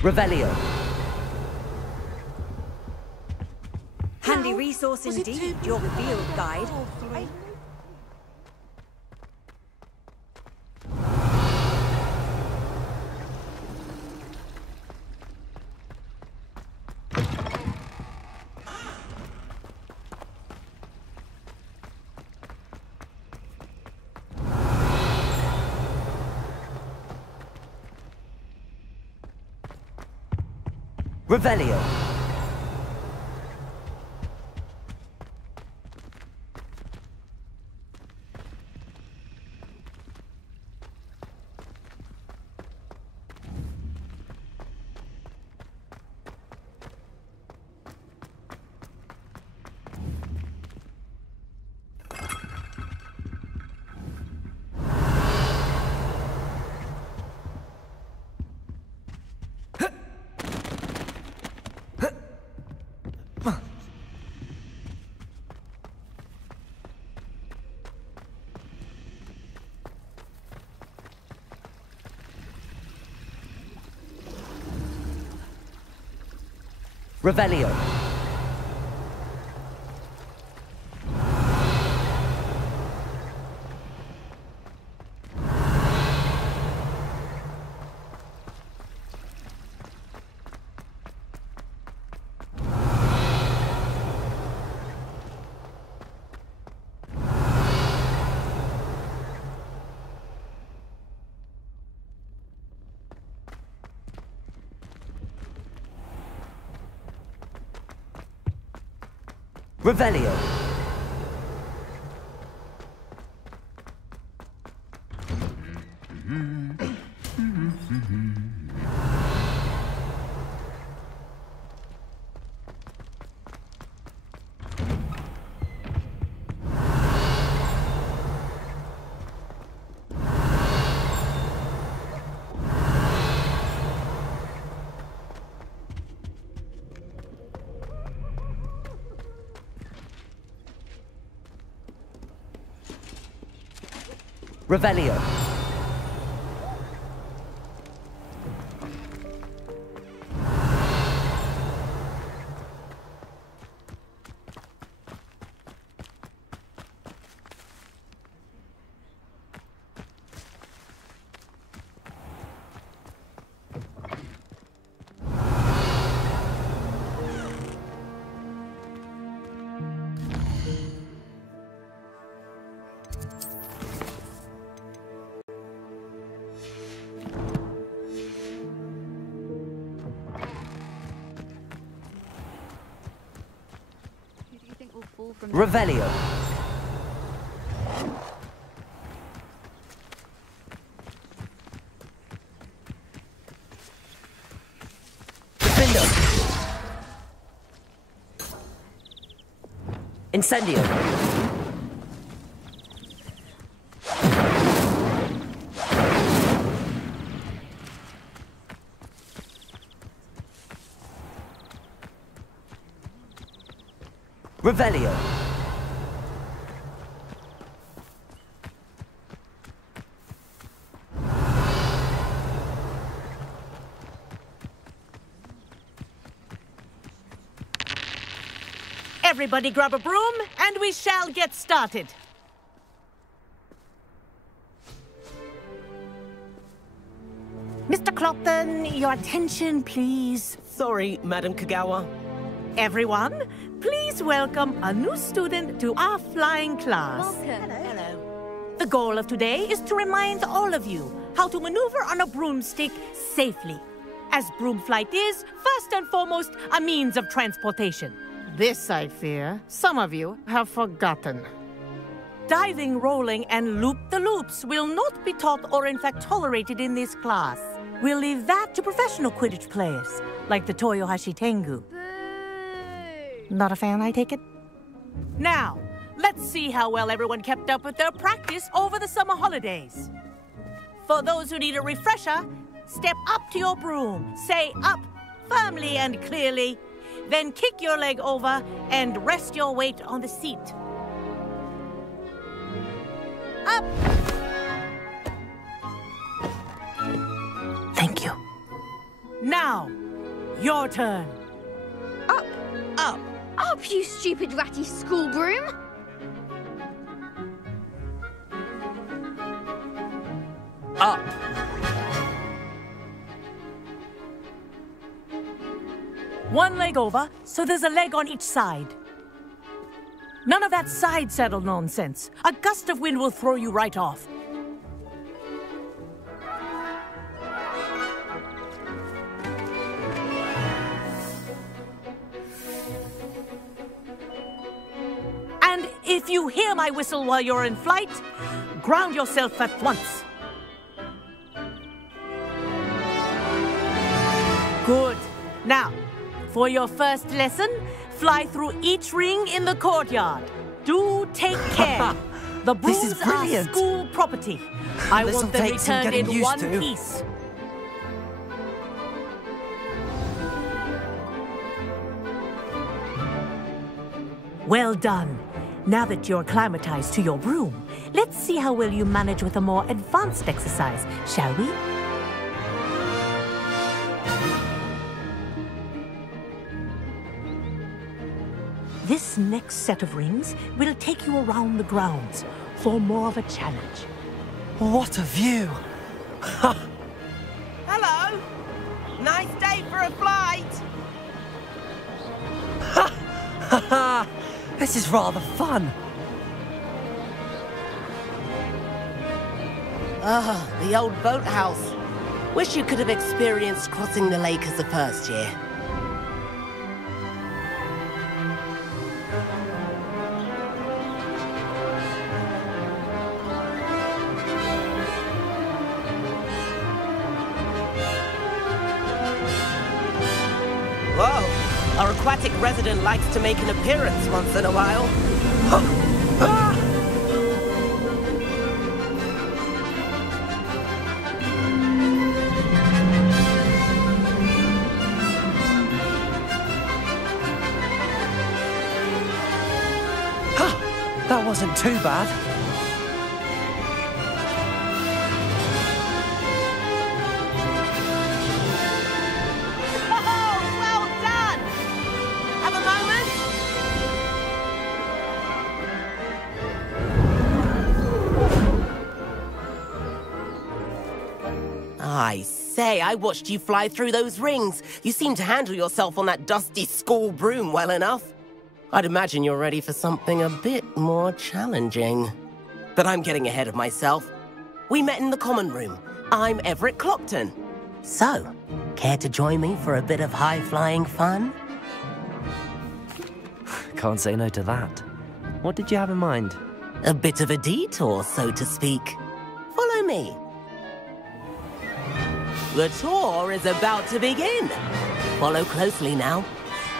Revelio. Handy resource indeed, your field guide. Revelio. Revelio. Revelio. Revelio. Revelio. Defendo. Incendio. Revelio. Everybody grab a broom, and we shall get started. Mr. Clopton, your attention, please. Sorry, Madam Kagawa. Everyone, please welcome a new student to our flying class. Welcome. Hello. The goal of today is to remind all of you how to maneuver on a broomstick safely, as broom flight is, first and foremost, a means of transportation. This, I fear, some of you have forgotten. Diving, rolling, and loop-the-loops will not be taught or in fact tolerated in this class. We'll leave that to professional Quidditch players, like the Toyohashi Tengu. Not a fan, I take it? Now, let's see how well everyone kept up with their practice over the summer holidays. For those who need a refresher, step up to your broom, say up firmly and clearly, then kick your leg over and rest your weight on the seat. Up! Thank you. Now, your turn. Up. Up. Up, you stupid ratty school broom. Up. One leg over, so there's a leg on each side. None of that side saddle nonsense. A gust of wind will throw you right off. And if you hear my whistle while you're in flight, ground yourself at once. Good. Now, for your first lesson, fly through each ring in the courtyard. Do take care. The This is brooms are brilliant. school property. I This'll want them take some returned getting in used one to. piece. Well done. Now that you're acclimatized to your broom, let's see how well you manage with a more advanced exercise, shall we? This next set of rings will take you around the grounds for more of a challenge. What a view! Hello. Nice day for a flight. This is rather fun. Ah, the old boathouse. Wish you could have experienced crossing the lake as the first year. Whoa! Our aquatic resident likes to make an appearance once in a while. That wasn't too bad. Oh, well done! Have a moment? I say, I watched you fly through those rings. You seem to handle yourself on that dusty school broom well enough. I'd imagine you're ready for something a bit more challenging. But I'm getting ahead of myself. We met in the common room. I'm Everett Clopton. So, care to join me for a bit of high-flying fun? Can't say no to that. What did you have in mind? A bit of a detour, so to speak. Follow me. The tour is about to begin. Follow closely now.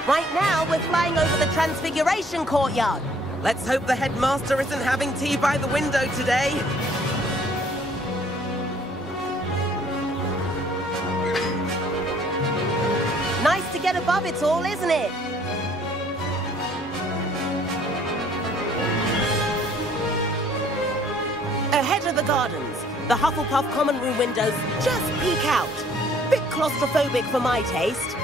Right now, we're flying over the Transfiguration Courtyard. Let's hope the headmaster isn't having tea by the window today. Nice to get above it all, isn't it? Ahead of the gardens, the Hufflepuff common room windows just peek out. Bit claustrophobic for my taste.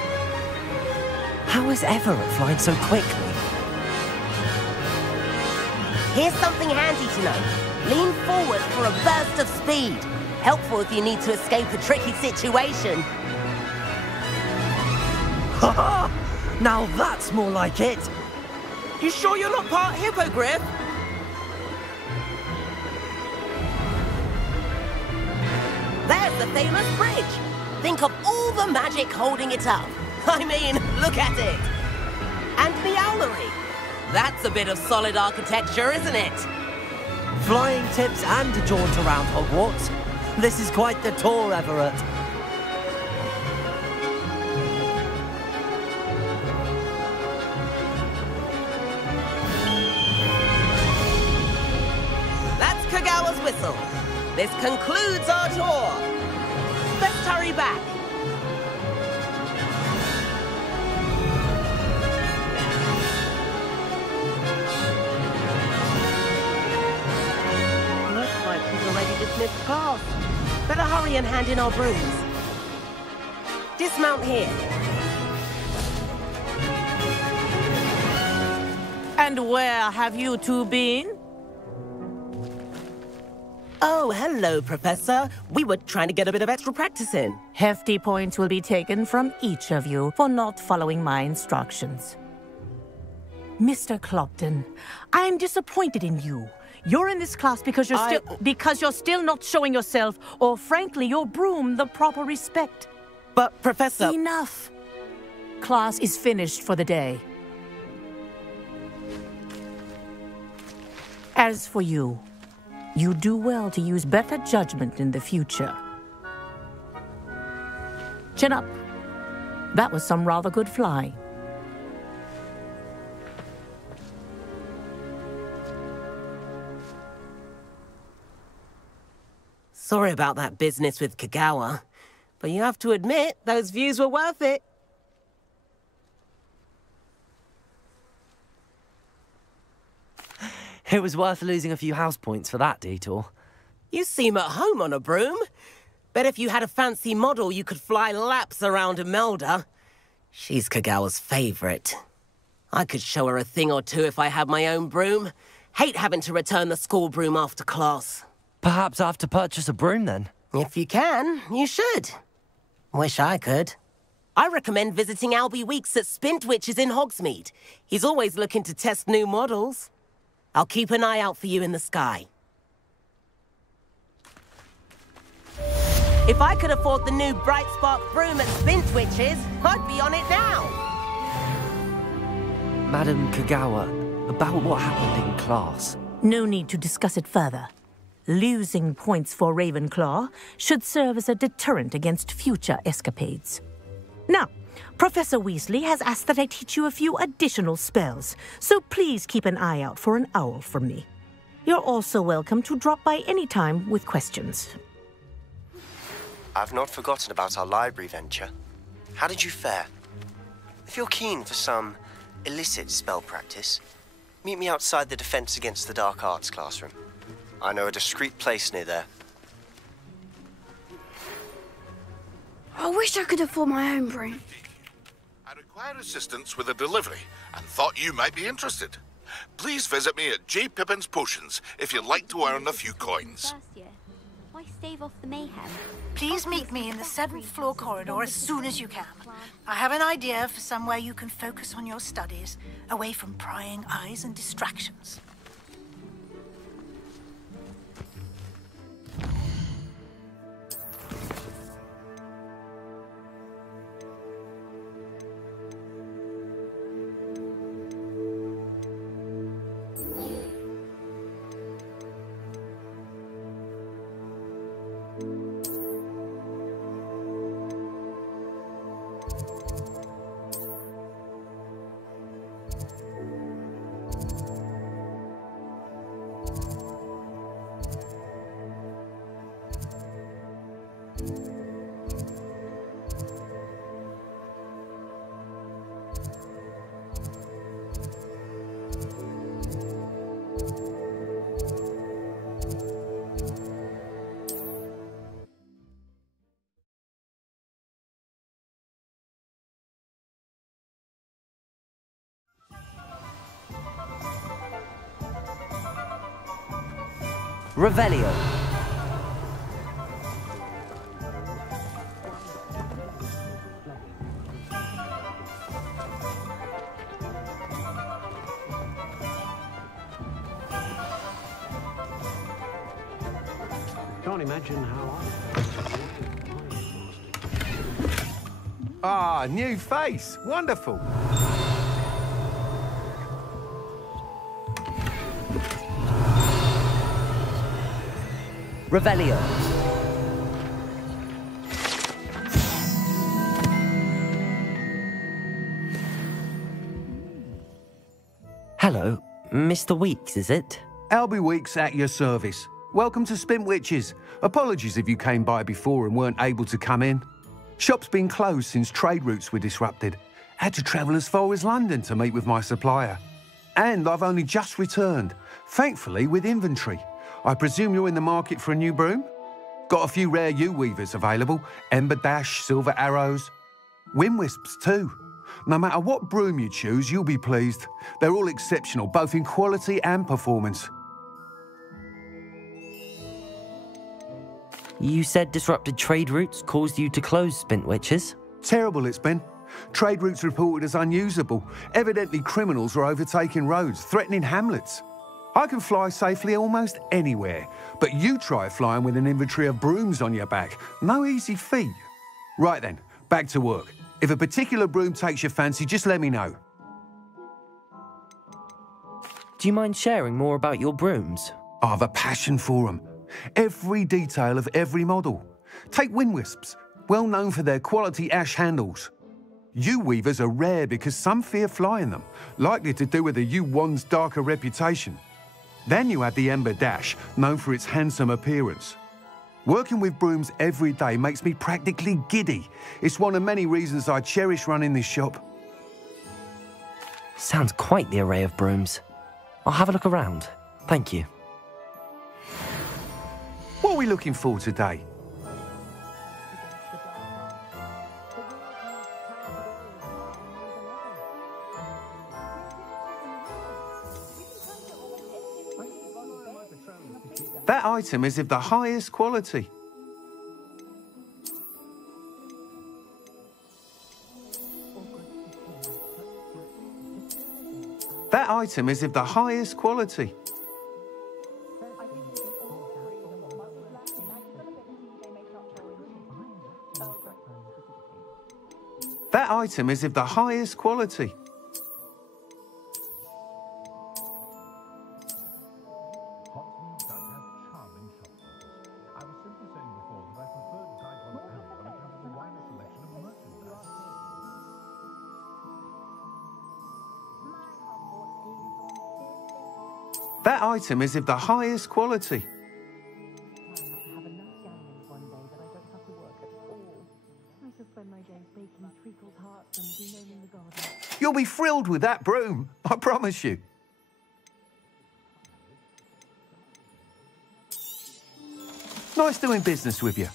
How is Everett flying so quickly? Here's something handy to know. Lean forward for a burst of speed. Helpful if you need to escape a tricky situation. Ha! Now that's more like it. You sure you're not part hippogriff? There's the famous bridge. Think of all the magic holding it up. I mean, look at it. And the owlery. That's a bit of solid architecture, isn't it? Flying tips and a jaunt around Hogwarts. This is quite the tour, Everett. That's Kagawa's whistle. This concludes our tour. Let's hurry back. Looks like she's already dismissed class. Better hurry and hand in our brooms. Dismount here. And where have you two been? Oh, hello, Professor. We were trying to get a bit of extra practice in. Hefty points will be taken from each of you for not following my instructions. Mr. Clopton, I'm disappointed in you. You're in this class because you're still not showing yourself, or frankly, your broom the proper respect. But, Professor... Enough. Class is finished for the day. As for you, you do well to use better judgment in the future. Chin up. That was some rather good flying. Sorry about that business with Kagawa, but you have to admit, those views were worth it. It was worth losing a few house points for that detour. You seem at home on a broom. Bet if you had a fancy model, you could fly laps around Imelda. She's Kagawa's favorite. I could show her a thing or two if I had my own broom. Hate having to return the school broom after class. Perhaps I have to purchase a broom then. If you can, you should. Wish I could. I recommend visiting Albie Weeks at Spintwitches in Hogsmeade. He's always looking to test new models. I'll keep an eye out for you in the sky. If I could afford the new Bright Spark broom at Spintwitches, I'd be on it now. Madam Kagawa, about what happened in class. No need to discuss it further. Losing points for Ravenclaw should serve as a deterrent against future escapades. Now, Professor Weasley has asked that I teach you a few additional spells, so please keep an eye out for an owl from me. You're also welcome to drop by any time with questions. I've not forgotten about our library venture. How did you fare? If you're keen for some illicit spell practice, meet me outside the Defense Against the Dark Arts classroom. I know a discreet place near there. I wish I could afford my own broom. I require assistance with a delivery and thought you might be interested. Please visit me at J. Pippin's Potions if you'd like to earn a few coins. Why stave off the mayhem? Please meet me in the 7th floor corridor as soon as you can. I have an idea for somewhere you can focus on your studies, away from prying eyes and distractions. Revelio. Can't imagine how Ah, new face. Wonderful. Revelio. Hello, Mr. Weeks, is it? Albie Weeks at your service. Welcome to Spintwitches. Apologies if you came by before and weren't able to come in. Shop's been closed since trade routes were disrupted. Had to travel as far as London to meet with my supplier. And I've only just returned, thankfully with inventory. I presume you're in the market for a new broom? Got a few rare yew weavers available, Ember Dash, Silver Arrows. Wind wisps too. No matter what broom you choose, you'll be pleased. They're all exceptional, both in quality and performance. You said disrupted trade routes caused you to close Spintwitches? Terrible it's been. Trade routes reported as unusable. Evidently criminals are overtaking roads, threatening hamlets. I can fly safely almost anywhere, but you try flying with an inventory of brooms on your back. No easy feat. Right then, back to work. If a particular broom takes your fancy, just let me know. Do you mind sharing more about your brooms? I have a passion for them. Every detail of every model. Take wind wisps, well known for their quality ash handles. U-weavers are rare because some fear flying them, likely to do with the U-one's darker reputation. Then you have the Ember Dash, known for its handsome appearance. Working with brooms every day makes me practically giddy. It's one of many reasons I cherish running this shop. Sounds quite the array of brooms. I'll have a look around. Thank you. What are we looking for today? That item is of the highest quality. That item is of the highest quality. That item is of the highest quality. That item is of the highest quality. You'll be thrilled with that broom, I promise you. Nice doing business with you.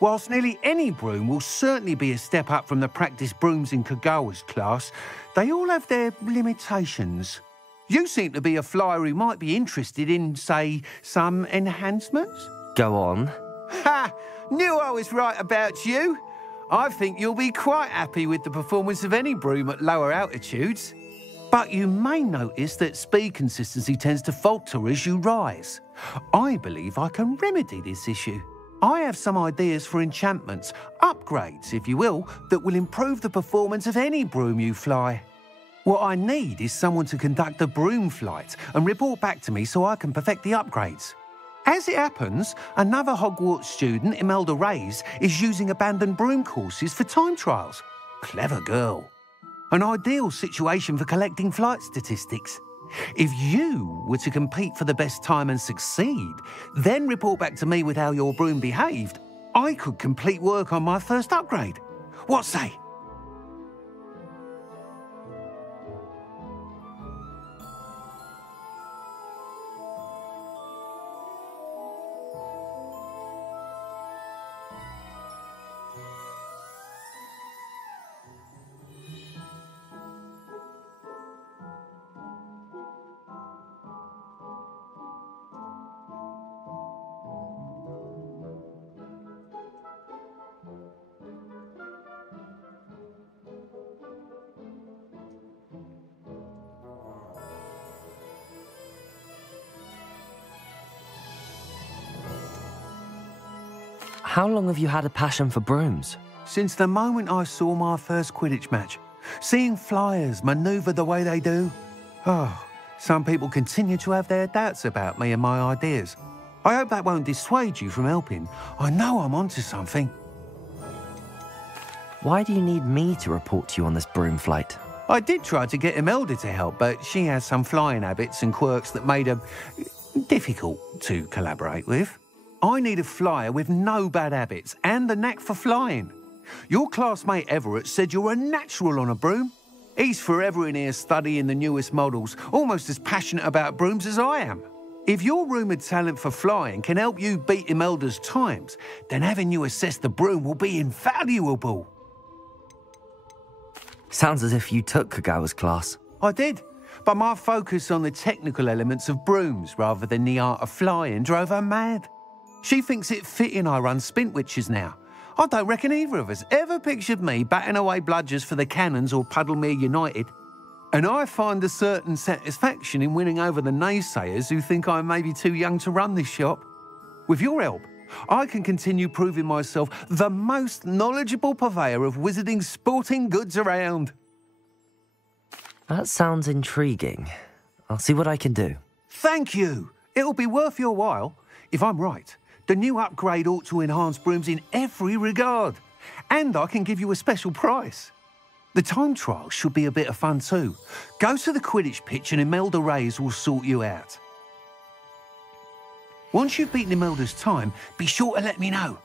Whilst nearly any broom will certainly be a step up from the practice brooms in Kagawa's class, they all have their limitations. You seem to be a flyer who might be interested in, say, some enhancements? Go on. Ha! Knew I was right about you. I think you'll be quite happy with the performance of any broom at lower altitudes. But you may notice that speed consistency tends to falter as you rise. I believe I can remedy this issue. I have some ideas for enchantments, upgrades, if you will, that will improve the performance of any broom you fly. What I need is someone to conduct a broom flight and report back to me so I can perfect the upgrades. As it happens, another Hogwarts student, Imelda Reyes, is using abandoned broom courses for time trials. Clever girl. An ideal situation for collecting flight statistics. If you were to compete for the best time and succeed, then report back to me with how your broom behaved, I could complete work on my first upgrade. What say? How long have you had a passion for brooms? Since the moment I saw my first Quidditch match. Seeing flyers manoeuvre the way they do. Oh, some people continue to have their doubts about me and my ideas. I hope that won't dissuade you from helping. I know I'm onto something. Why do you need me to report to you on this broom flight? I did try to get Imelda to help, but she has some flying habits and quirks that made her difficult to collaborate with. I need a flyer with no bad habits and the knack for flying. Your classmate Everett said you're a natural on a broom. He's forever in here studying the newest models, almost as passionate about brooms as I am. If your rumoured talent for flying can help you beat Imelda's times, then having you assess the broom will be invaluable. Sounds as if you took Kagawa's class. I did, but my focus on the technical elements of brooms rather than the art of flying drove her mad. She thinks it fitting I run Spintwitches now. I don't reckon either of us ever pictured me batting away bludgers for the Cannons or Puddlemere United. And I find a certain satisfaction in winning over the naysayers who think I may be too young to run this shop. With your help, I can continue proving myself the most knowledgeable purveyor of wizarding sporting goods around. That sounds intriguing. I'll see what I can do. Thank you. It'll be worth your while. If I'm right, the new upgrade ought to enhance brooms in every regard. And I can give you a special price. The time trial should be a bit of fun too. Go to the Quidditch pitch and Imelda Reyes will sort you out. Once you've beaten Imelda's time, be sure to let me know.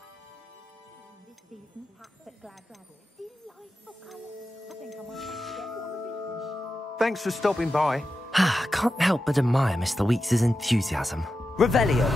Thanks for stopping by. Can't help but admire Mr. Weeks' enthusiasm. Revelio!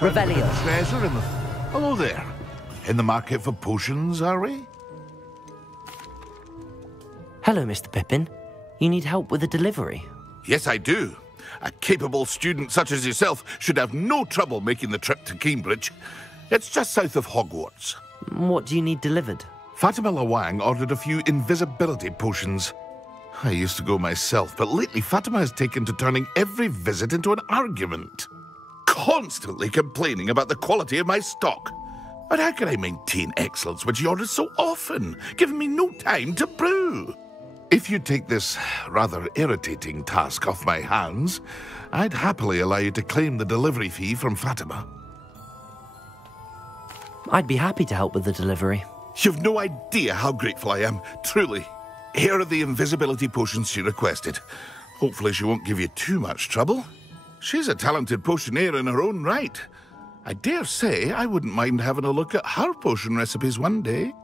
Revelio. Treasure in the... Hello there. In the market for potions, are we? Hello, Mr. Pippin. You need help with a delivery? Yes, I do. A capable student such as yourself should have no trouble making the trip to Cambridge. It's just south of Hogwarts. What do you need delivered? Fatima Lawang ordered a few invisibility potions. I used to go myself, but lately Fatima has taken to turning every visit into an argument. Constantly complaining about the quality of my stock. But how can I maintain excellence when she orders so often, giving me no time to brew? If you take this rather irritating task off my hands, I'd happily allow you to claim the delivery fee from Fatima. I'd be happy to help with the delivery. You've no idea how grateful I am, truly. Here are the invisibility potions she requested. Hopefully she won't give you too much trouble. She's a talented potioneer in her own right. I dare say I wouldn't mind having a look at her potion recipes one day.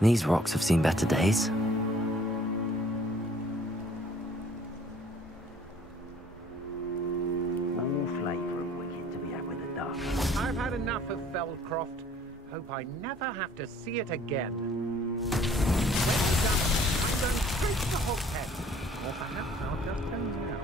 These rocks have seen better days. More flavour of wicked to be had with the duck. I've had enough of Feldcroft. Hope I never have to see it again. When done, I'm going straight to Hogshead. Or perhaps I'll just go now.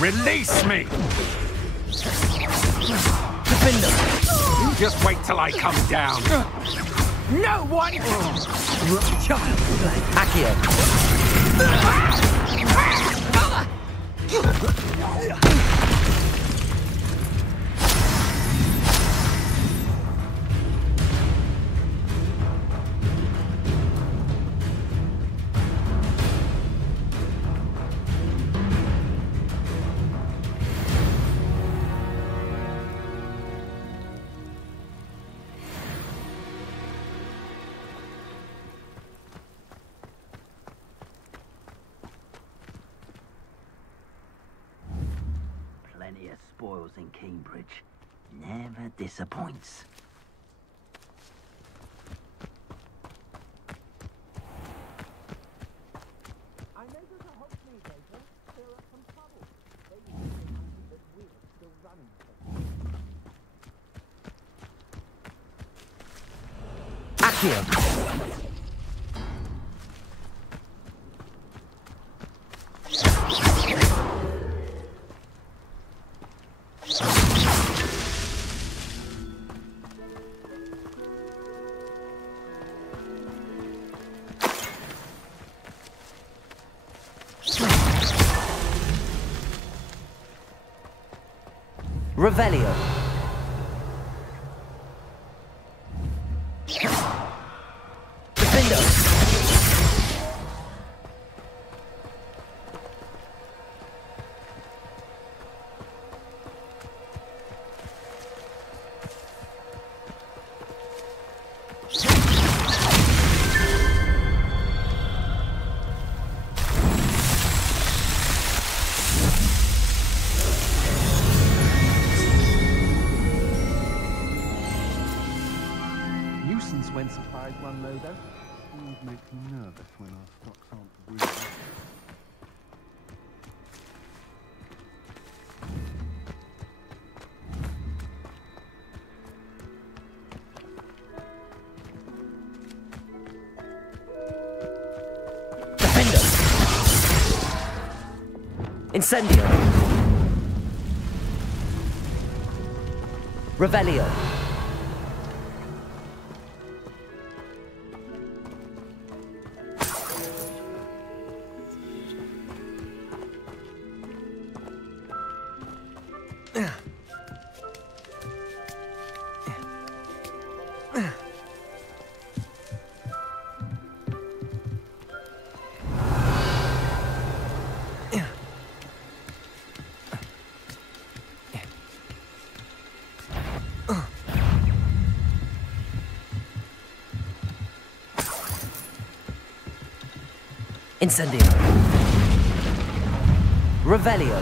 Release me! Defender! You just wait till I come down. No one! Accio! Plenty of spoils in Cambridge. Never disappoints. I know there's a Hogsmeade later. There are some trouble. They used to think that we're still running things. Accio! Revelio. Defender. When supplies run low, though. Always makes me nervous when our stocks aren't breathing. Defender. Incendio. Revelio. Incendio. Revelio.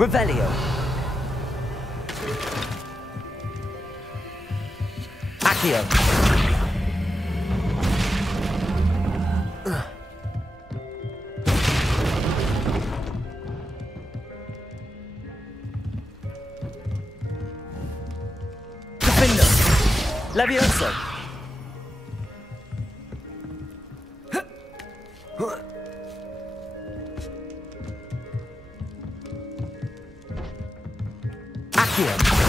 Revelio. Accio. Defender. Levioso. Accio.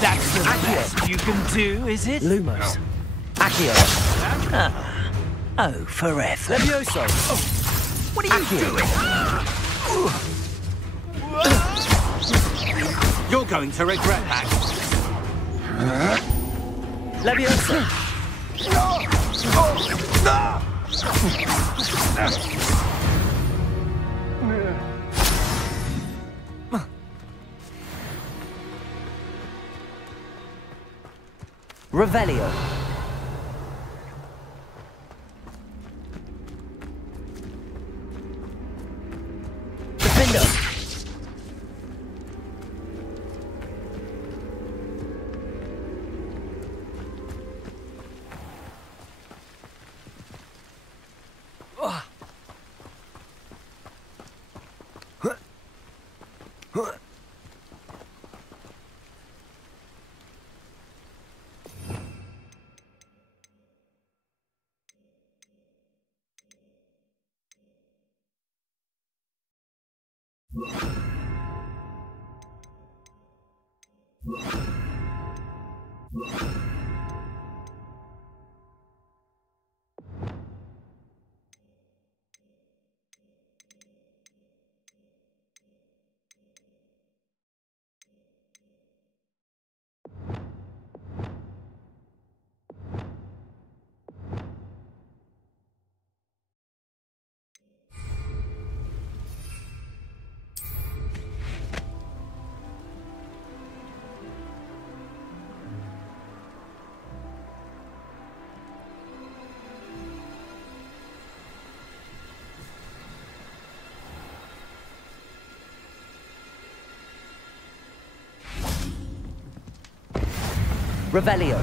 That's the best you can do, is it? Lumos. Accio. Oh, forever. Levioso. Oh, what are you doing? You're going to regret that. Levioso. Revelio. Defender. Revelio.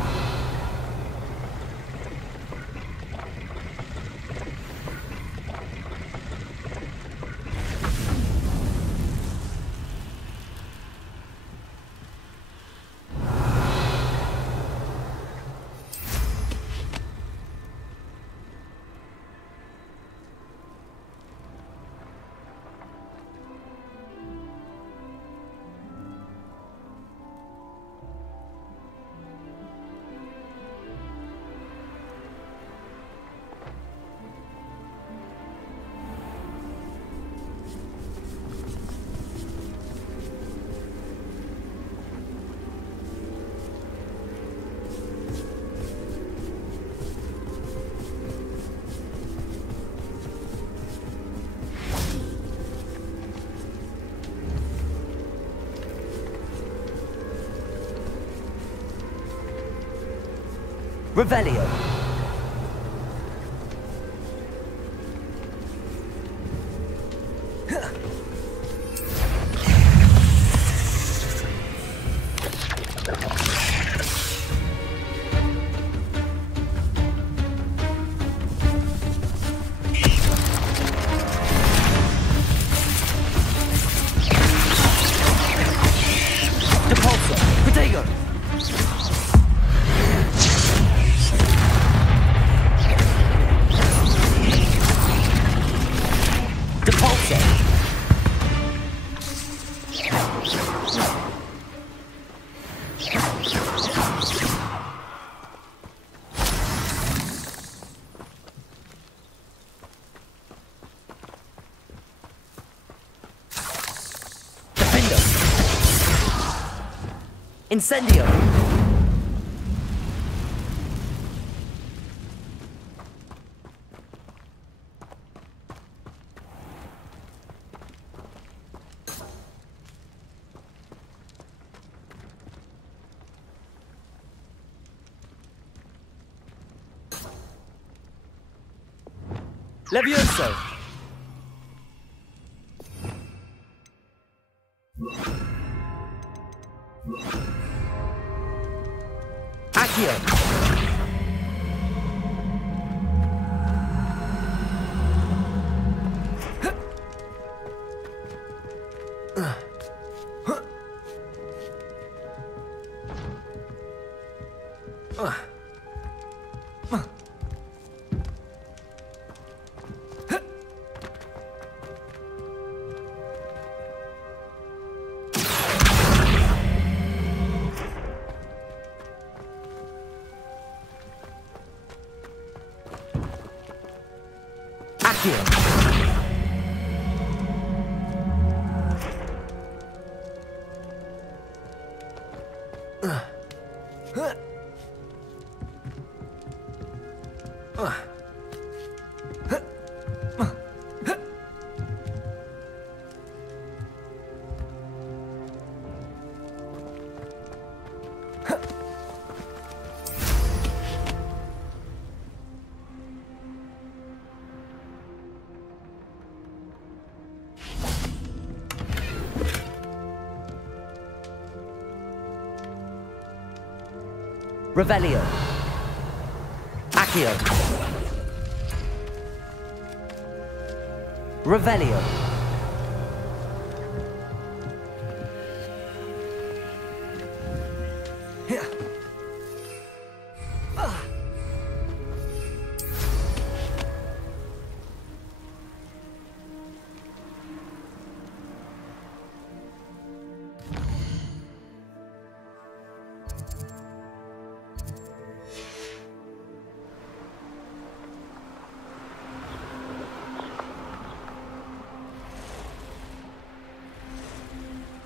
Revelio. Depulso. Protego. Incendio! Levioso! Accio! Revelio. Accio. Revelio.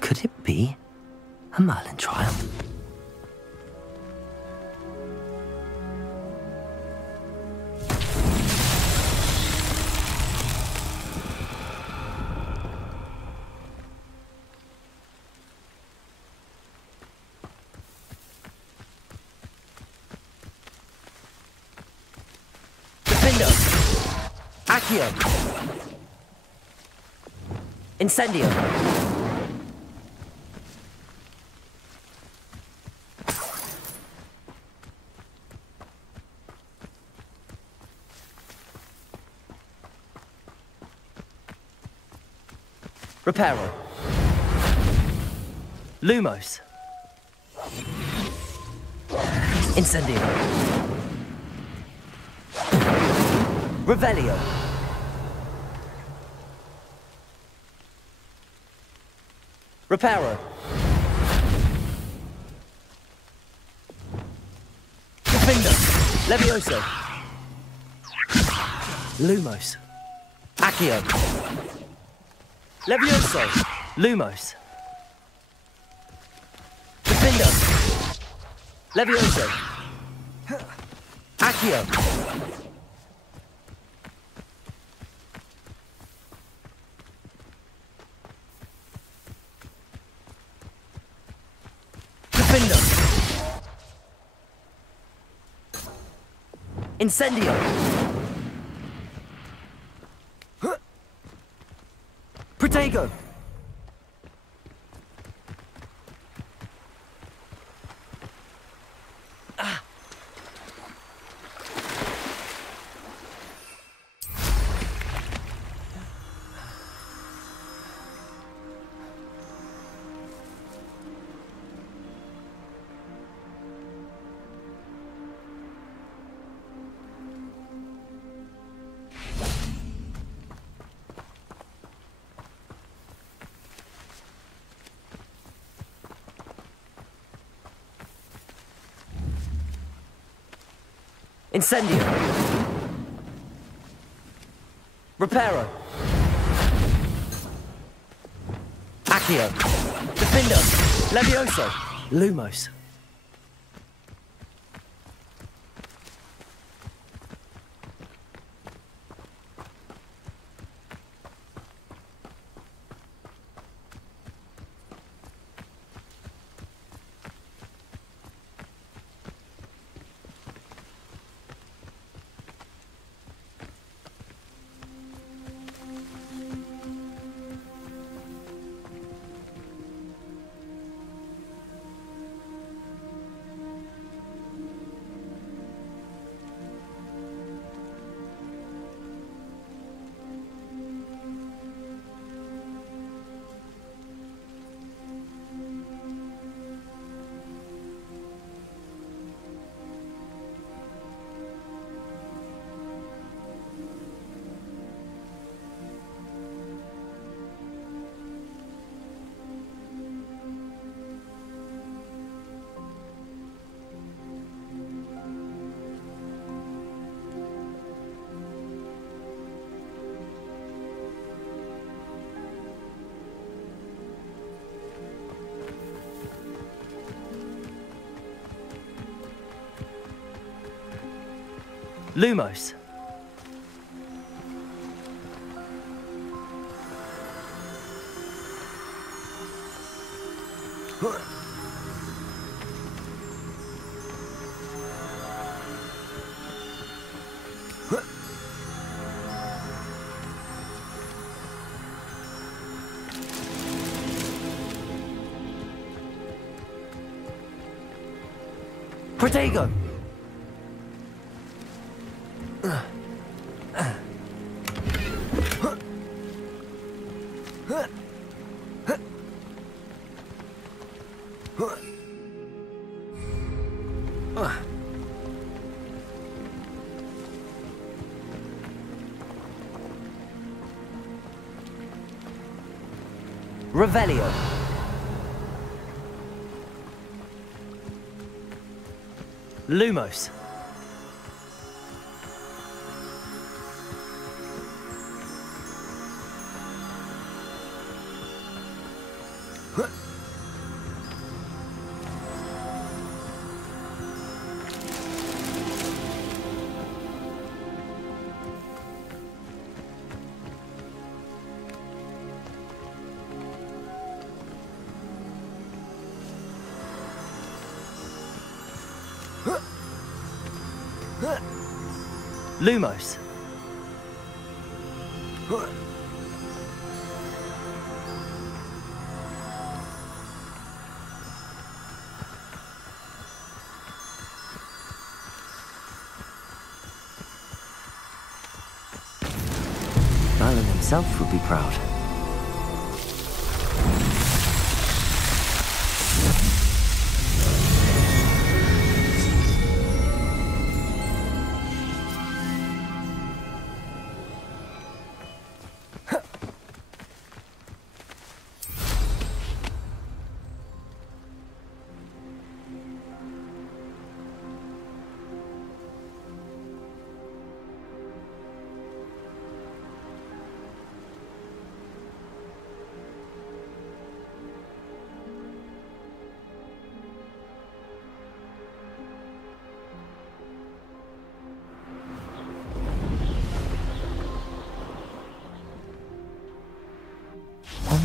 Could it be a Merlin trial? Defendo! Accio! Incendio! Reparo. Lumos. Incendio. Revelio. Reparo. Defender. Levioso. Lumos. Accio. Levioso! Lumos! Defender! Levioso! Accio! Defender! Incendio! Protego! Incendio! Reparo! Accio! Defender! Levioso! Lumos. Lumos. Protego! Revelio. Lumos. Lumos. Merlin himself would be proud.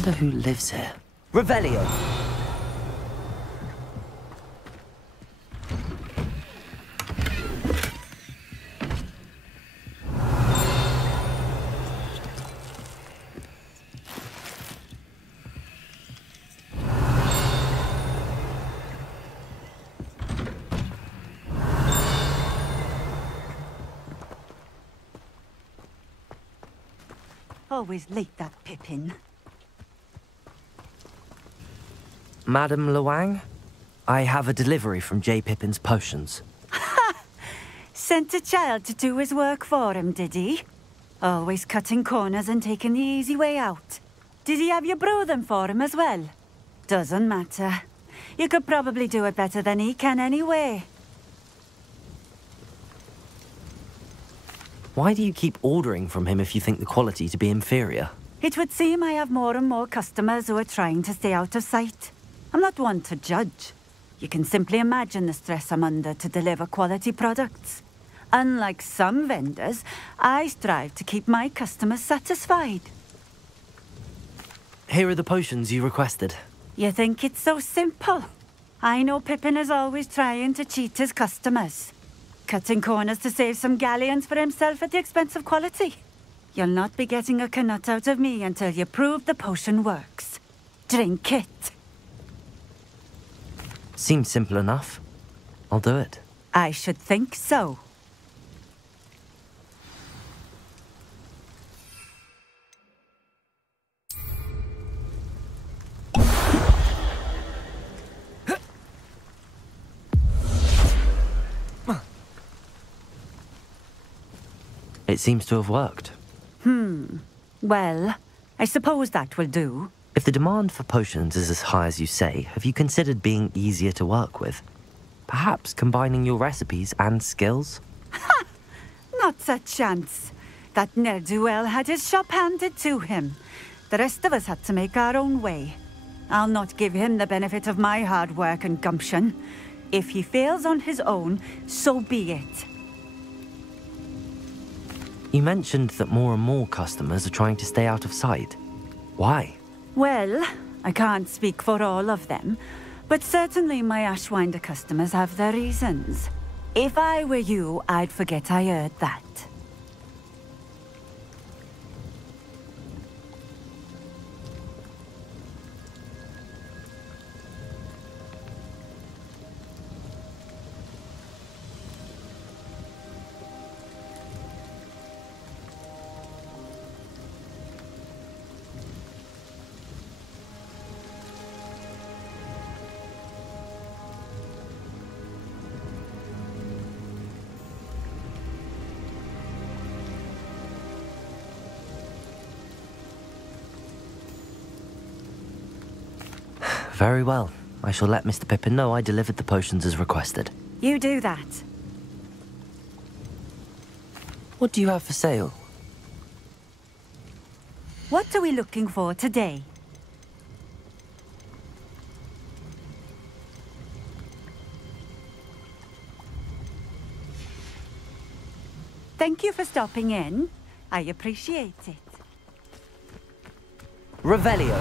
Wonder who lives here. Revelio. Always late, that Pippin. Madam Luang, I have a delivery from J. Pippin's potions. Ha! Sent a child to do his work for him, did he? Always cutting corners and taking the easy way out. Did he have you brew them for him as well? Doesn't matter. You could probably do it better than he can anyway. Why do you keep ordering from him if you think the quality to be inferior? It would seem I have more and more customers who are trying to stay out of sight. I'm not one to judge. You can simply imagine the stress I'm under to deliver quality products. Unlike some vendors, I strive to keep my customers satisfied. Here are the potions you requested. You think it's so simple? I know Pippin is always trying to cheat his customers, cutting corners to save some galleons for himself at the expense of quality. You'll not be getting a knut out of me until you prove the potion works. Drink it. Seems simple enough. I'll do it. I should think so. It seems to have worked. Well, I suppose that will do. If the demand for potions is as high as you say, have you considered being easier to work with? Perhaps combining your recipes and skills? Ha! Not a chance. That ne'er-do-well had his shop handed to him. The rest of us had to make our own way. I'll not give him the benefit of my hard work and gumption. If he fails on his own, so be it. You mentioned that more and more customers are trying to stay out of sight. Why? Well, I can't speak for all of them, but certainly my Ashwinder customers have their reasons. If I were you, I'd forget I heard that. Very well. I shall let Mr. Pippin know I delivered the potions as requested. You do that. What do you have for sale? What are we looking for today? Thank you for stopping in. I appreciate it. Revelio.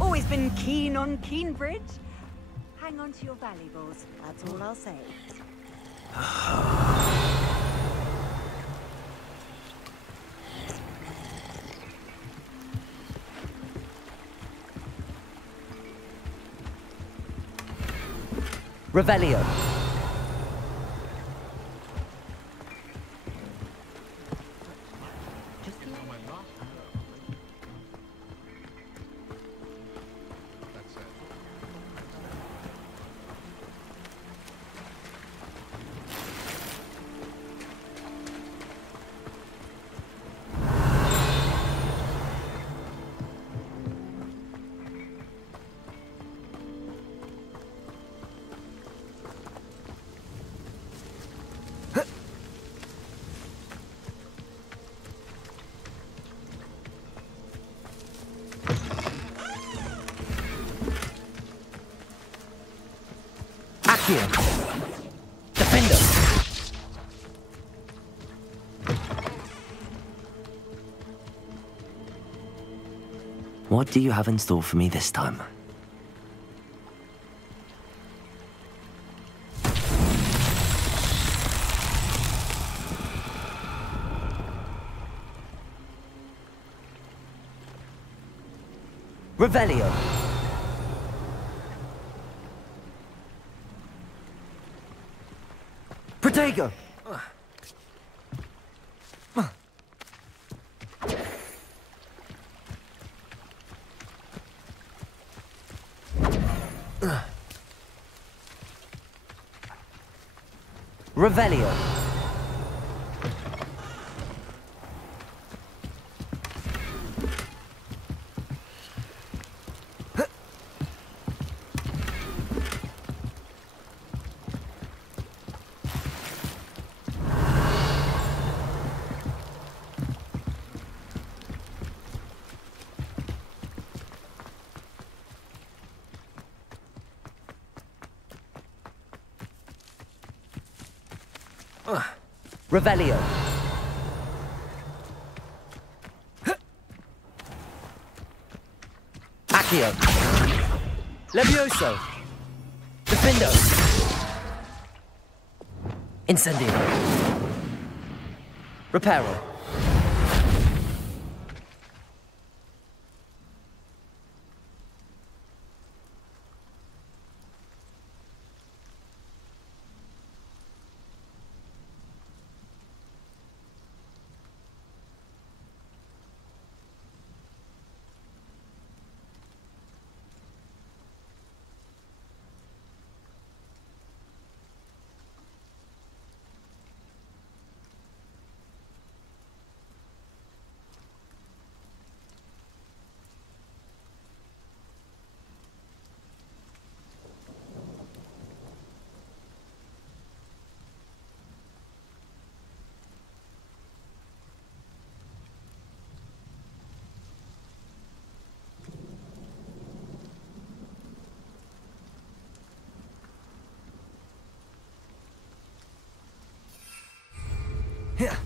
Always been keen on Keenbridge. Hang on to your valuables, that's all I'll say. Revelio. Defender. What do you have in store for me this time? Revelio. Protego! Revelio. Revelio. Accio. Levioso. Defendo. Incendio. Reparo. Here.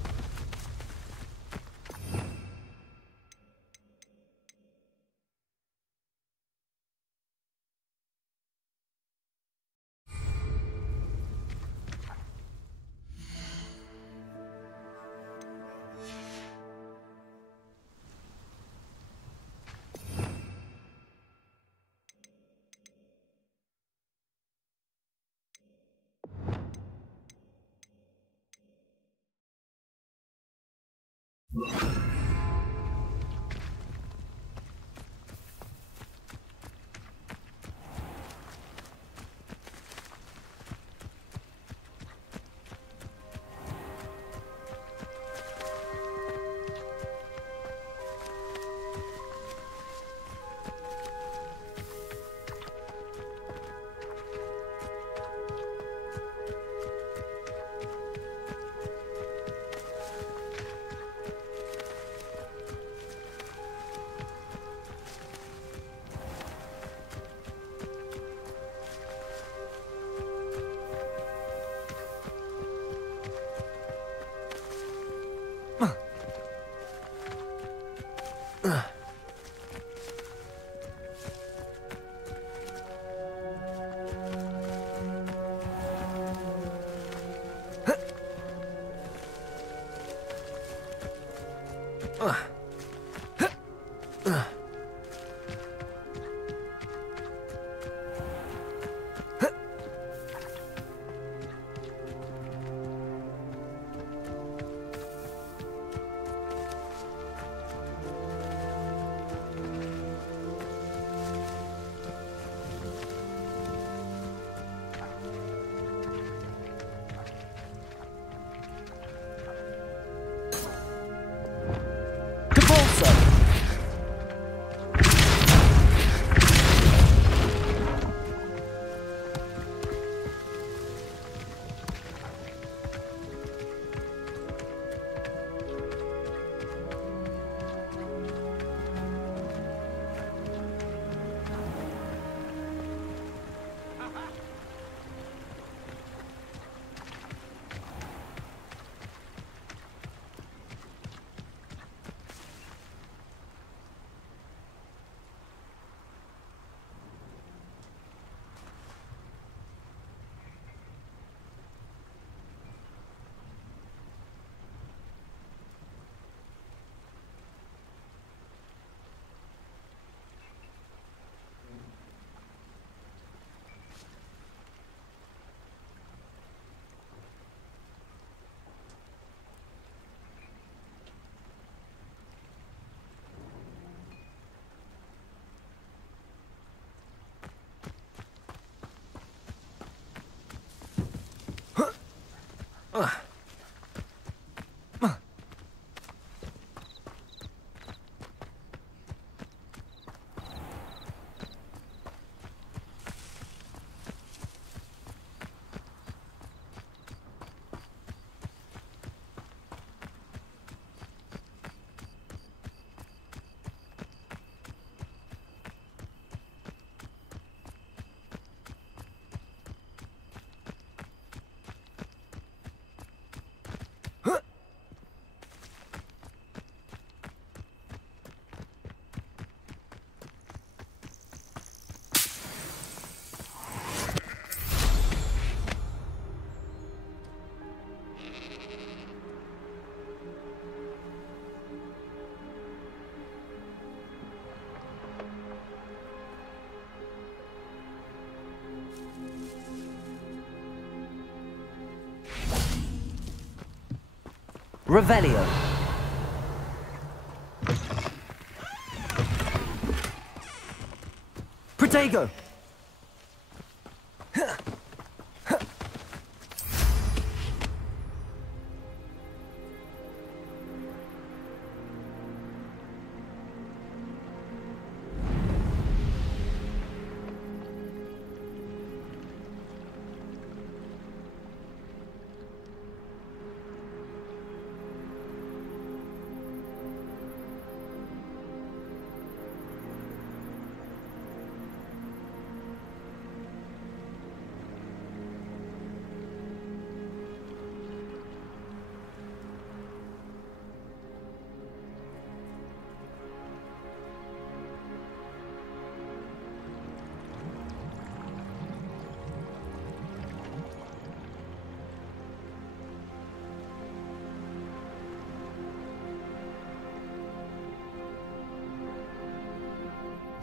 Revelio. Protego.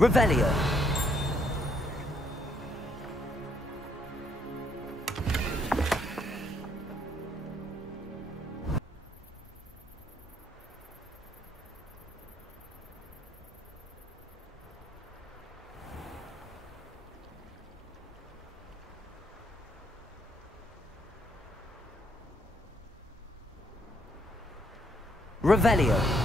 Revelio. Revelio.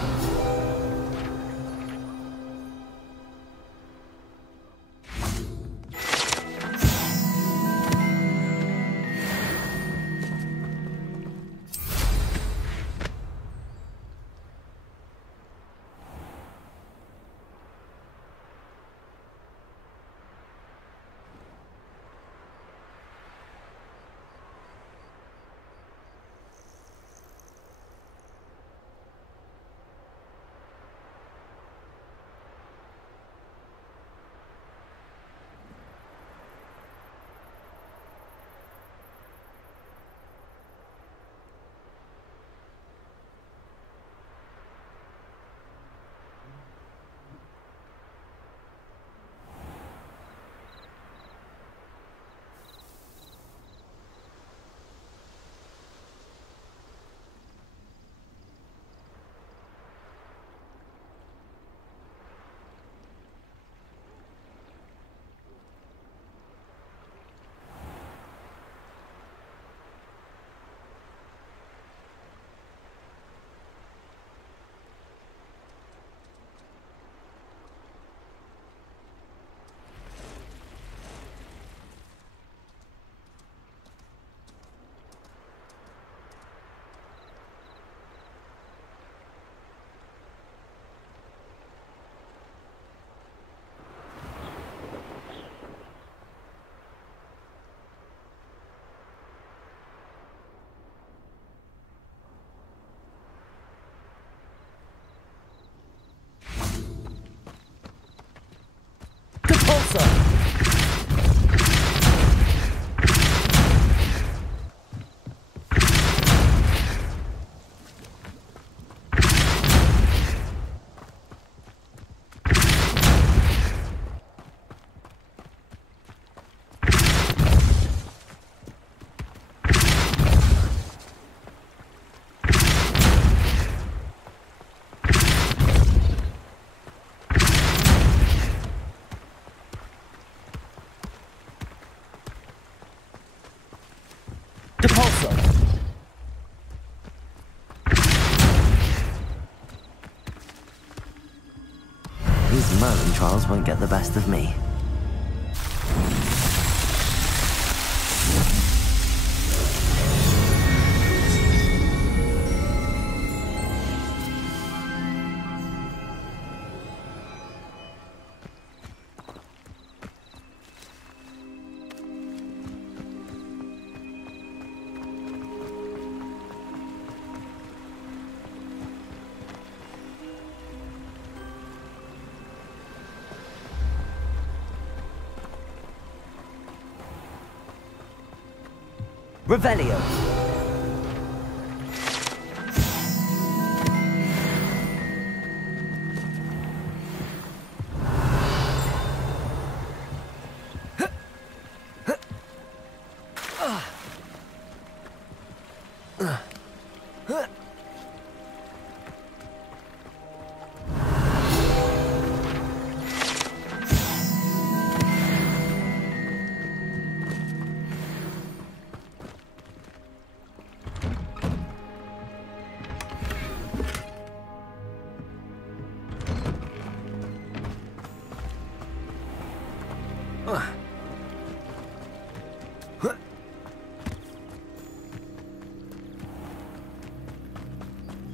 These Merlin trials won't get the best of me. Revelio.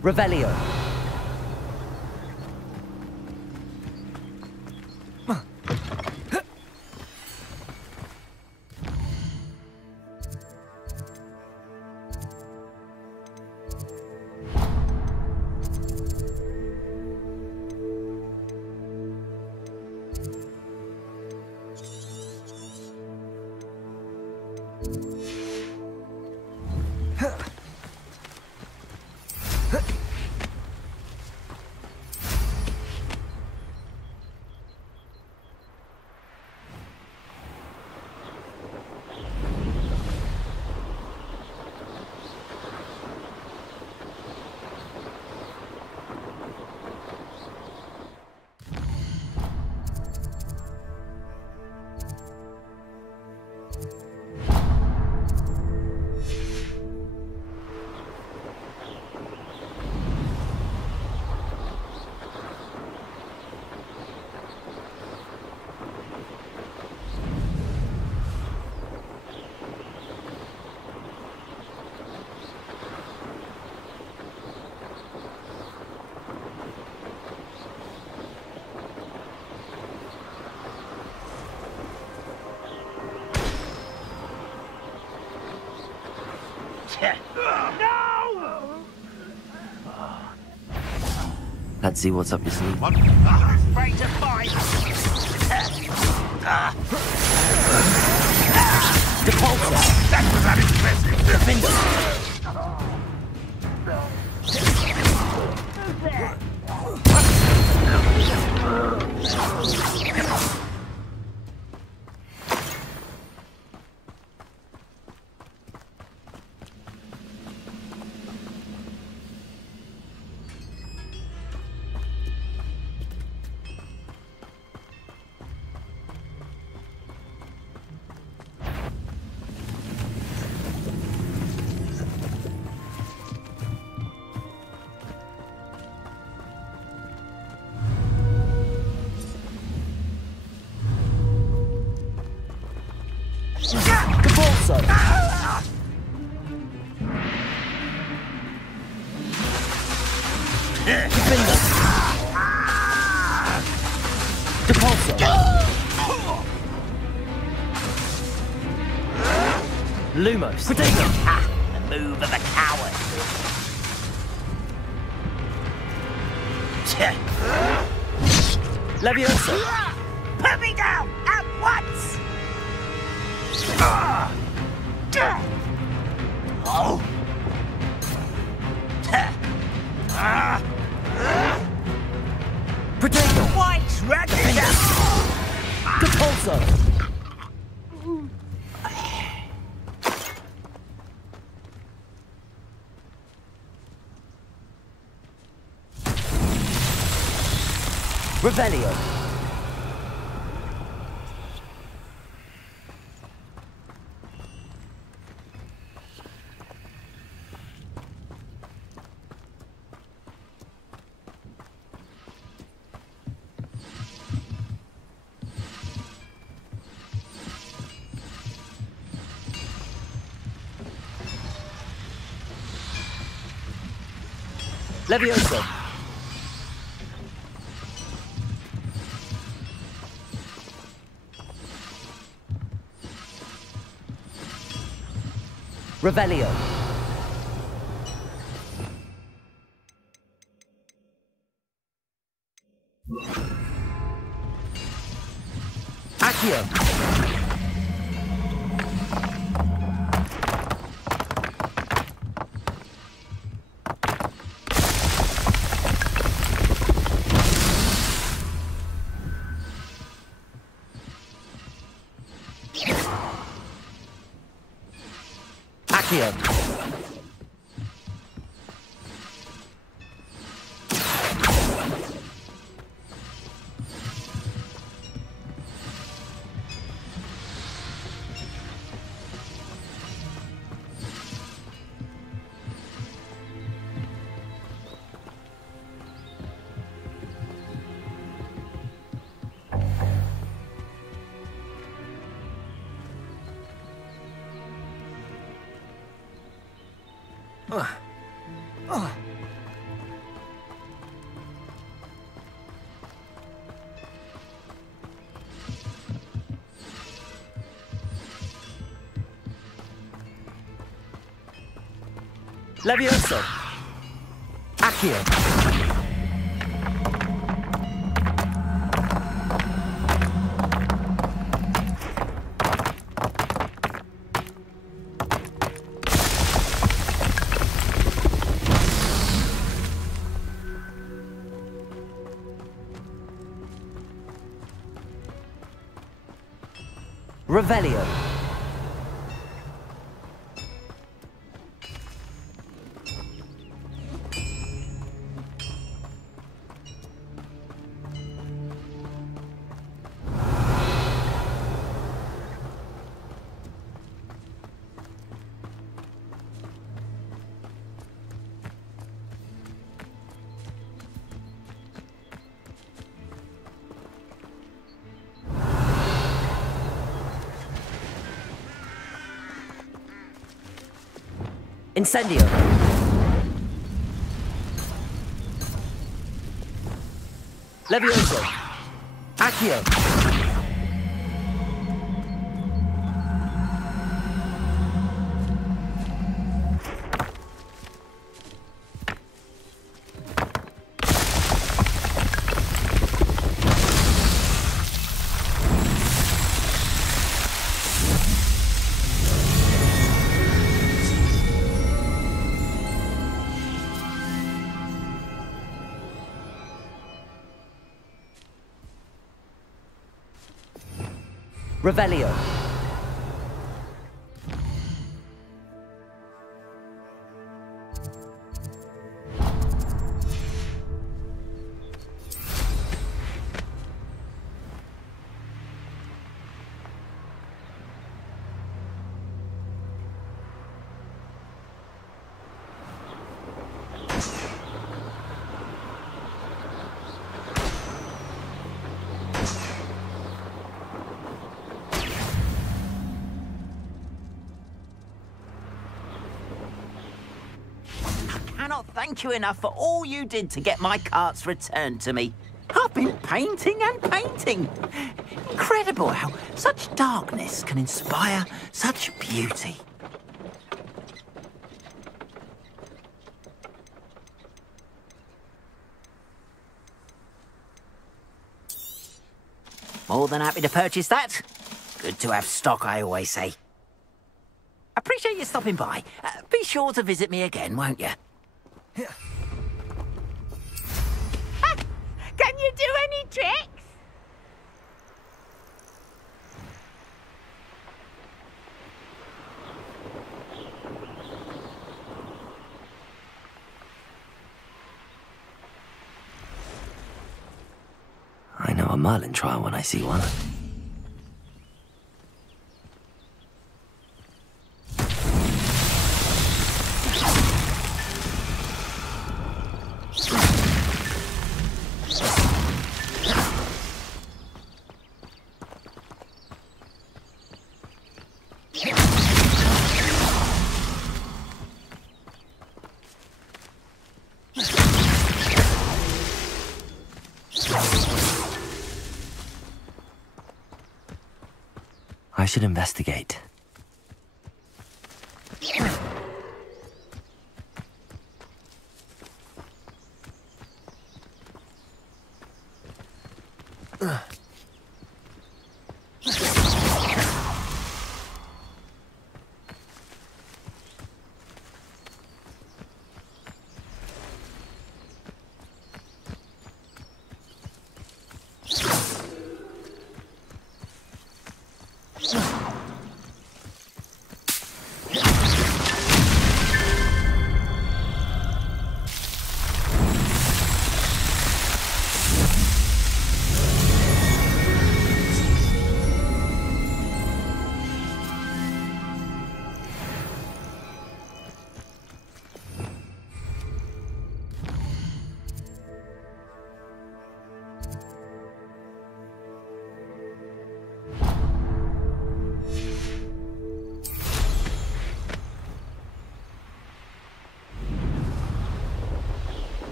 Revelio. Let's see what's up your sleeve. Afraid to fight. Depulso. That was unimpressive. Defender. Lumos. Potato. The move of a coward. Leviosa. Put me down at once. Oh. Potato. White red. Depulso. Revelio. Leviosa. Revelio. Accio. Accio. Levioso. Accio. Revelio. Incendio. Levioso. Accio. Revelio. Thank you enough for all you did to get my carts returned to me. I've been painting and painting. Incredible how such darkness can inspire such beauty. More than happy to purchase that. Good to have stock, I always say. Appreciate you stopping by. Be sure to visit me again, won't you? Can you do any tricks? I know a Merlin trial when I see one. I should investigate.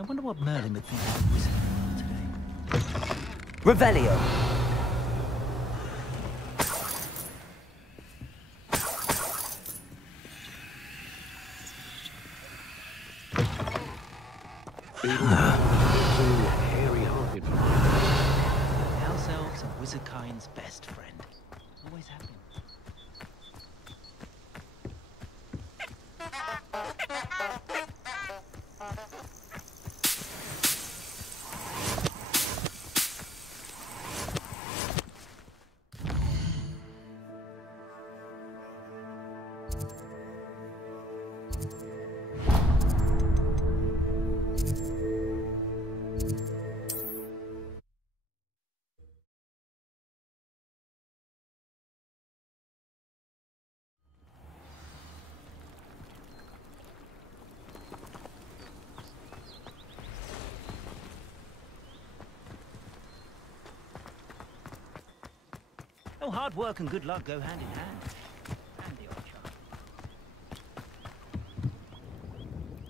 I wonder what Merlin would think of Wizard today. Revelio. Hairy-hearted. House elves are wizardkind's best friend. Always have been. Oh, hard work and good luck go hand in hand. And the odd chance.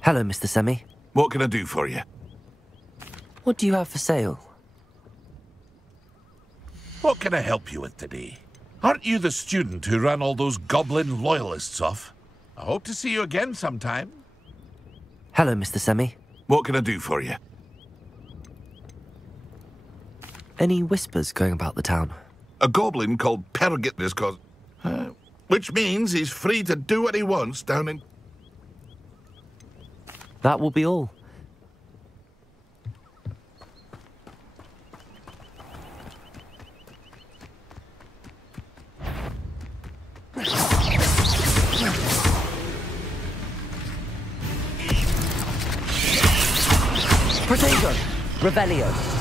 Hello, Mr. Semi. What can I do for you? What do you have for sale? What can I help you with today? Aren't you the student who ran all those goblin loyalists off? I hope to see you again sometime. Hello, Mr. Semi. What can I do for you? Any whispers going about the town? A goblin called Pergitness cause... which means he's free to do what he wants down in... That will be all. Protego! Revelio!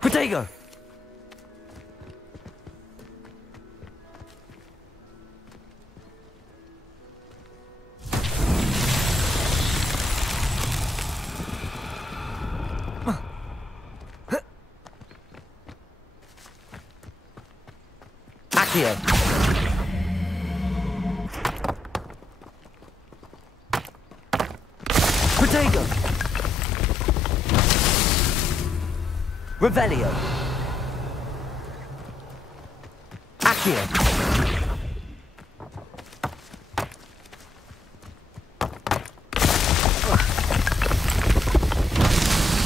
Protego! Accio! Protego! Revelio! Accio!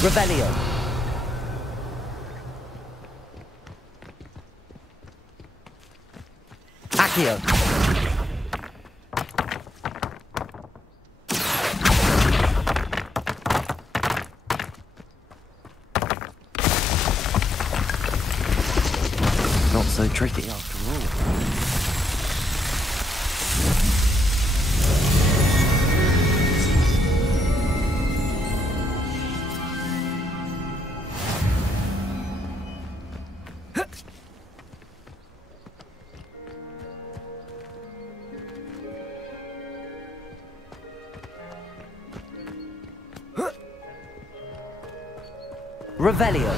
Revelio! Accio! Not so tricky after all. Revelio.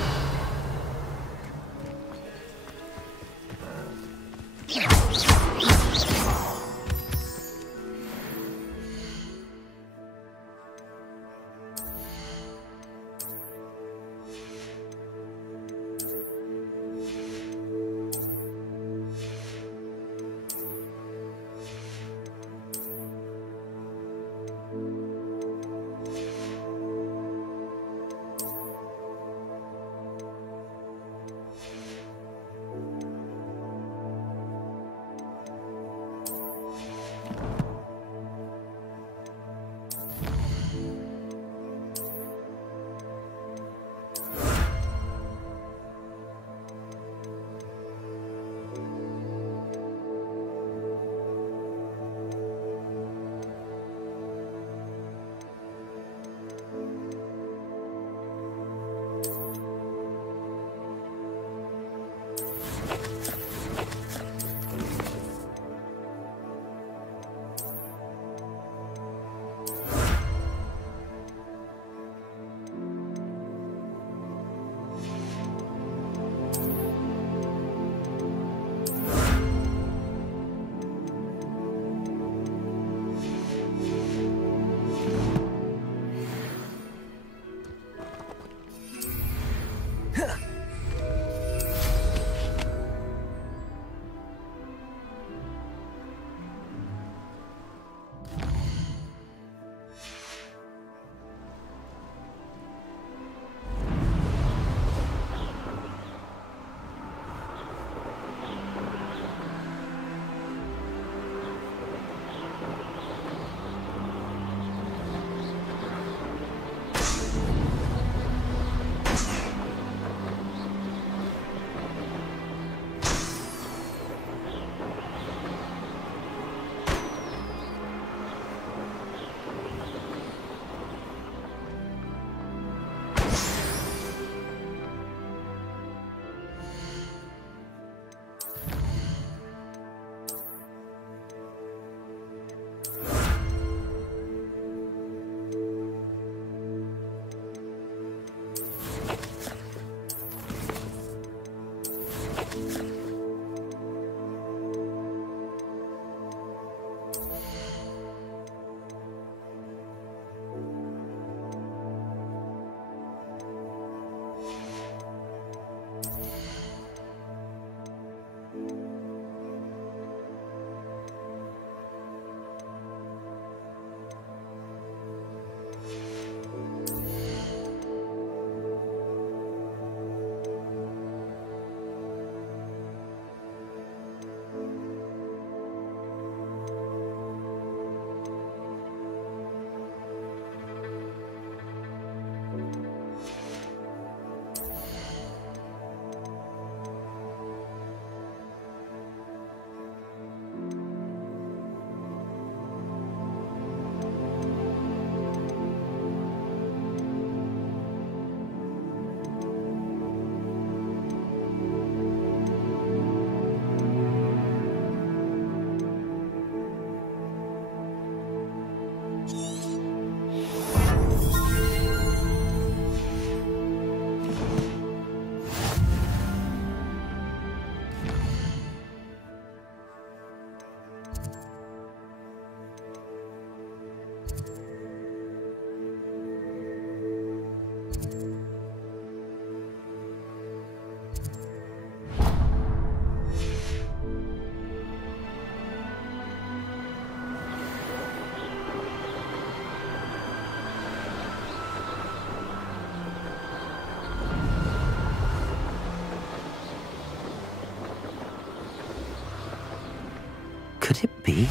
Could it be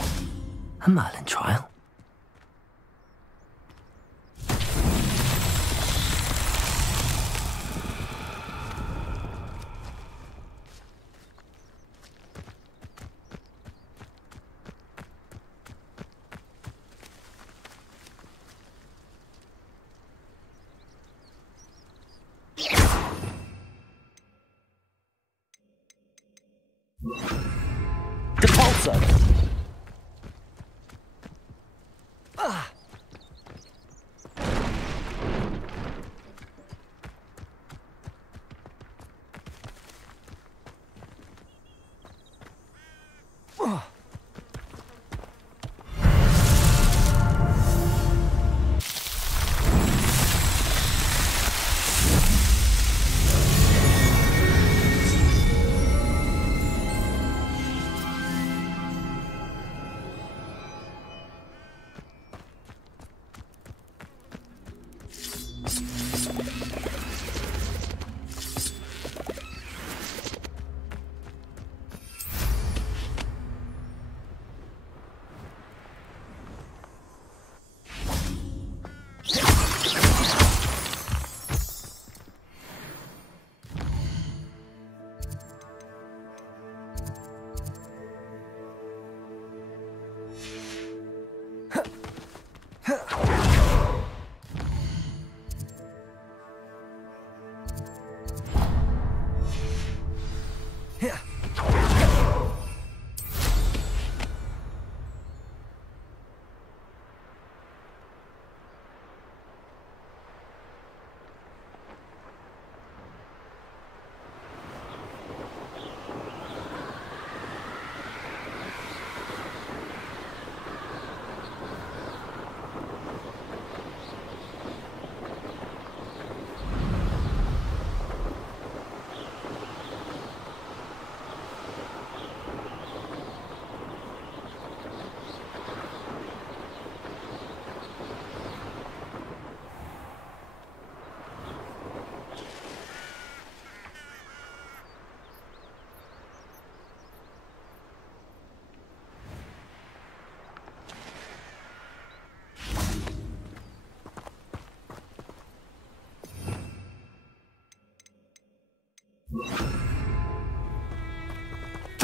a Merlin trial?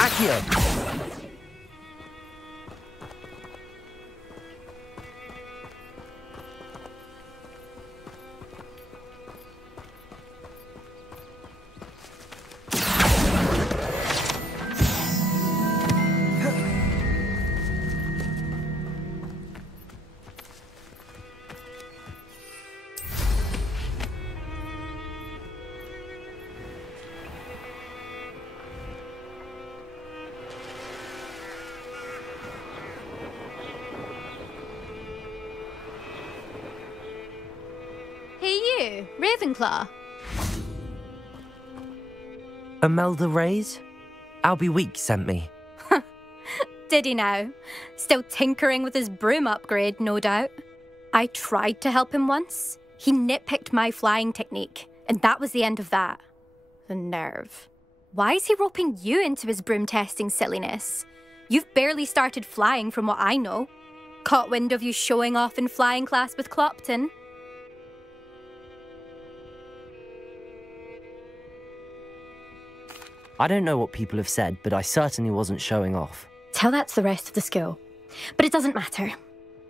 Accio! Ravenclaw. Imelda Reyes? Albie Week sent me. Did he now? Still tinkering with his broom upgrade, no doubt. I tried to help him once. He nitpicked my flying technique, and that was the end of that. The nerve. Why is he roping you into his broom testing silliness? You've barely started flying from what I know. Caught wind of you showing off in flying class with Clopton. I don't know what people have said, but I certainly wasn't showing off. Tell that to the rest of the school. But it doesn't matter.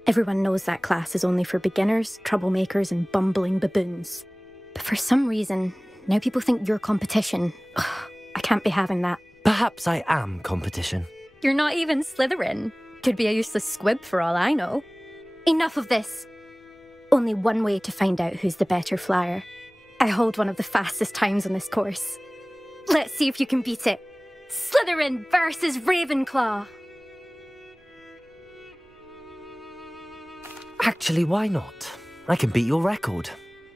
Everyone knows that class is only for beginners, troublemakers, and bumbling baboons. But for some reason, now people think you're competition. Ugh, I can't be having that. Perhaps I am competition. You're not even Slytherin. Could be a useless squib for all I know. Enough of this. Only one way to find out who's the better flyer. I hold one of the fastest times on this course. Let's see if you can beat it. Slytherin versus Ravenclaw. Actually, why not? I can beat your record.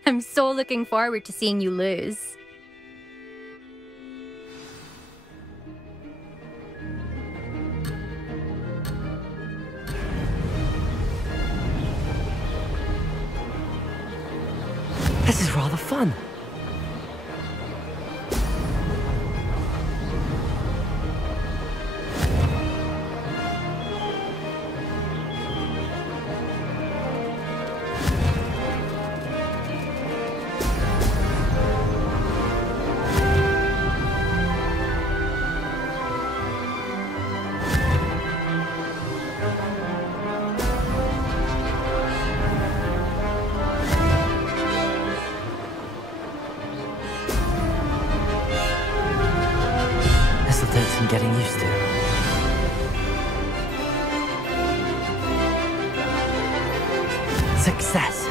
I'm so looking forward to seeing you lose. This is rather fun. some getting used to. Success!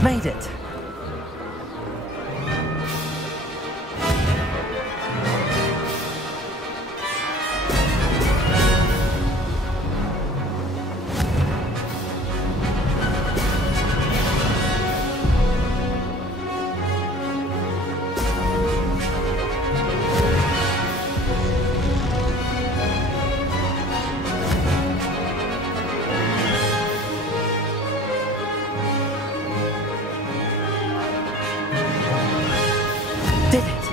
Made it! Did it!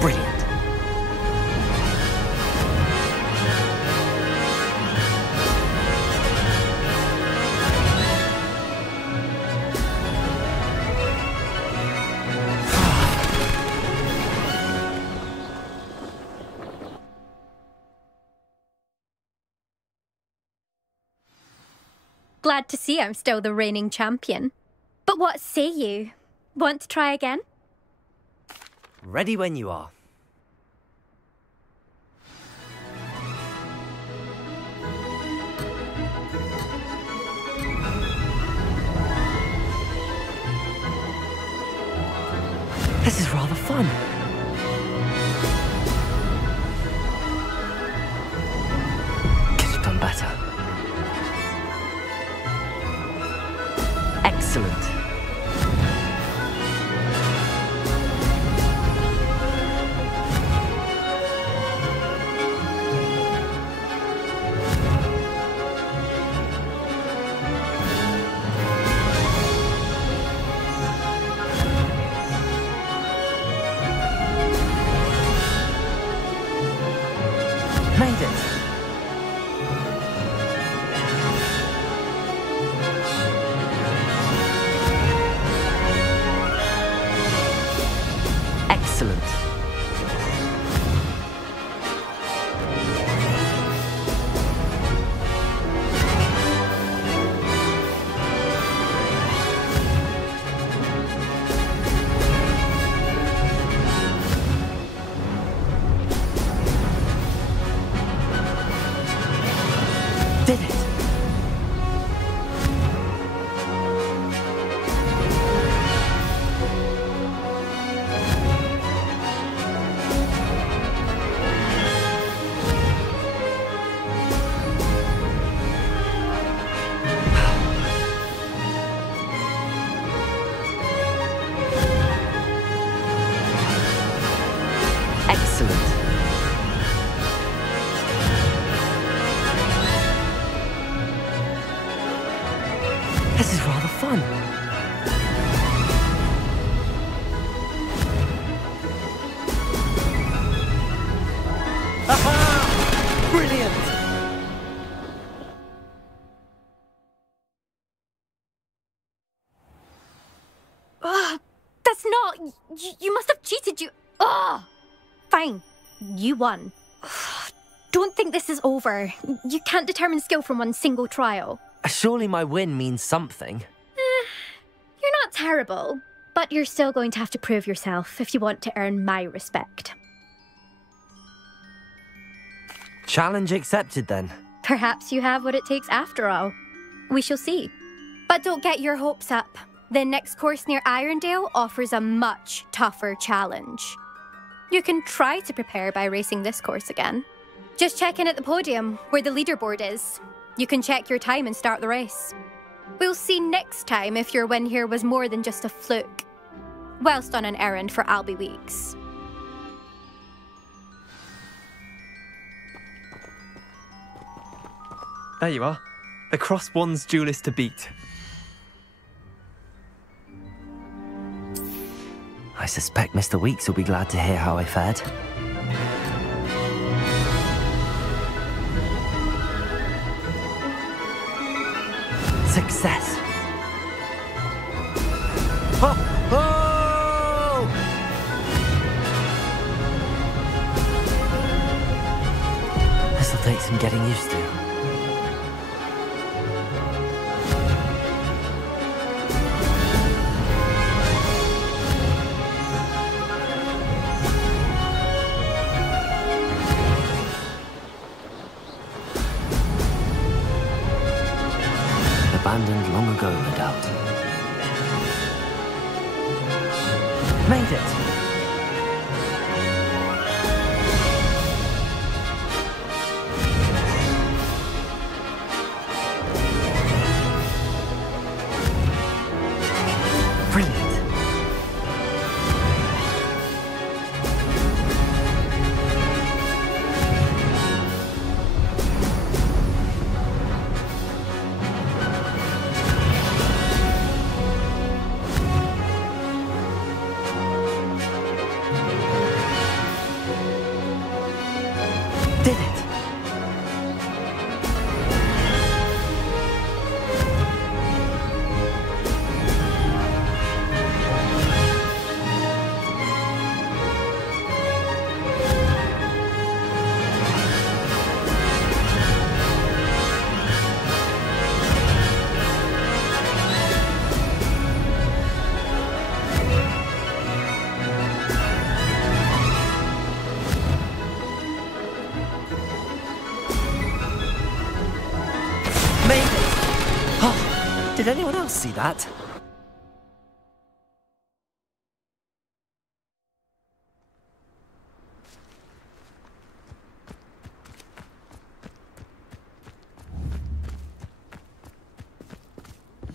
Brilliant. Glad to see I'm still the reigning champion. But what say you? Want to try again? Ready when you are. This is rather fun. Could have done better. Excellent. Made it. Excellent. Did it! Excellent. This is rather fun. Aha! Brilliant! That's not... You must have cheated, you... Fine. You won. Don't think this is over. You can't determine skill from one single trial. Surely my win means something. You're not terrible, but you're still going to have to prove yourself if you want to earn my respect. Challenge accepted then. Perhaps you have what it takes after all. We shall see. But don't get your hopes up. The next course near Irondale offers a much tougher challenge. You can try to prepare by racing this course again. Just check in at the podium, where the leaderboard is. You can check your time and start the race. We'll see next time if your win here was more than just a fluke, whilst on an errand for Albie Weeks. There you are. The Cross Wands duelist to beat. I suspect Mr. Weeks will be glad to hear how I fared. Success! Oh! Oh! This'll take some getting used to. Abandoned long ago, no doubt. Made it! Brilliant! Did it! Made it! Oh, did anyone else see that?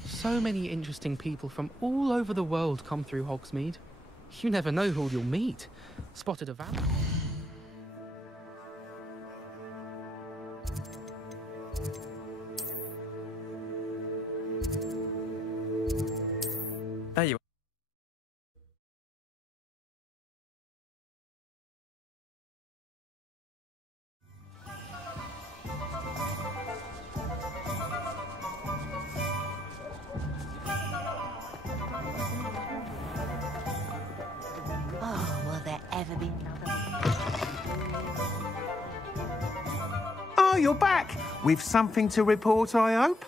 So many interesting people from all over the world come through Hogsmeade. You never know who you'll meet. Spotted a van. There you are. Oh, will there ever be another? Oh, you're back! With something to report, I hope?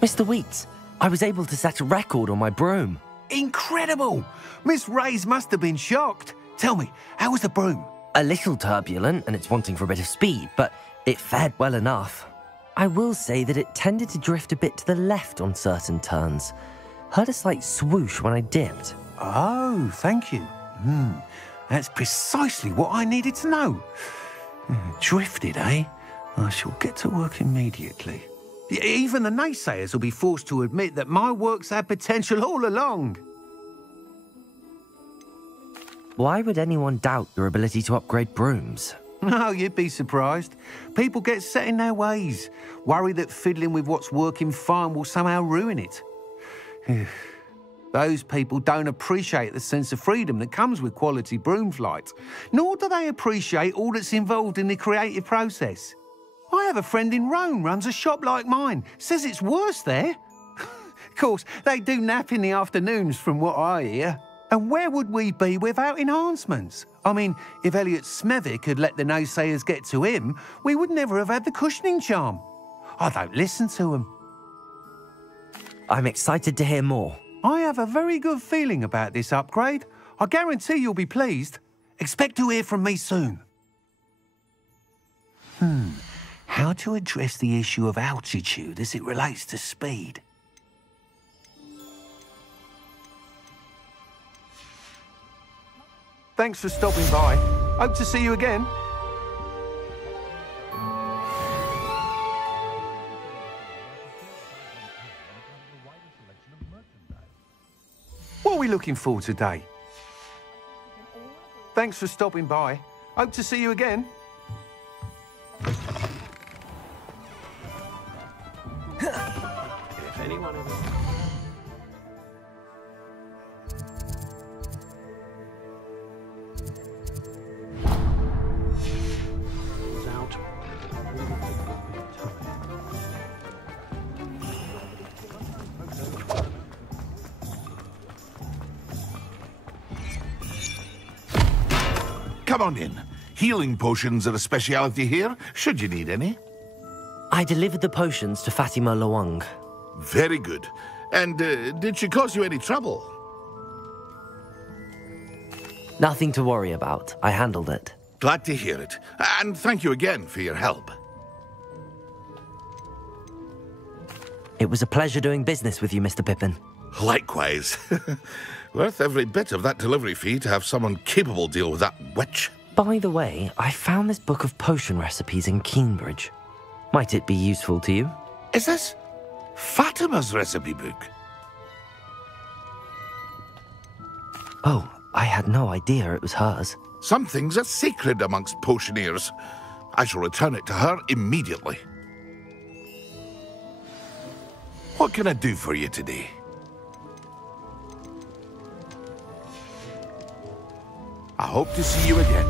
Mr. Weeks, I was able to set a record on my broom. Incredible! Miss Reyes must have been shocked. Tell me, how was the broom? A little turbulent and it's wanting for a bit of speed, but it fared well enough. I will say that it tended to drift a bit to the left on certain turns. Heard a slight swoosh when I dipped. Oh, thank you. That's precisely what I needed to know. Drifted, eh? I shall get to work immediately. Even the naysayers will be forced to admit that my work's had potential all along. Why would anyone doubt your ability to upgrade brooms? Oh, you'd be surprised. People get set in their ways, worry that fiddling with what's working fine will somehow ruin it. Those people don't appreciate the sense of freedom that comes with quality broom flight, nor do they appreciate all that's involved in the creative process. I have a friend in Rome runs a shop like mine, says it's worse there. Of course, they do nap in the afternoons from what I hear. And where would we be without enhancements? I mean, if Elliot Smethwick had let the naysayers get to him, we would never have had the cushioning charm. I don't listen to them. I'm excited to hear more. I have a very good feeling about this upgrade. I guarantee you'll be pleased. Expect to hear from me soon. How to address the issue of altitude as it relates to speed? Thanks for stopping by. Hope to see you again. What are we looking for today? Thanks for stopping by. Hope to see you again. If anyone ever... Come on in. Healing potions are a speciality here, should you need any. I delivered the potions to Fatima Lawang. Very good. And did she cause you any trouble? Nothing to worry about. I handled it. Glad to hear it. And thank you again for your help. It was a pleasure doing business with you, Mr. Pippin. Likewise. Worth every bit of that delivery fee to have someone capable deal with that witch. By the way, I found this book of potion recipes in Cambridge. Might it be useful to you? Is this Fatima's recipe book? Oh, I had no idea it was hers. Some things are sacred amongst potioneers. I shall return it to her immediately. What can I do for you today? I hope to see you again.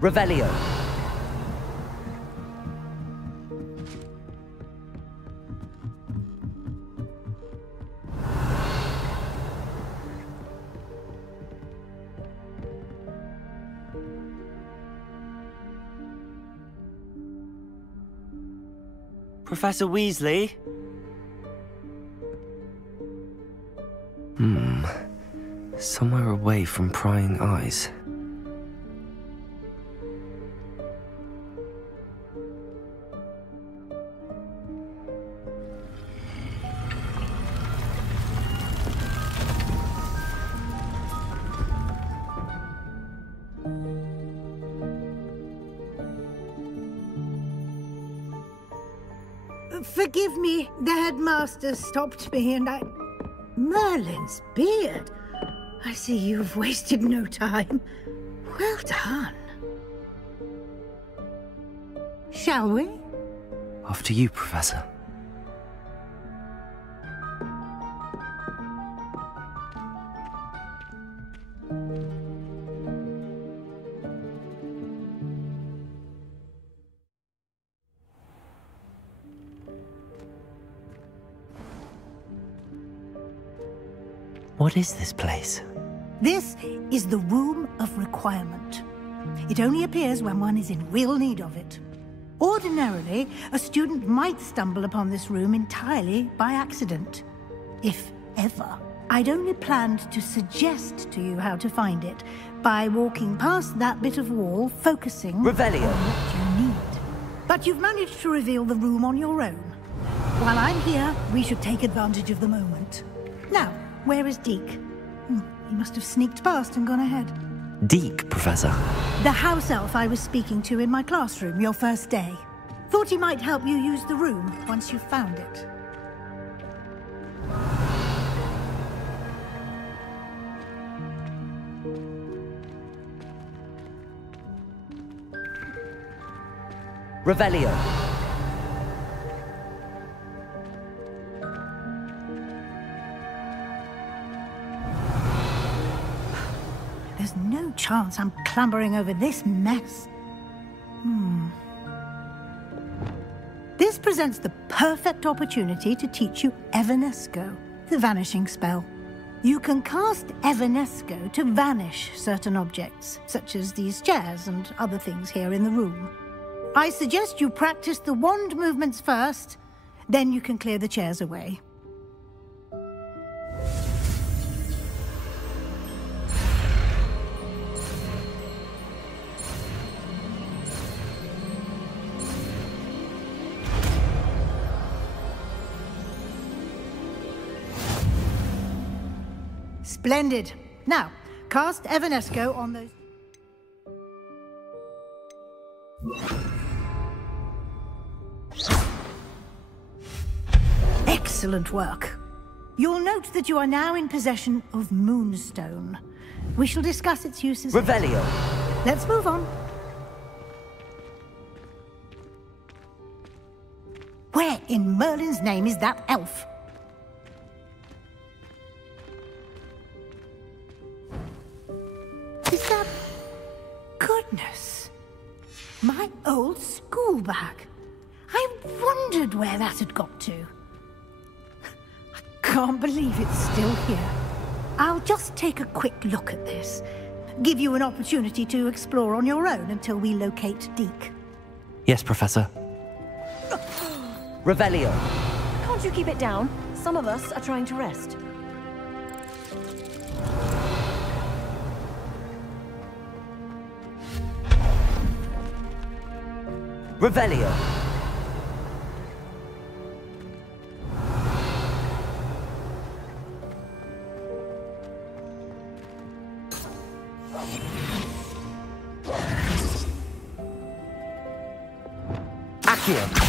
Revelio. Professor Weasley? Somewhere away from prying eyes. Forgive me, the headmaster stopped me and I... Merlin's beard. I see you've wasted no time. Well done. Shall we? After you, Professor. What is this place? This is the Room of Requirement. It only appears when one is in real need of it. Ordinarily, a student might stumble upon this room entirely by accident, if ever. I'd only planned to suggest to you how to find it by walking past that bit of wall, focusing Revelio. on what you need. But you've managed to reveal the room on your own. While I'm here, we should take advantage of the moment. Now, where is Deke? He must have sneaked past and gone ahead. Deke, Professor. The house elf I was speaking to in my classroom your first day. Thought he might help you use the room once you found it. Revelio. There's no chance I'm clambering over this mess. This presents the perfect opportunity to teach you Evanesco, the vanishing spell. You can cast Evanesco to vanish certain objects, such as these chairs and other things here in the room. I suggest you practice the wand movements first, then you can clear the chairs away. Splendid. Now, cast Evanesco on those... Excellent work. You'll note that you are now in possession of Moonstone. We shall discuss its uses... Revelio. Let's move on. Where in Merlin's name is that elf? Is that... Goodness. My old school bag. I wondered where that had got to. I can't believe it's still here. I'll just take a quick look at this. Give you an opportunity to explore on your own until we locate Deke. Yes, Professor. Revelio. Can't you keep it down? Some of us are trying to rest. Revelio. Accio.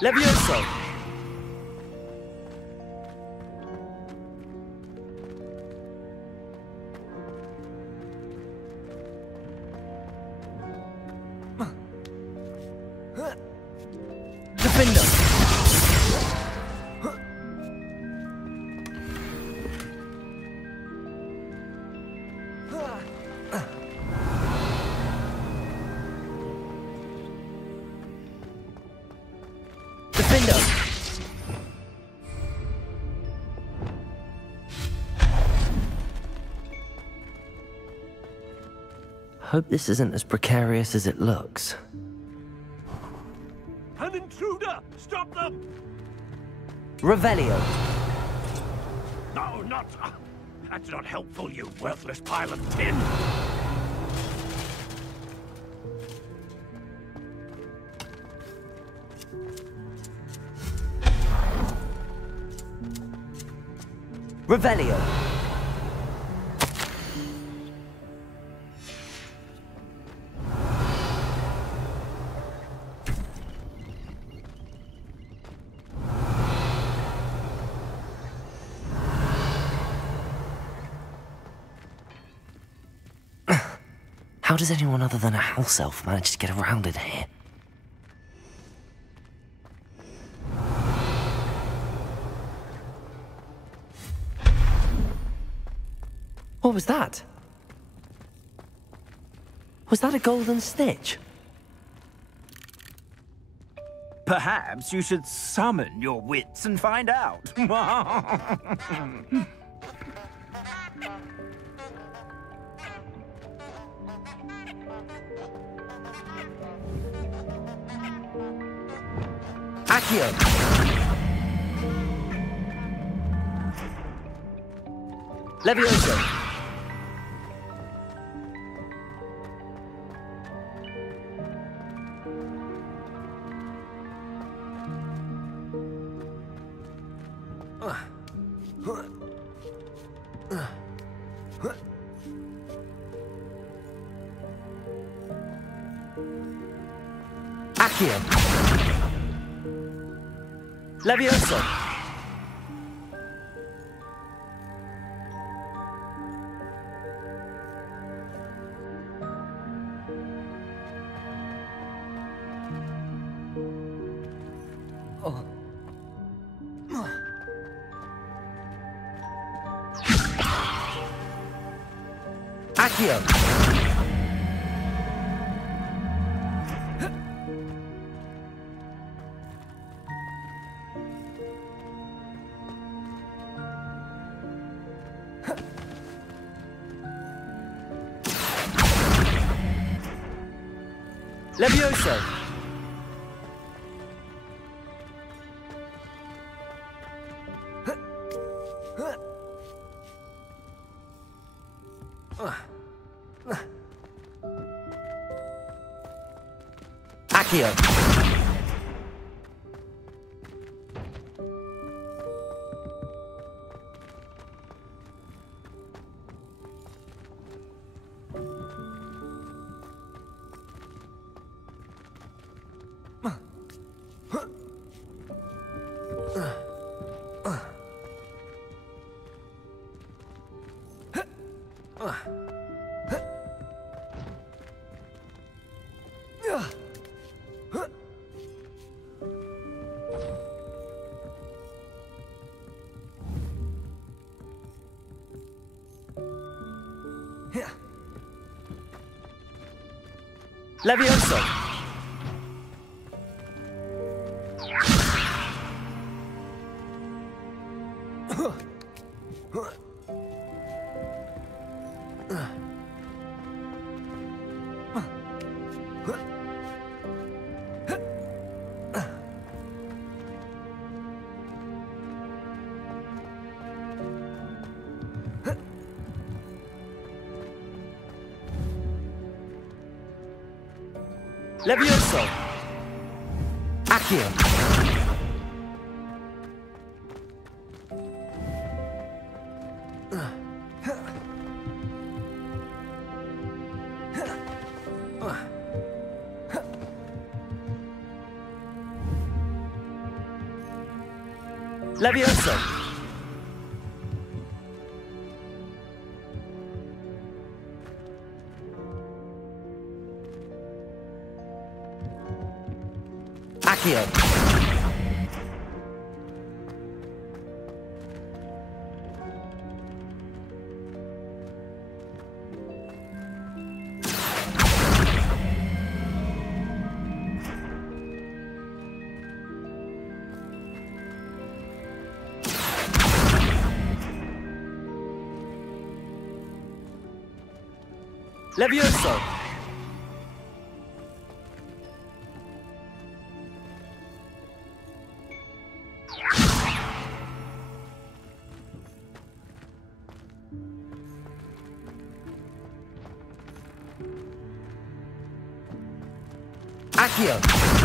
Levioso! Defender. Defender. Hope this isn't as precarious as it looks. An intruder! Stop them! Revelio. No, not... That's not helpful, you worthless pile of tin! Revelio. How does anyone other than a house elf manage to get around in here? What was that? Was that a golden stitch? Perhaps you should summon your wits and find out. Accio. Levioso. Accio. Levioso. Accio. Levioso. Accio. Levioso. Levioso. Accio. Levioso. Accio. Levioso! Accio!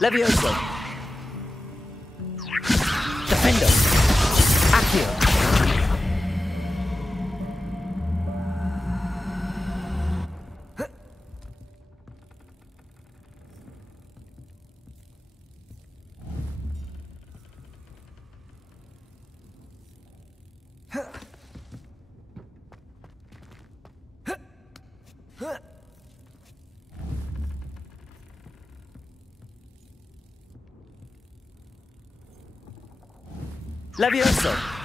Levioso! Defendo! Accio! Levioso!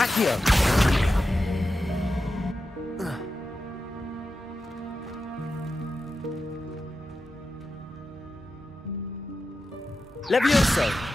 Accio! Levioso!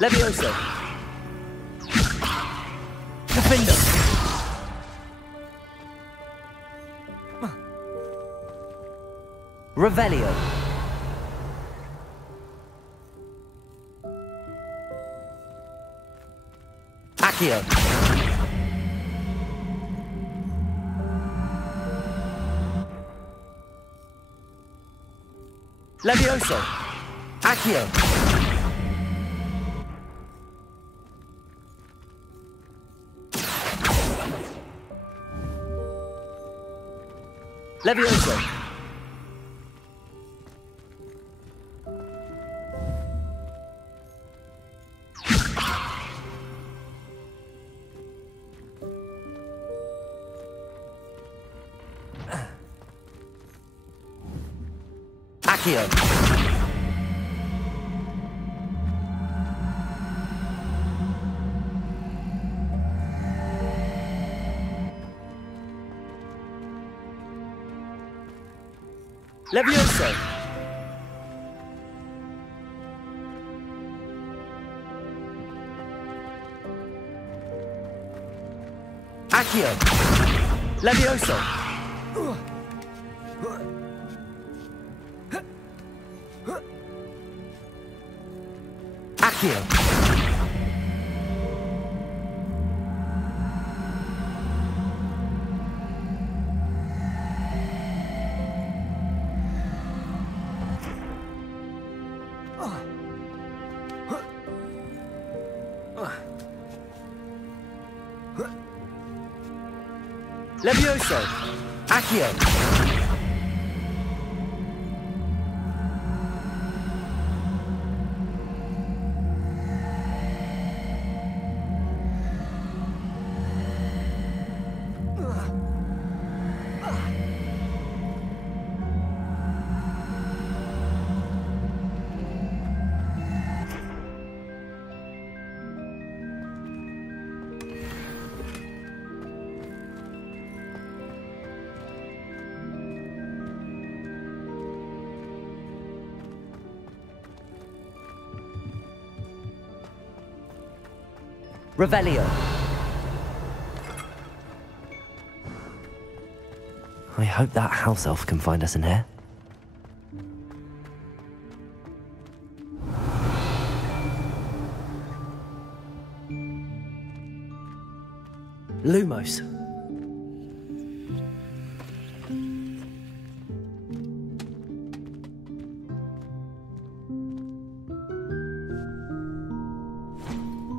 Levioso! Defendo! Revelio! Accio! Levioso! Accio! Levioso! Accio! Levioso! Accio! Levioso! Accio! Levioso! Accio! Revelio. I hope that house elf can find us in here. Lumos.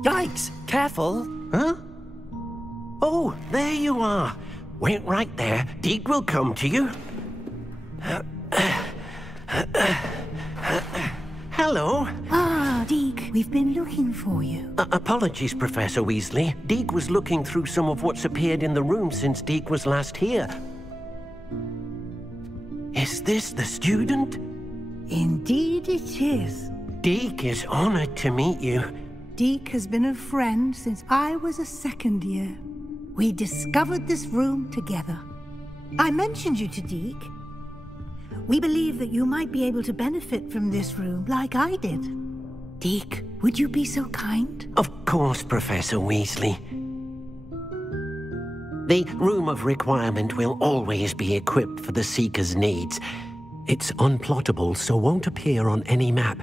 Yikes! Careful! Huh? Oh, there you are. Wait right there. Deke will come to you. Hello. Ah, Deke, we've been looking for you. Apologies, Professor Weasley. Deke was looking through some of what's appeared in the room since Deke was last here. Is this the student? Indeed it is. Deke is honored to meet you. Deke has been a friend since I was a second year. We discovered this room together. I mentioned you to Deke. We believe that you might be able to benefit from this room like I did. Deke, would you be so kind? Of course, Professor Weasley. The Room of Requirement will always be equipped for the Seeker's needs. It's unplottable, so won't appear on any map.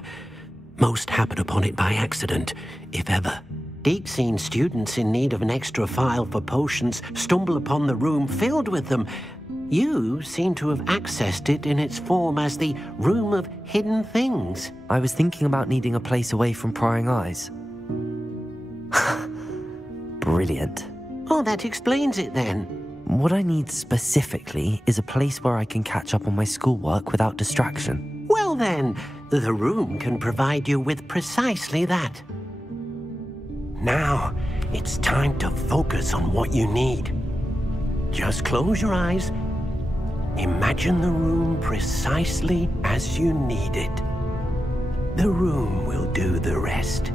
Most happen upon it by accident, if ever. Deke's seen students in need of an extra file for potions stumble upon the room filled with them. You seem to have accessed it in its form as the Room of Hidden Things. I was thinking about needing a place away from prying eyes. Brilliant. Oh, that explains it then. What I need specifically is a place where I can catch up on my schoolwork without distraction. Well then, the room can provide you with precisely that. Now, it's time to focus on what you need. Just close your eyes. Imagine the room precisely as you need it. The room will do the rest.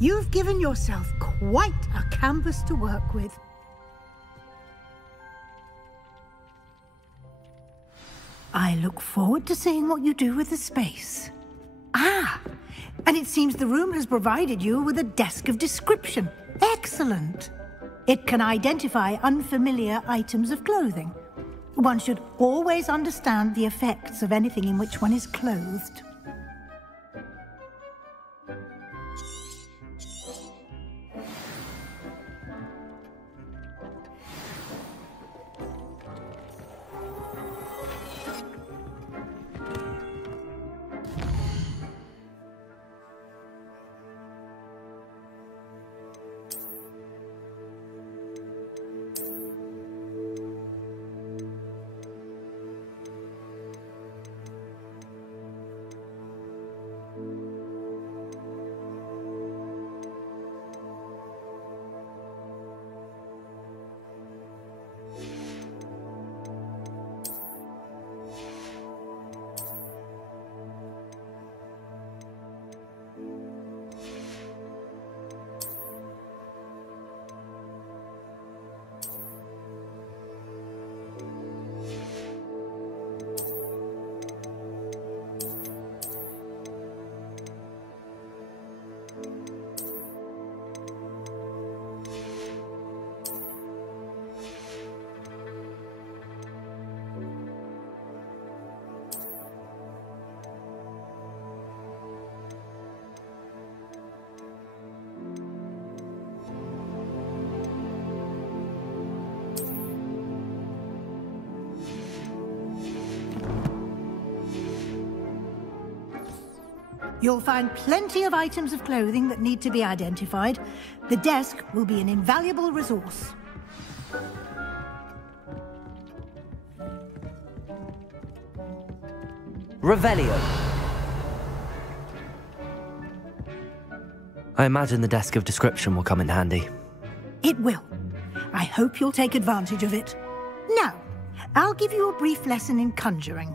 You've given yourself quite a canvas to work with. I look forward to seeing what you do with the space. Ah, and it seems the room has provided you with a desk of description. Excellent. It can identify unfamiliar items of clothing. One should always understand the effects of anything in which one is clothed. You'll find plenty of items of clothing that need to be identified. The desk will be an invaluable resource. Revelio. I imagine the desk of description will come in handy. It will. I hope you'll take advantage of it. Now, I'll give you a brief lesson in conjuring.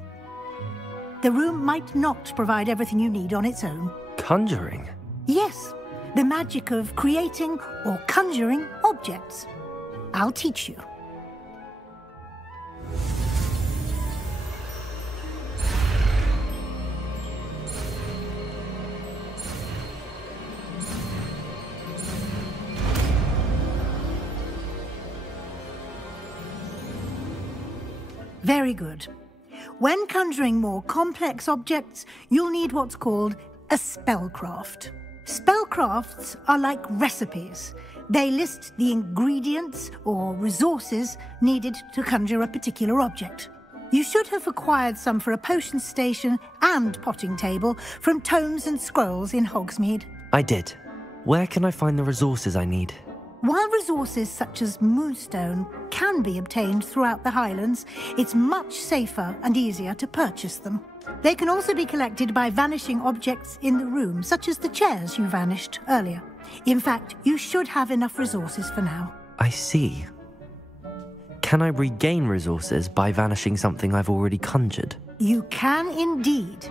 The room might not provide everything you need on its own. Conjuring? Yes, the magic of creating or conjuring objects. I'll teach you. Very good. When conjuring more complex objects, you'll need what's called a spellcraft. Spellcrafts are like recipes. They list the ingredients or resources needed to conjure a particular object. You should have acquired some for a potion station and potting table from tomes and scrolls in Hogsmeade. I did. Where can I find the resources I need? While resources such as moonstone can be obtained throughout the Highlands, it's much safer and easier to purchase them. They can also be collected by vanishing objects in the room, such as the chairs you vanished earlier. In fact, you should have enough resources for now. I see. Can I regain resources by vanishing something I've already conjured? You can indeed.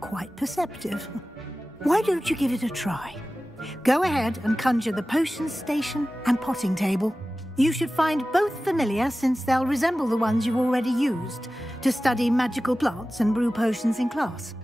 Quite perceptive. Why don't you give it a try? Go ahead and conjure the potion station and potting table. You should find both familiar, since they'll resemble the ones you've already used to study magical plants and brew potions in class.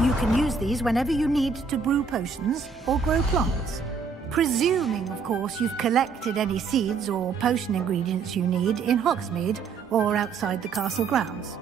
You can use these whenever you need to brew potions or grow plants. Presuming, of course, you've collected any seeds or potion ingredients you need in Hogsmeade or outside the castle grounds.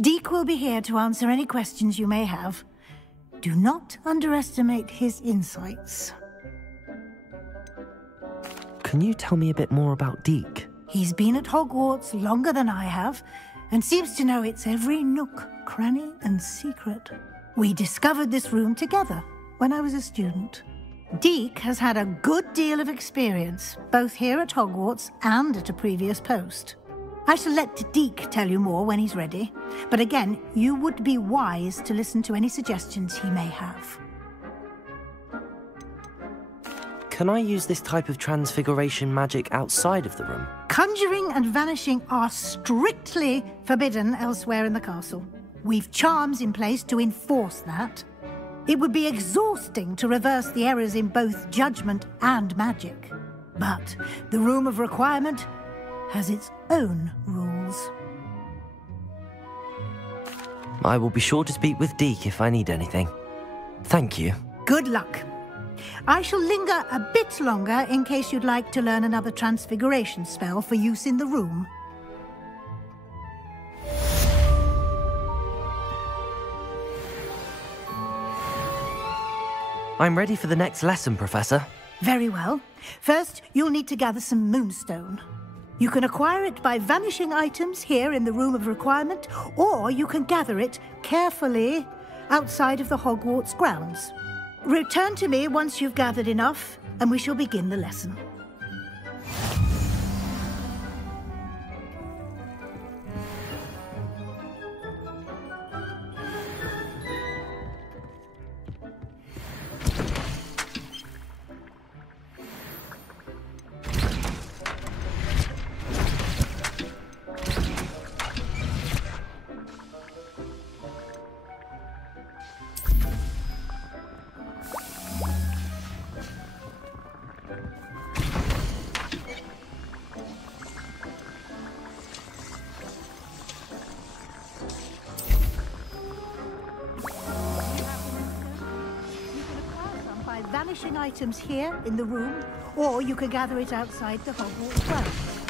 Deek will be here to answer any questions you may have. Do not underestimate his insights. Can you tell me a bit more about Deek? He's been at Hogwarts longer than I have, and seems to know its every nook, cranny, and secret. We discovered this room together when I was a student. Deek has had a good deal of experience, both here at Hogwarts and at a previous post. I shall let Deek tell you more when he's ready, but again, you would be wise to listen to any suggestions he may have. Can I use this type of transfiguration magic outside of the room? Conjuring and vanishing are strictly forbidden elsewhere in the castle. We've charms in place to enforce that. It would be exhausting to reverse the errors in both judgment and magic. But the Room of Requirement has its own rules. I will be sure to speak with Deek if I need anything. Thank you. Good luck. I shall linger a bit longer in case you'd like to learn another transfiguration spell for use in the room. I'm ready for the next lesson, Professor. Very well. First, you'll need to gather some moonstone. You can acquire it by vanishing items here in the Room of Requirement, or you can gather it carefully outside of the Hogwarts grounds. Return to me once you've gathered enough, and we shall begin the lesson. Vanishing items here in the room, or you can gather it outside the Hogwarts grounds.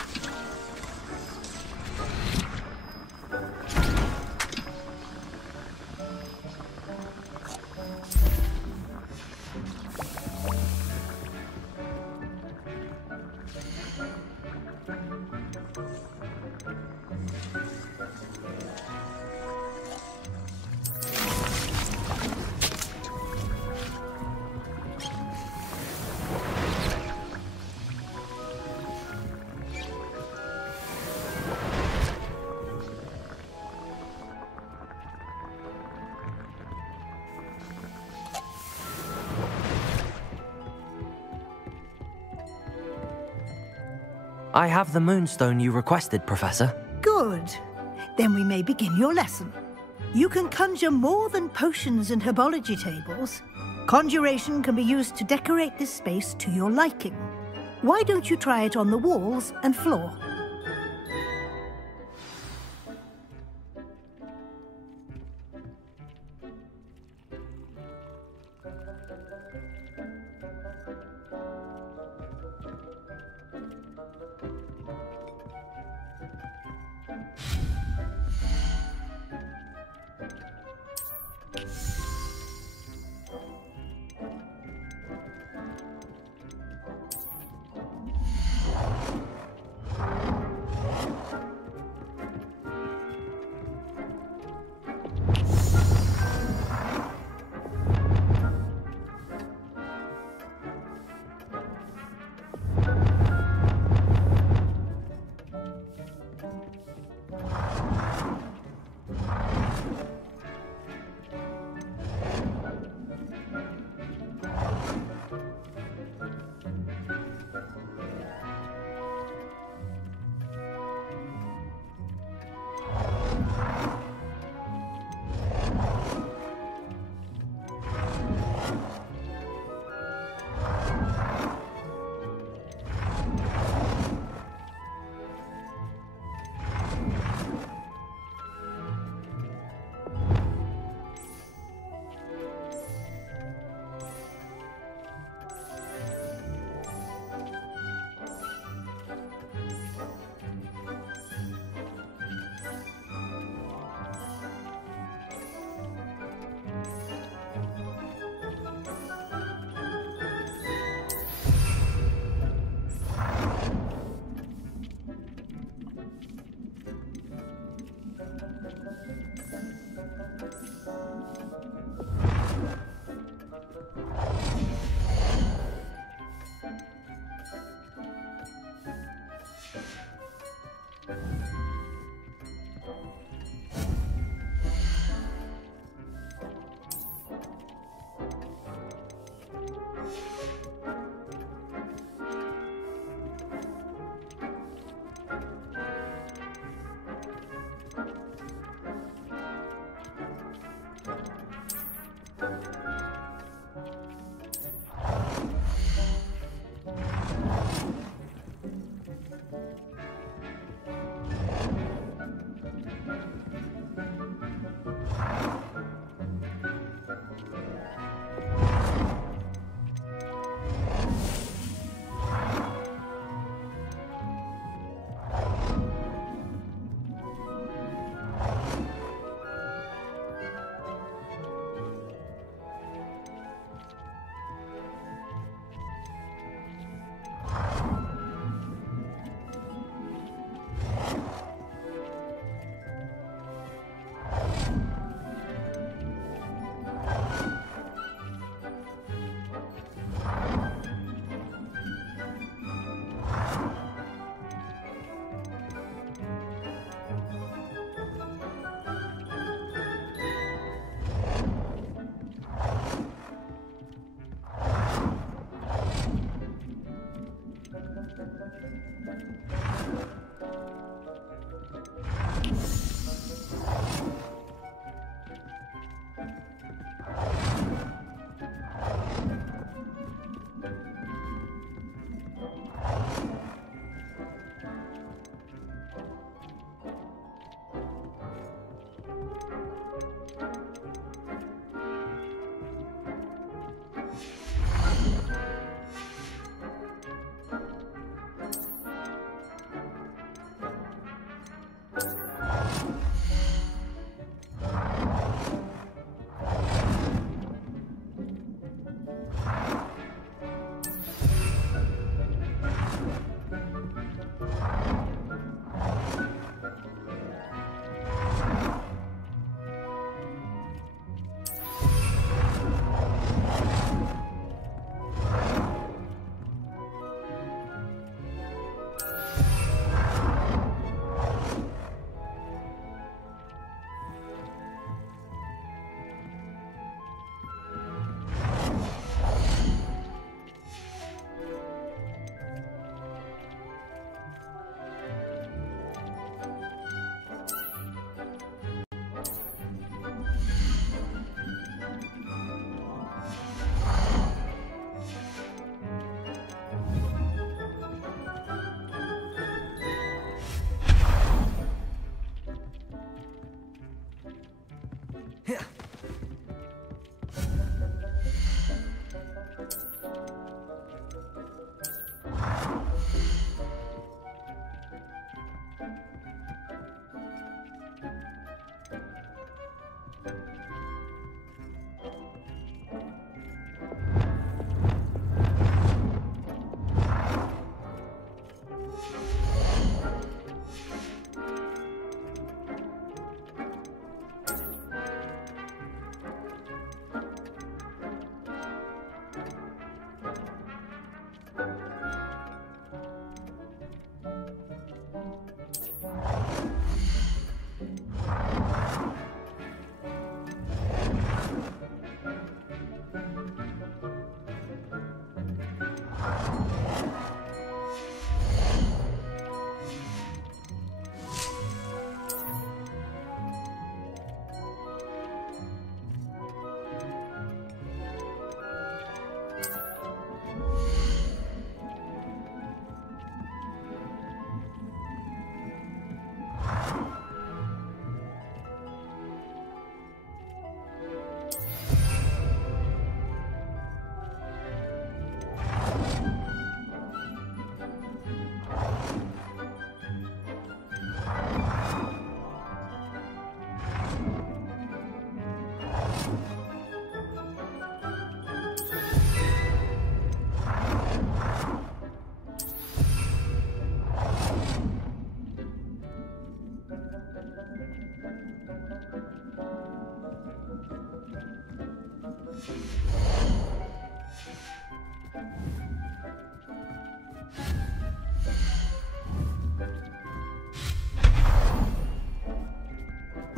I have the moonstone you requested, Professor. Good. Then we may begin your lesson. You can conjure more than potions and herbology tables. Conjuration can be used to decorate this space to your liking. Why don't you try it on the walls and floor?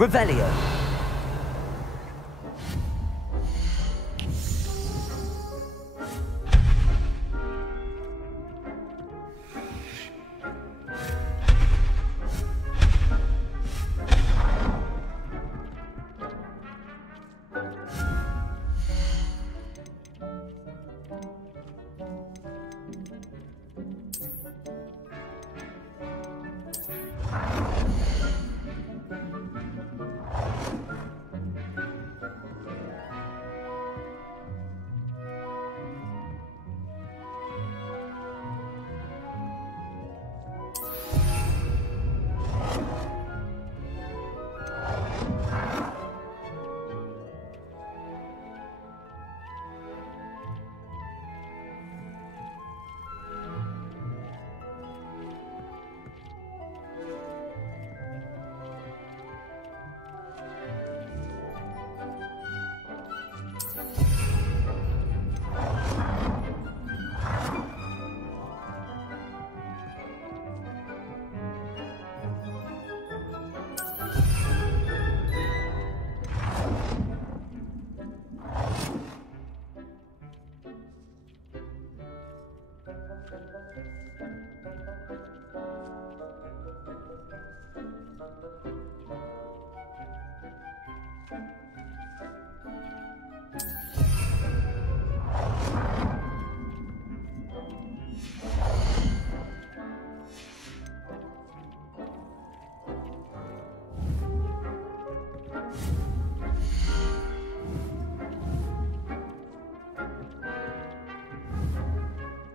Revelio.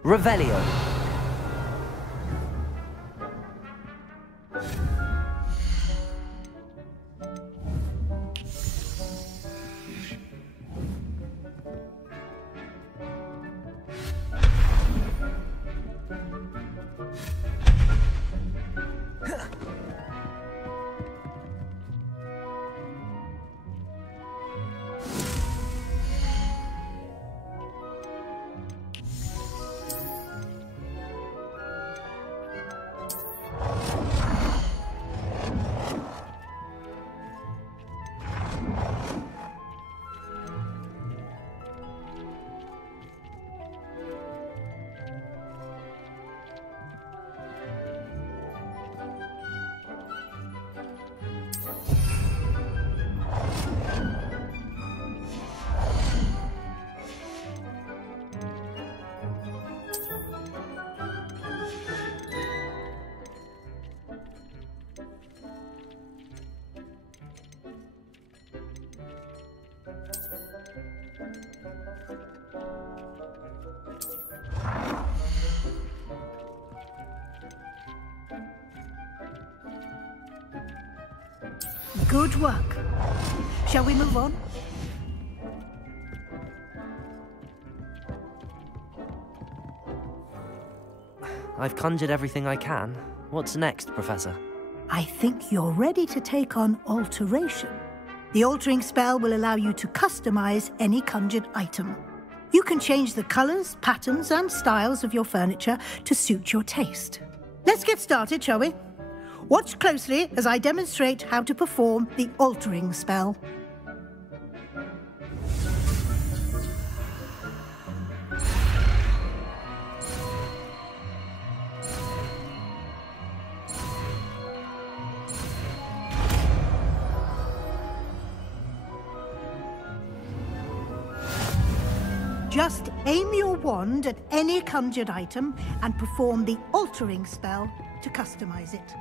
Revelio. Good work. Shall we move on? I've conjured everything I can. What's next, Professor? I think you're ready to take on alteration. The altering spell will allow you to customize any conjured item. You can change the colors, patterns, and styles of your furniture to suit your taste. Let's get started, shall we? Watch closely as I demonstrate how to perform the altering spell. Just aim your wand at any conjured item and perform the altering spell to customize it.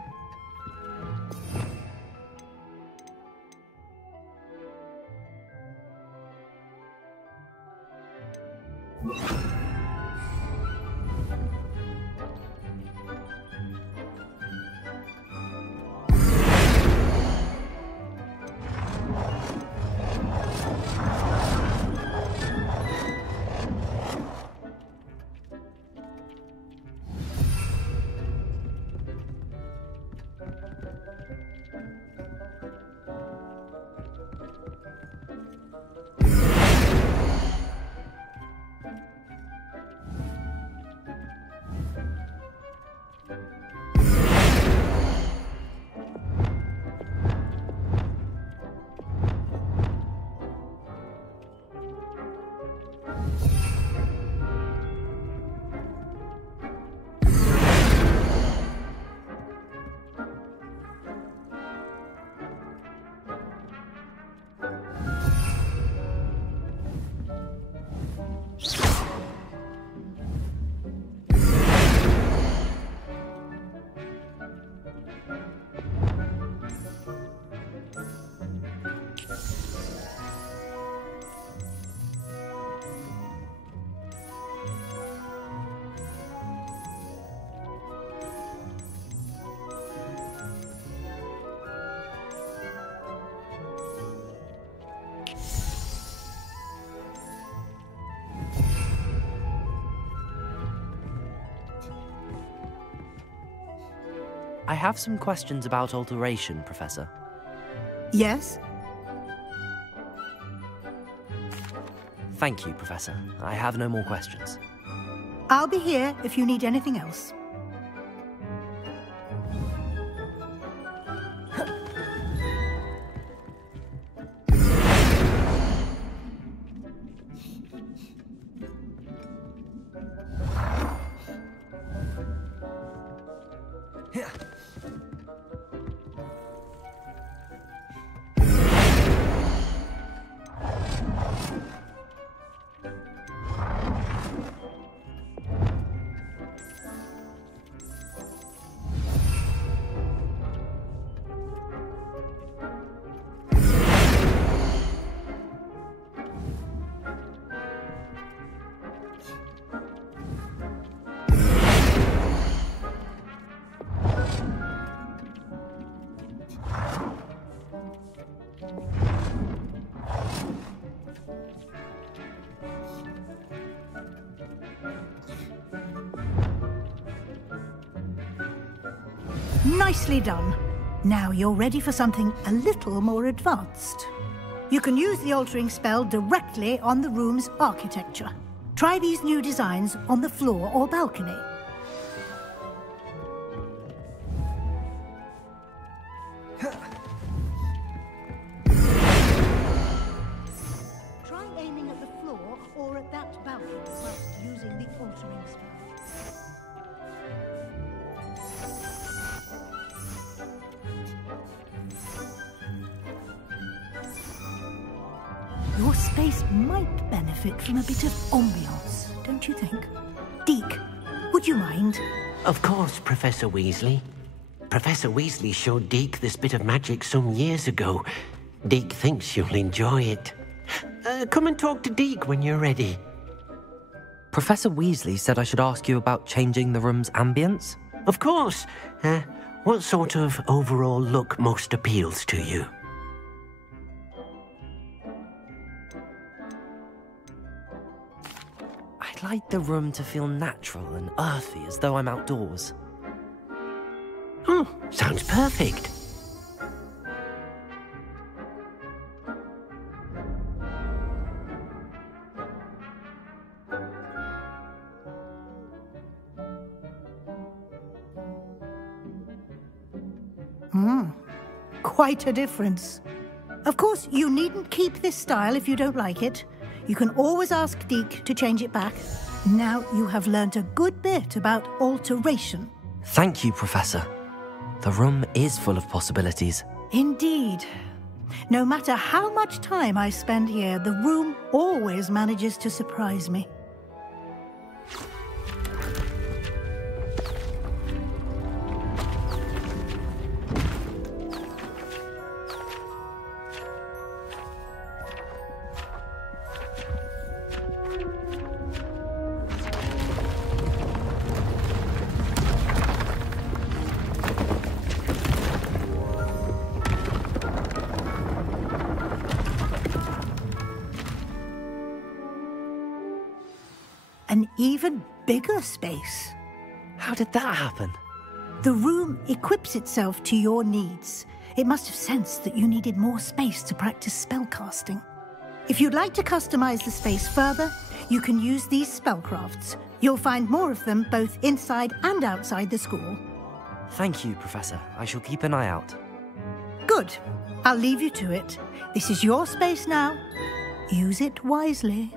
I have some questions about alteration, Professor. Yes? Thank you, Professor. I have no more questions. I'll be here if you need anything else. Nicely done. Now you're ready for something a little more advanced. You can use the altering spell directly on the room's architecture. Try these new designs on the floor or balcony. Try aiming at the floor or at that balcony whilst using the altering spell. Your space might benefit from a bit of ambiance, don't you think? Deke, would you mind? Of course, Professor Weasley. Professor Weasley showed Deke this bit of magic some years ago. Deke thinks you'll enjoy it. Come and talk to Deke when you're ready. Professor Weasley said I should ask you about changing the room's ambience? Of course. What sort of overall look most appeals to you? like the room to feel natural and earthy, as though I'm outdoors. Oh, sounds perfect. Quite a difference. Of course, you needn't keep this style if you don't like it. You can always ask Deke to change it back. Now you have learnt a good bit about alteration. Thank you, Professor. The room is full of possibilities. Indeed. No matter how much time I spend here, the room always manages to surprise me. An even bigger space. How did that happen? The room equips itself to your needs. It must have sensed that you needed more space to practice spellcasting. If you'd like to customize the space further, you can use these spellcrafts. You'll find more of them both inside and outside the school. Thank you, Professor. I shall keep an eye out. Good. I'll leave you to it. This is your space now. Use it wisely.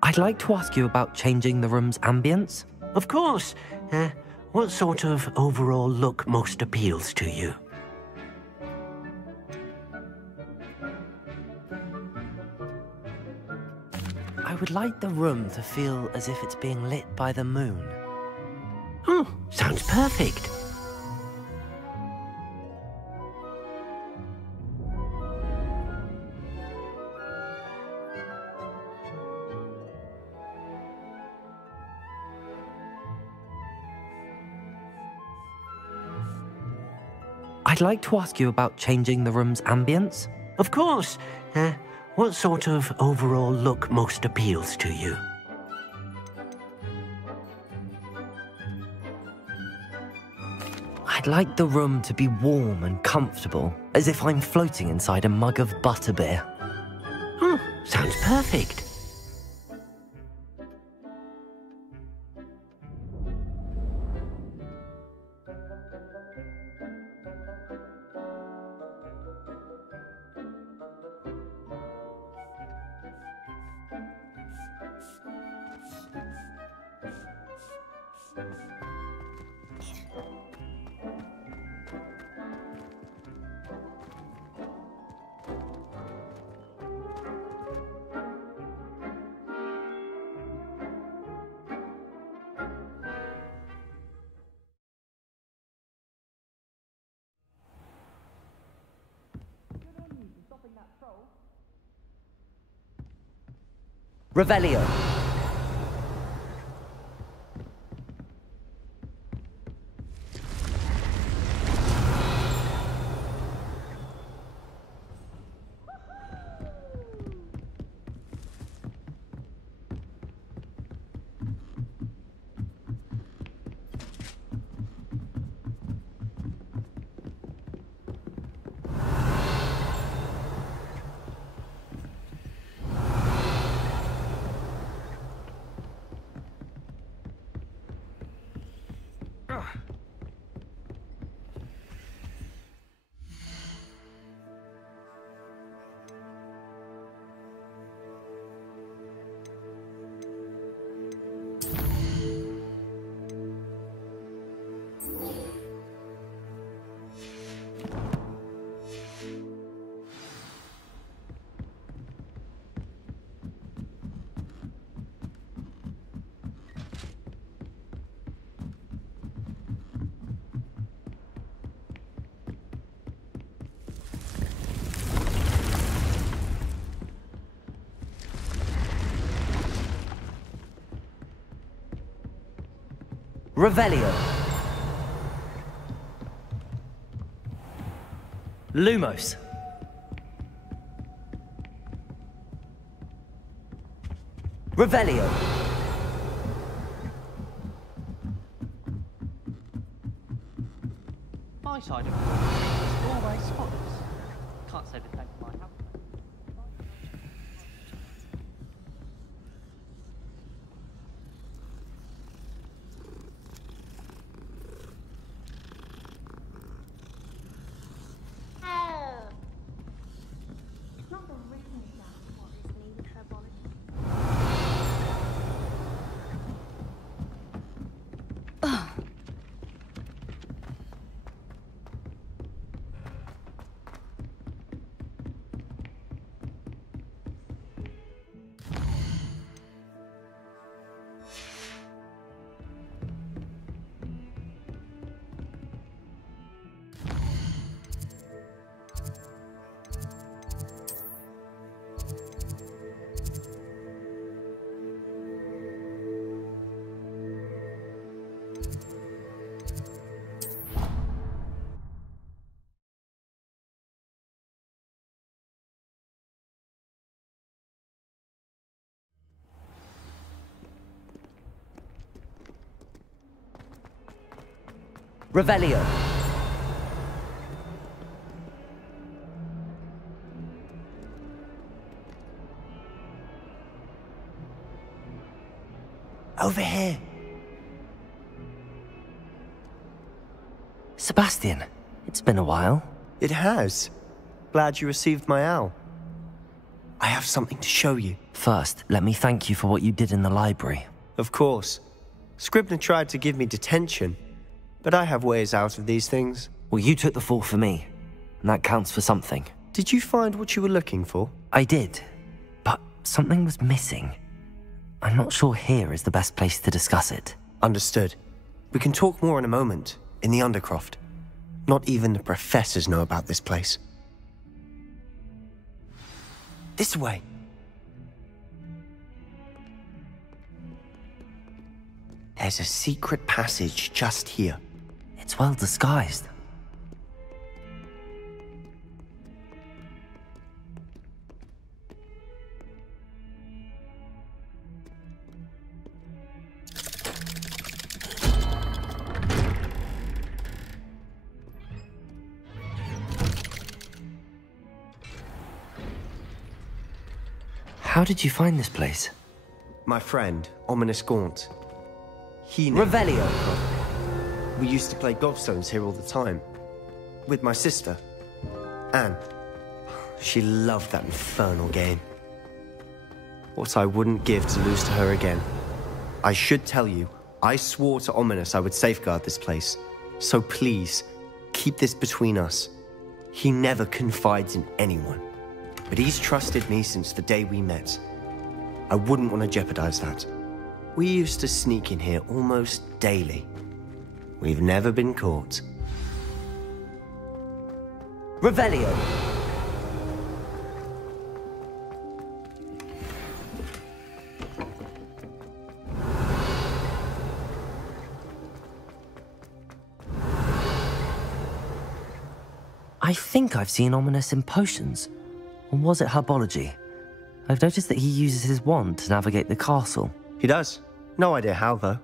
I'd like to ask you about changing the room's ambience. Of course. What sort of overall look most appeals to you? I would like the room to feel as if it's being lit by the moon. Oh, sounds perfect. I'd like to ask you about changing the room's ambience. Of course. What sort of overall look most appeals to you? I'd like the room to be warm and comfortable, as if I'm floating inside a mug of butterbeer. Oh, sounds perfect. Revelio. Revelio. Lumos. Revelio. My side of the room is always spotless. Can't say the same for my house. Revelio. Over here. Sebastian, it's been a while. It has. Glad you received my owl. I have something to show you. First, let me thank you for what you did in the library. Of course. Scribner tried to give me detention, but I have ways out of these things. Well, you took the fall for me, and that counts for something. Did you find what you were looking for? I did, but something was missing. I'm not sure here is the best place to discuss it. Understood. We can talk more in a moment, in the Undercroft. Not even the professors know about this place. This way. There's a secret passage just here. It's well disguised. How did you find this place? My friend, Ominous Gaunt. He Revelio. We used to play gobstones here all the time. With my sister, Anne. She loved that infernal game. What I wouldn't give to lose to her again. I should tell you, I swore to Ominous I would safeguard this place. So please, keep this between us. He never confides in anyone. But he's trusted me since the day we met. I wouldn't want to jeopardize that. We used to sneak in here almost daily. We've never been caught. Revelio. I think I've seen Ominous in potions. Or was it herbology? I've noticed that he uses his wand to navigate the castle. He does. No idea how, though.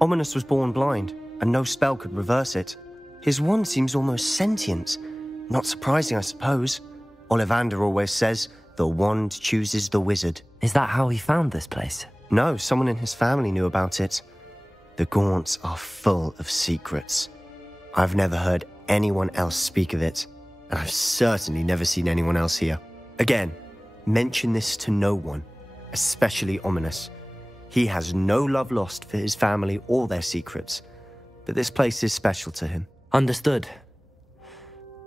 Ominous was born blind, and no spell could reverse it. His wand seems almost sentient. Not surprising, I suppose. Ollivander always says, the wand chooses the wizard. Is that how he found this place? No, someone in his family knew about it. The Gaunts are full of secrets. I've never heard anyone else speak of it, and I've certainly never seen anyone else here. Again, mention this to no one, especially Ominous. He has no love lost for his family or their secrets, but this place is special to him. Understood.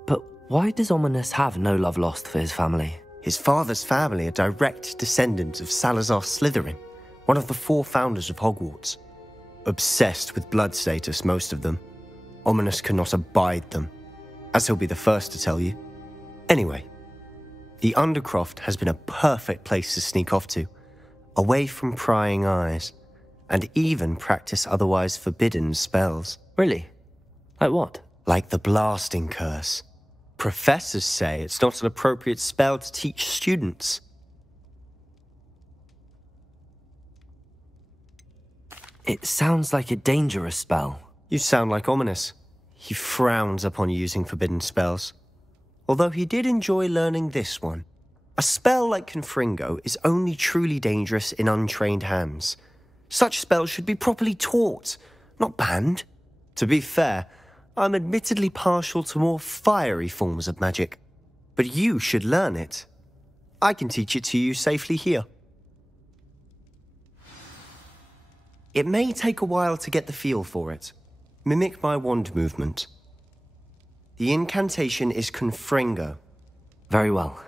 But why does Ominous have no love lost for his family? His father's family are direct descendants of Salazar Slytherin, one of the 4 founders of Hogwarts. Obsessed with blood status, most of them. Ominous cannot abide them, as he'll be the first to tell you. Anyway, the Undercroft has been a perfect place to sneak off to, away from prying eyes. and even practice otherwise forbidden spells. Really? Like what? Like the blasting curse. Professors say it's not an appropriate spell to teach students. It sounds like a dangerous spell. You sound like Ominous. He frowns upon using forbidden spells. Although he did enjoy learning this one. A spell like Confringo is only truly dangerous in untrained hands. Such spells should be properly taught, not banned. To be fair, I'm admittedly partial to more fiery forms of magic. But you should learn it. I can teach it to you safely here. It may take a while to get the feel for it. Mimic my wand movement. The incantation is Confringo. Very well.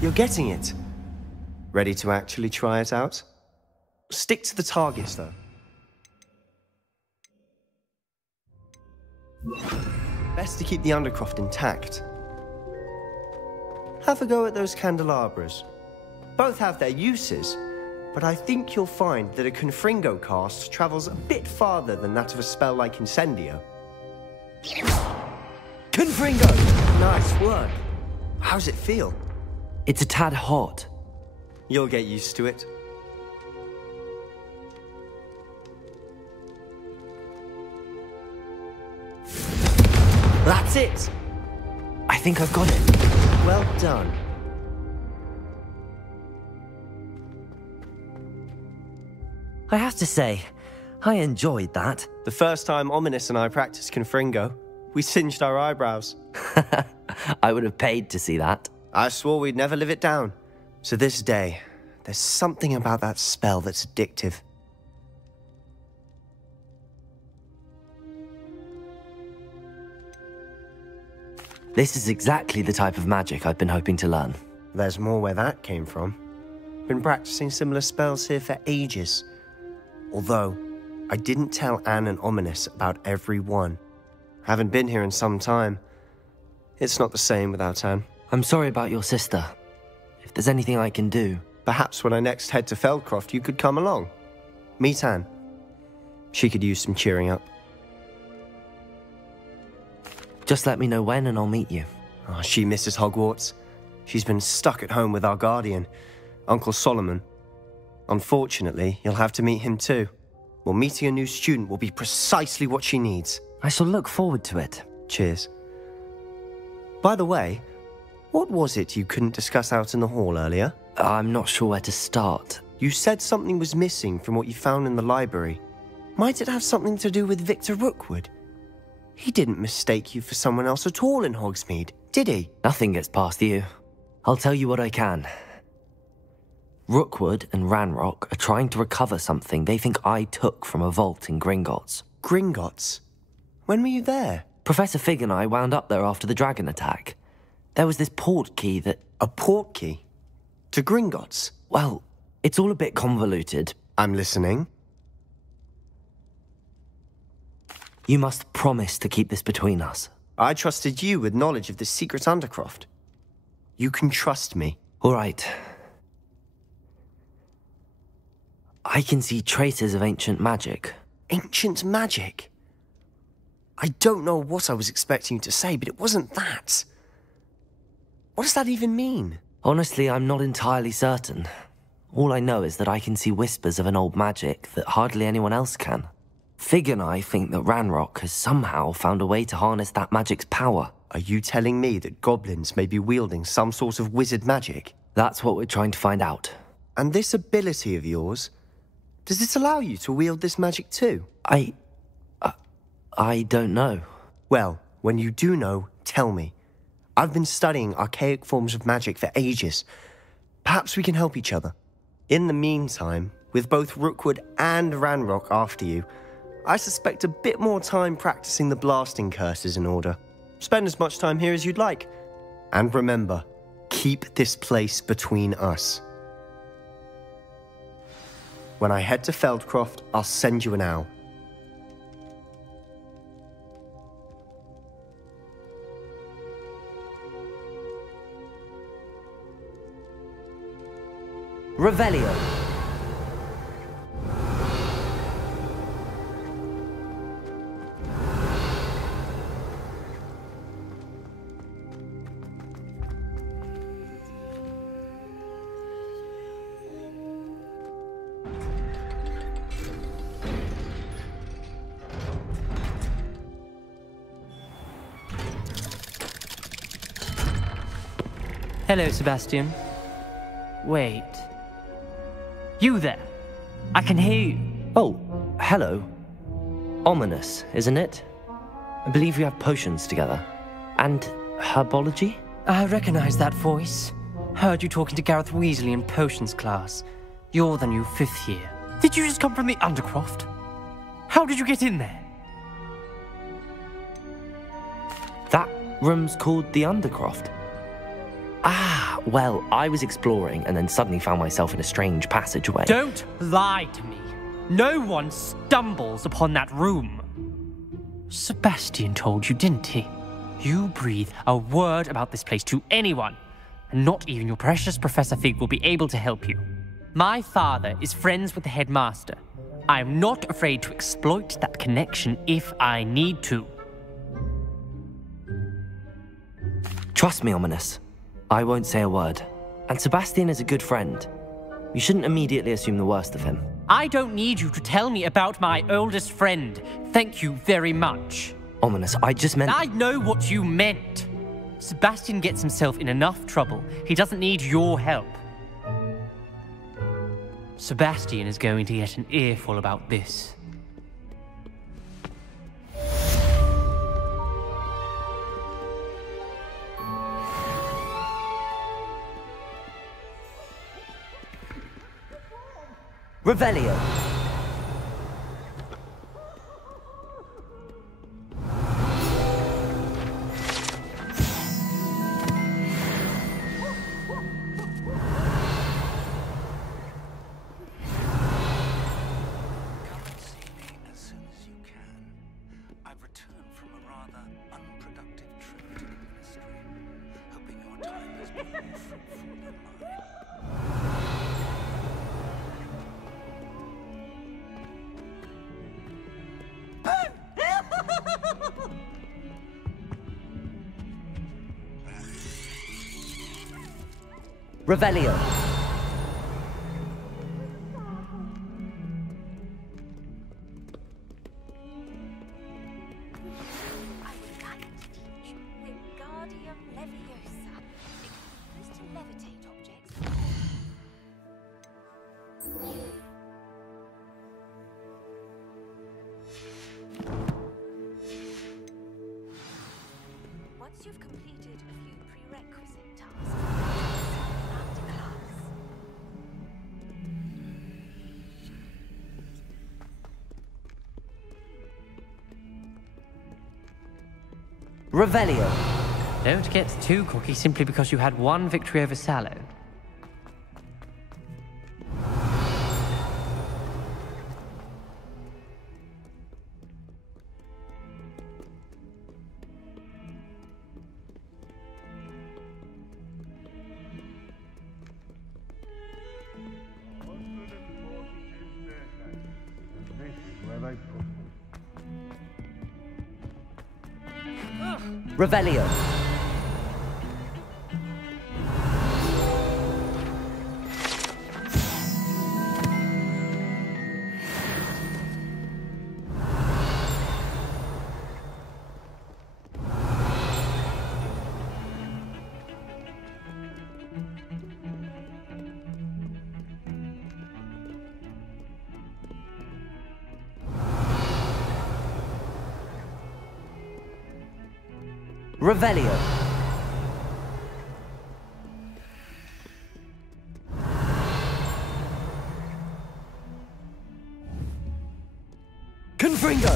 You're getting it. Ready to actually try it out? Stick to the targets, though. Best to keep the undercroft intact. Have a go at those candelabras. Both have their uses, but I think you'll find that a Confringo cast travels a bit farther than that of a spell like Incendio. Confringo! Nice work. How's it feel? It's a tad hot. You'll get used to it. That's it! I think I've got it. Well done. I have to say, I enjoyed that. The first time Ominous and I practiced Confringo, we singed our eyebrows. I would have paid to see that. I swore we'd never live it down. To this day, there's something about that spell that's addictive. This is exactly the type of magic I've been hoping to learn. There's more where that came from. Been practicing similar spells here for ages. Although, I didn't tell Anne and Ominous about every one. Haven't been here in some time. It's not the same without Anne. I'm sorry about your sister. If there's anything I can do... Perhaps when I next head to Feldcroft, you could come along. Meet Anne. She could use some cheering up. Just let me know when and I'll meet you. Oh, she misses Hogwarts. She's been stuck at home with our guardian, Uncle Solomon. Unfortunately, you'll have to meet him too. Well, meeting a new student will be precisely what she needs. I shall look forward to it. Cheers. By the way, what was it you couldn't discuss out in the hall earlier? I'm not sure where to start. You said something was missing from what you found in the library. Might it have something to do with Victor Rookwood? He didn't mistake you for someone else at all in Hogsmeade, did he? Nothing gets past you. I'll tell you what I can. Rookwood and Ranrock are trying to recover something they think I took from a vault in Gringotts. Gringotts? When were you there? Professor Fig and I wound up there after the dragon attack. There was this port key that... A port key? To Gringotts? Well, it's all a bit convoluted. I'm listening. You must promise to keep this between us. I trusted you with knowledge of this secret undercroft. You can trust me. All right. I can see traces of ancient magic. Ancient magic? I don't know what I was expecting you to say, but it wasn't that. What does that even mean? Honestly, I'm not entirely certain. All I know is that I can see whispers of an old magic that hardly anyone else can. Fig and I think that Ranrock has somehow found a way to harness that magic's power. Are you telling me that goblins may be wielding some sort of wizard magic? That's what we're trying to find out. And this ability of yours, does it allow you to wield this magic too? I don't know. Well, when you do know, tell me. I've been studying archaic forms of magic for ages. Perhaps we can help each other. In the meantime, with both Rookwood and Ranrock after you, I suspect a bit more time practicing the blasting curse is in order. Spend as much time here as you'd like. And remember, keep this place between us. When I head to Feldcroft, I'll send you an owl. Revelio. Hello, Sebastian. Wait. You there? I can hear you. Oh, hello. Ominous, isn't it? I believe we have potions together. And herbology? I recognize that voice. Heard you talking to Gareth Weasley in potions class. You're the new 5th year. Did you just come from the Undercroft? How did you get in there? That room's called the Undercroft. Ah, well, I was exploring and then suddenly found myself in a strange passageway. Don't lie to me. No one stumbles upon that room. Sebastian told you, didn't he? You breathe a word about this place to anyone, and not even your precious Professor Fig will be able to help you. My father is friends with the headmaster. I am not afraid to exploit that connection if I need to. Trust me, Ominous. I won't say a word. And Sebastian is a good friend. You shouldn't immediately assume the worst of him. I don't need you to tell me about my oldest friend. Thank you very much. Ominous, I just meant... I know what you meant. Sebastian gets himself in enough trouble. He doesn't need your help. Sebastian is going to get an earful about this. Revelio. Revelio. Once you've completed a few prerequisite tasks, Revelio. Don't get too cocky simply because you had one victory over Sallow. Revelio. Revelio. Confringo.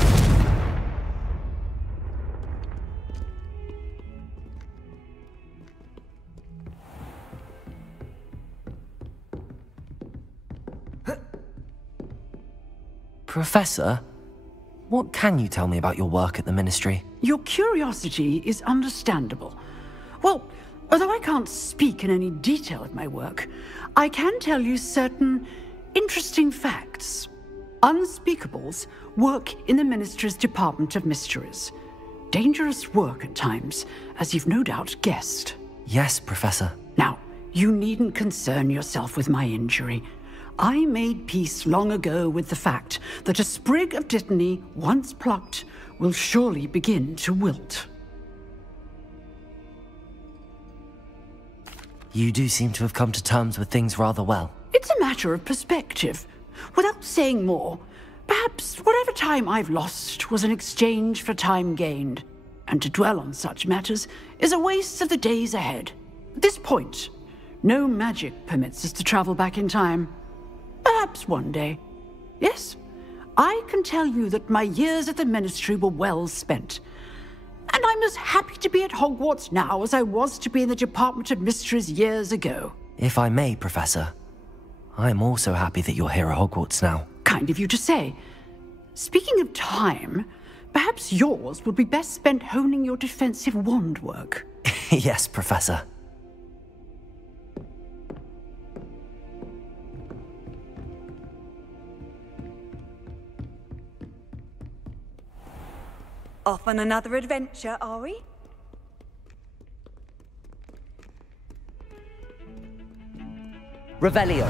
Professor, what can you tell me about your work at the Ministry? Your curiosity is understandable. Well, although I can't speak in any detail of my work, I can tell you certain interesting facts. Unspeakables work in the Ministry's Department of Mysteries. Dangerous work at times, as you've no doubt guessed. Yes, Professor. Now, you needn't concern yourself with my injury. I made peace long ago with the fact that a sprig of dittany, once plucked, will surely begin to wilt. You do seem to have come to terms with things rather well. It's a matter of perspective. Without saying more, perhaps whatever time I've lost was an exchange for time gained. And to dwell on such matters is a waste of the days ahead. At this point, no magic permits us to travel back in time. Perhaps one day. Yes, I can tell you that my years at the Ministry were well spent. And I'm as happy to be at Hogwarts now as I was to be in the Department of Mysteries years ago. If I may, Professor, I'm also happy that you're here at Hogwarts now. Kind of you to say. Speaking of time, perhaps yours would be best spent honing your defensive wand work. Yes, Professor. Off on another adventure, are we? Revelio.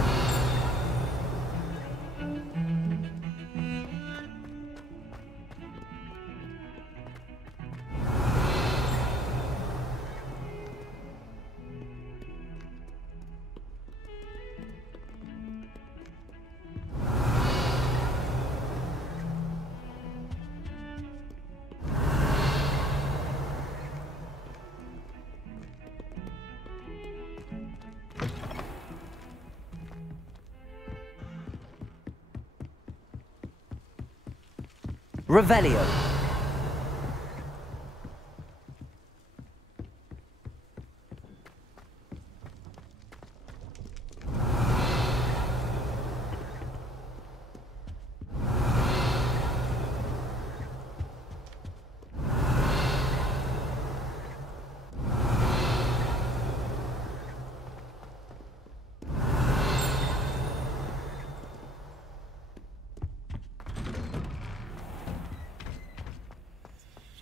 Revelio.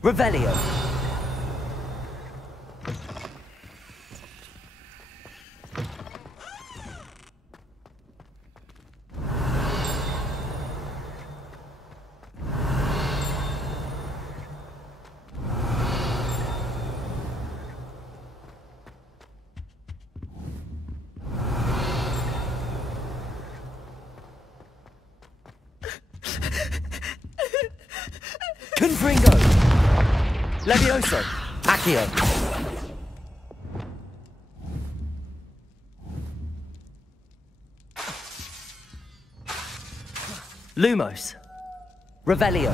Revelio. Confringo. Levioso. Accio. Lumos. Revelio.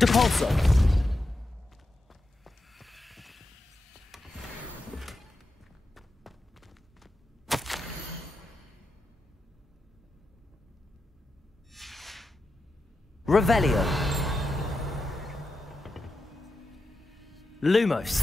Depulso. Revelio. Lumos.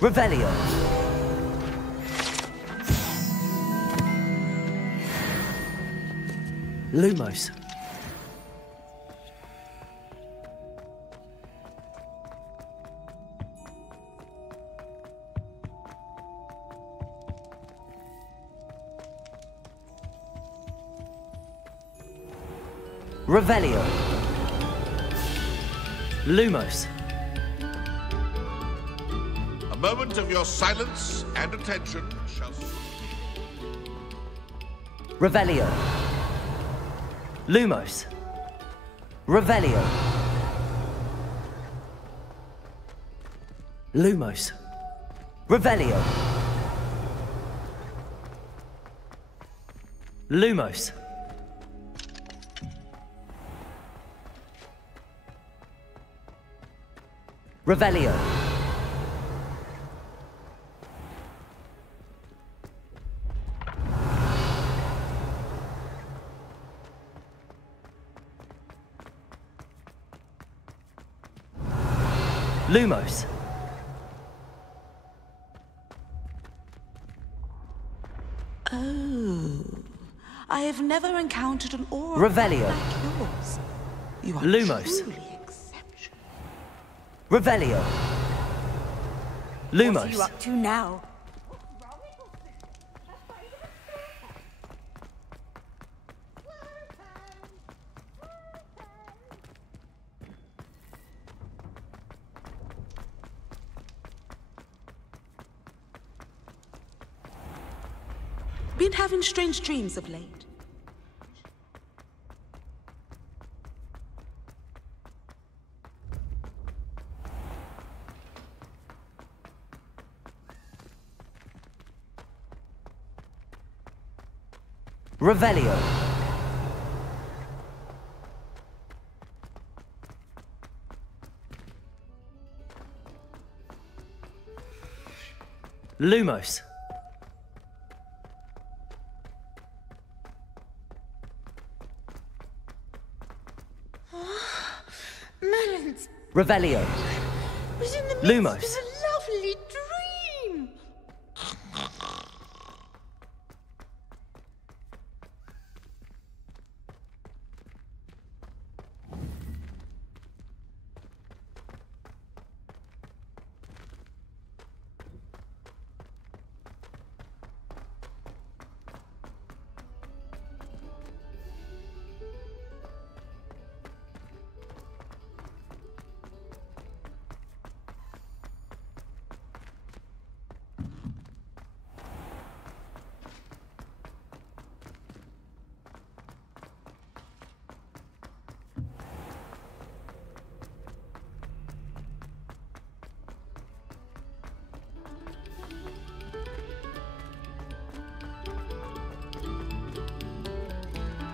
Revelio. Lumos. Revelio. Lumos. A moment of your silence and attention shall... Revelio. Lumos. Revelio. Lumos. Revelio. Lumos. Revelio. Lumos. Oh, I have never encountered an aura Revelio. like yours. You are Lumos. truly exceptional. Revelio. Lumos. What are you up to now? Been having strange dreams of late. Revelio. Lumos. Melons Revelio. was in the midst Lumos. of a lovely dream.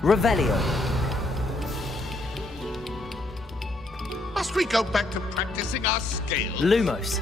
Revelio. Must we go back to practicing our scales? Lumos.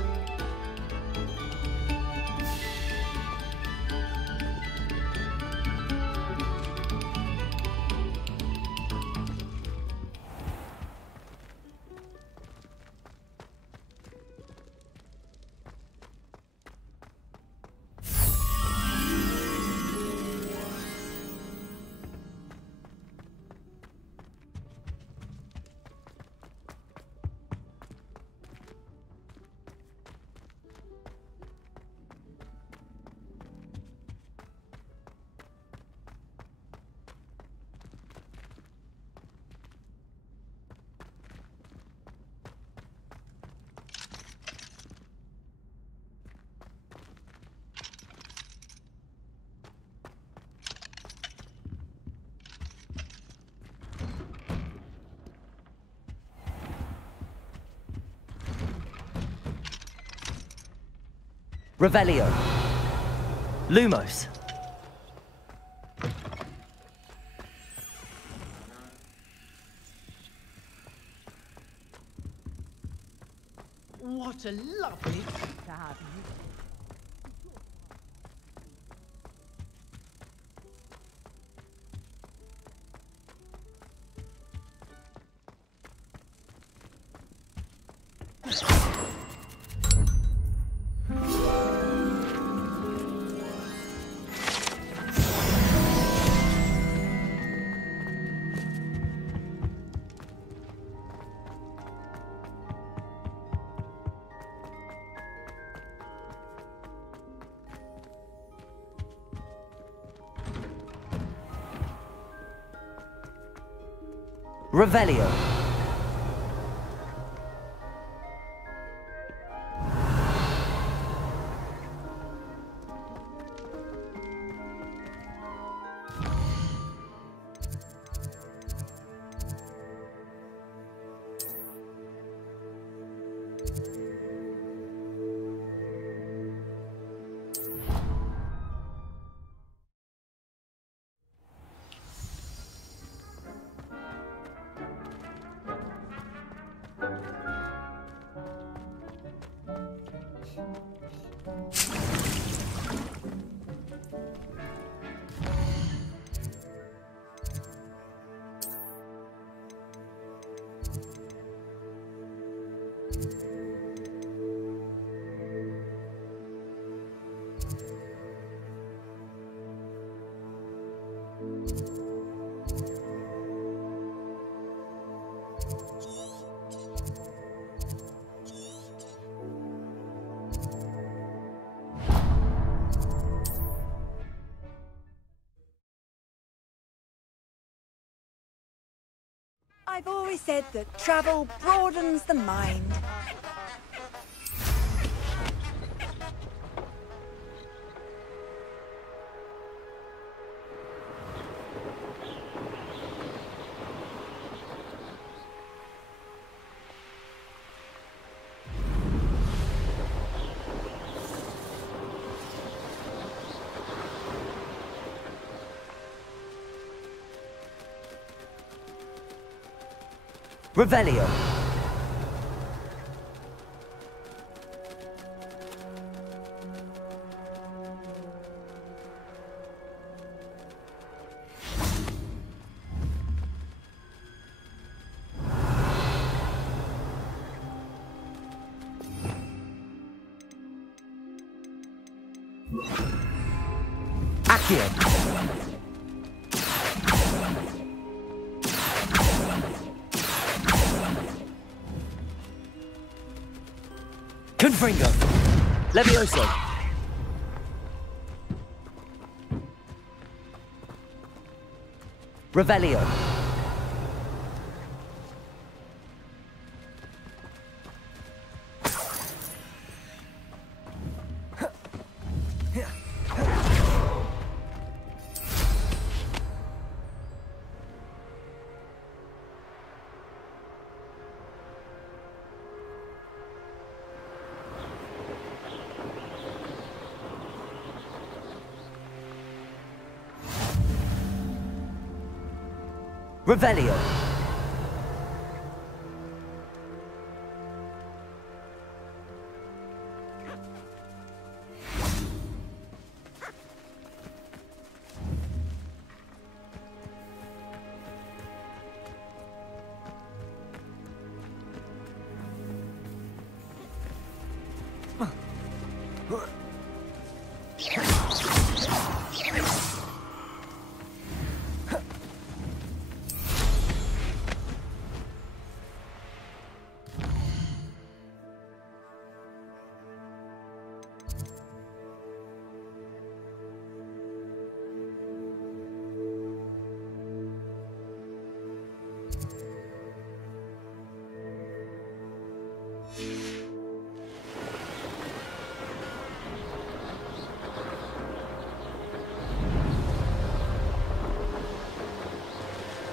Revelio. Lumos. What a lovely treat to have you. Revelio. I've always said that travel broadens the mind. Revelio. Accio. Confringo. Levioso. Revelio. Revelio.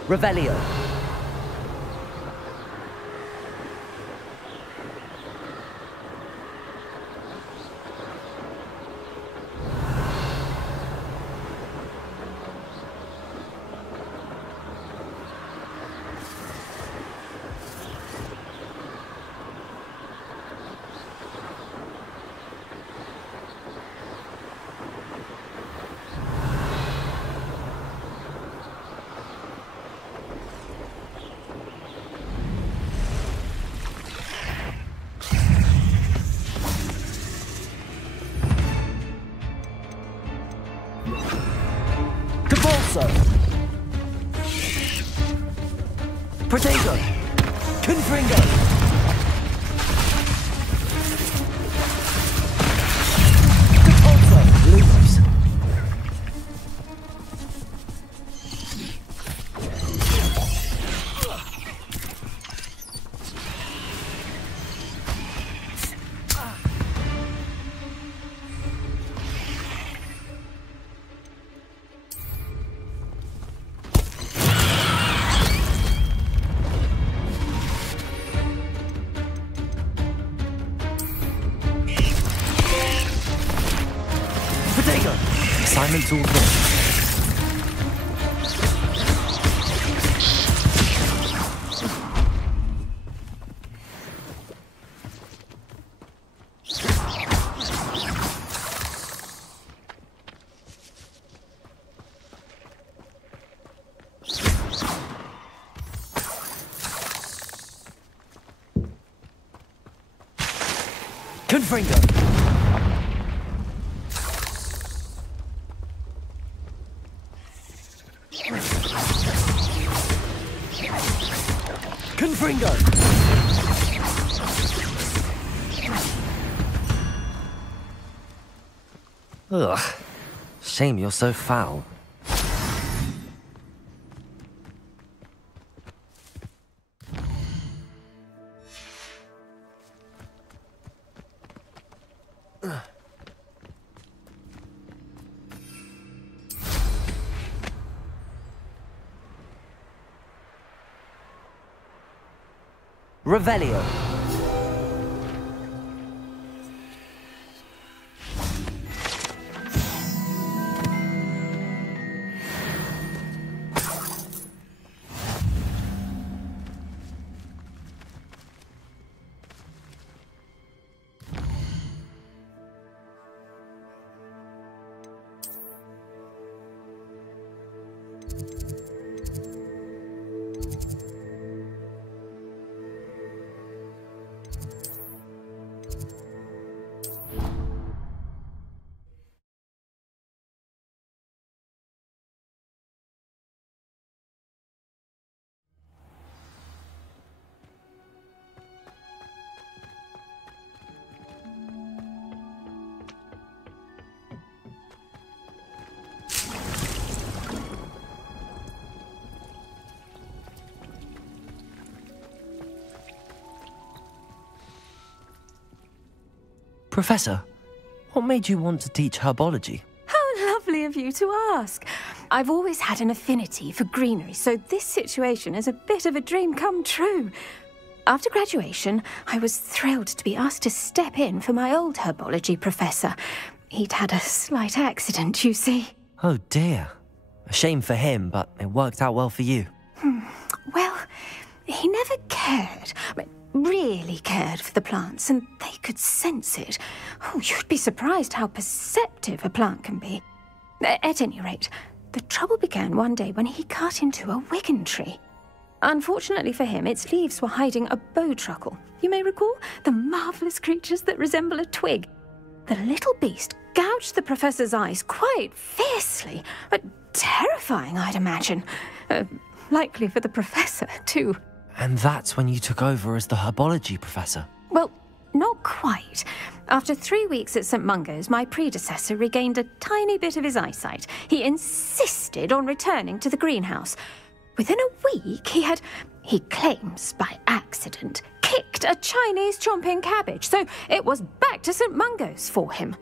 Revelio. Protego! Confringo! Capulso! Lumos! Assignment's all done. Confringo! Confringo! Ugh. Shame you're so foul. Revelio. Professor, what made you want to teach herbology? How lovely of you to ask. I've always had an affinity for greenery, so this situation is a bit of a dream come true. After graduation, I was thrilled to be asked to step in for my old herbology professor. He'd had a slight accident, you see. Oh dear. A shame for him, but it worked out well for you. Well, he never cared. Really cared for the plants, and they could sense it. Oh, you'd be surprised how perceptive a plant can be. At any rate, the trouble began one day when he cut into a wigan tree. Unfortunately for him, its leaves were hiding a bowtruckle. You may recall the marvellous creatures that resemble a twig. The little beast gouged the professor's eyes quite fiercely, but terrifying, I'd imagine. Likely for the professor, too. And that's when you took over as the herbology professor? Well, not quite. After 3 weeks at St. Mungo's, my predecessor regained a tiny bit of his eyesight. He insisted on returning to the greenhouse. Within a week, he claims by accident, kicked a Chinese chomping cabbage, so it was back to St. Mungo's for him.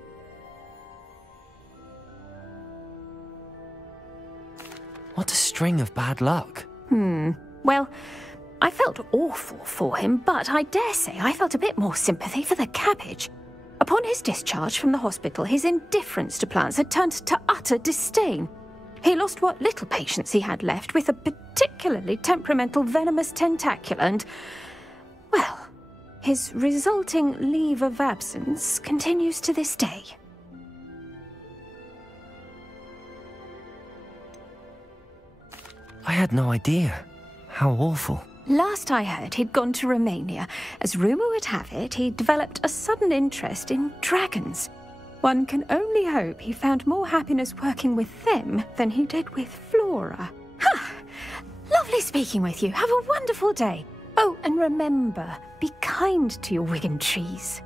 What a string of bad luck. Well, I felt awful for him, but I dare say I felt a bit more sympathy for the cabbage. Upon his discharge from the hospital, his indifference to plants had turned to utter disdain. He lost what little patience he had left with a particularly temperamental venomous tentacula and, well, his resulting leave of absence continues to this day. I had no idea. How awful. Last I heard, he'd gone to Romania. As rumour would have it, he'd developed a sudden interest in dragons. One can only hope he found more happiness working with them than he did with Flora. Ha! Lovely speaking with you. Have a wonderful day. Oh, and remember, be kind to your wigan trees.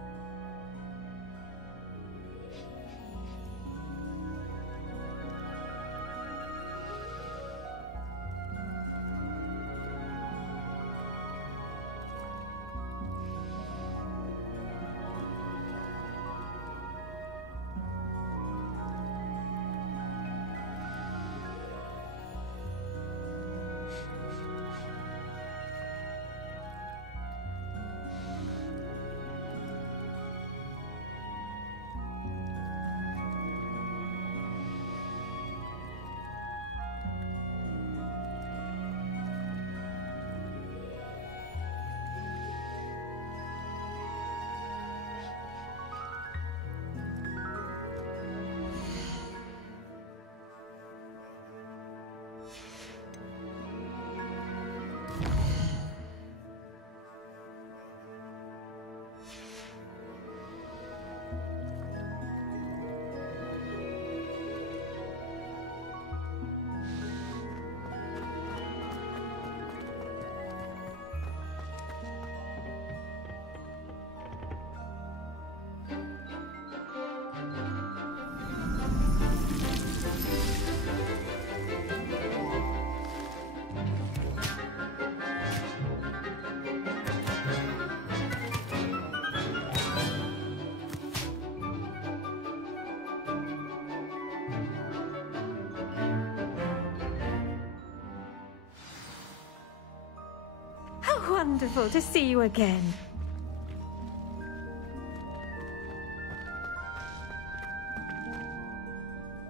wonderful to see you again.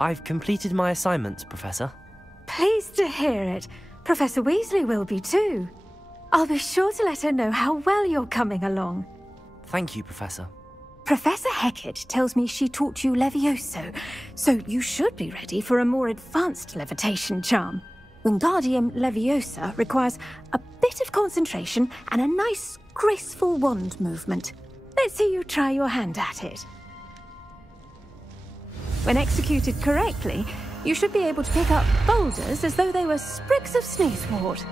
I've completed my assignments, Professor. Pleased to hear it. Professor Weasley will be too. I'll be sure to let her know how well you're coming along. Thank you, Professor. Professor Hecat tells me she taught you Levioso, so you should be ready for a more advanced levitation charm. Wingardium Leviosa requires a bit of concentration and a nice, graceful wand movement. Let's see you try your hand at it. When executed correctly, you should be able to pick up boulders as though they were sprigs of sneezewort.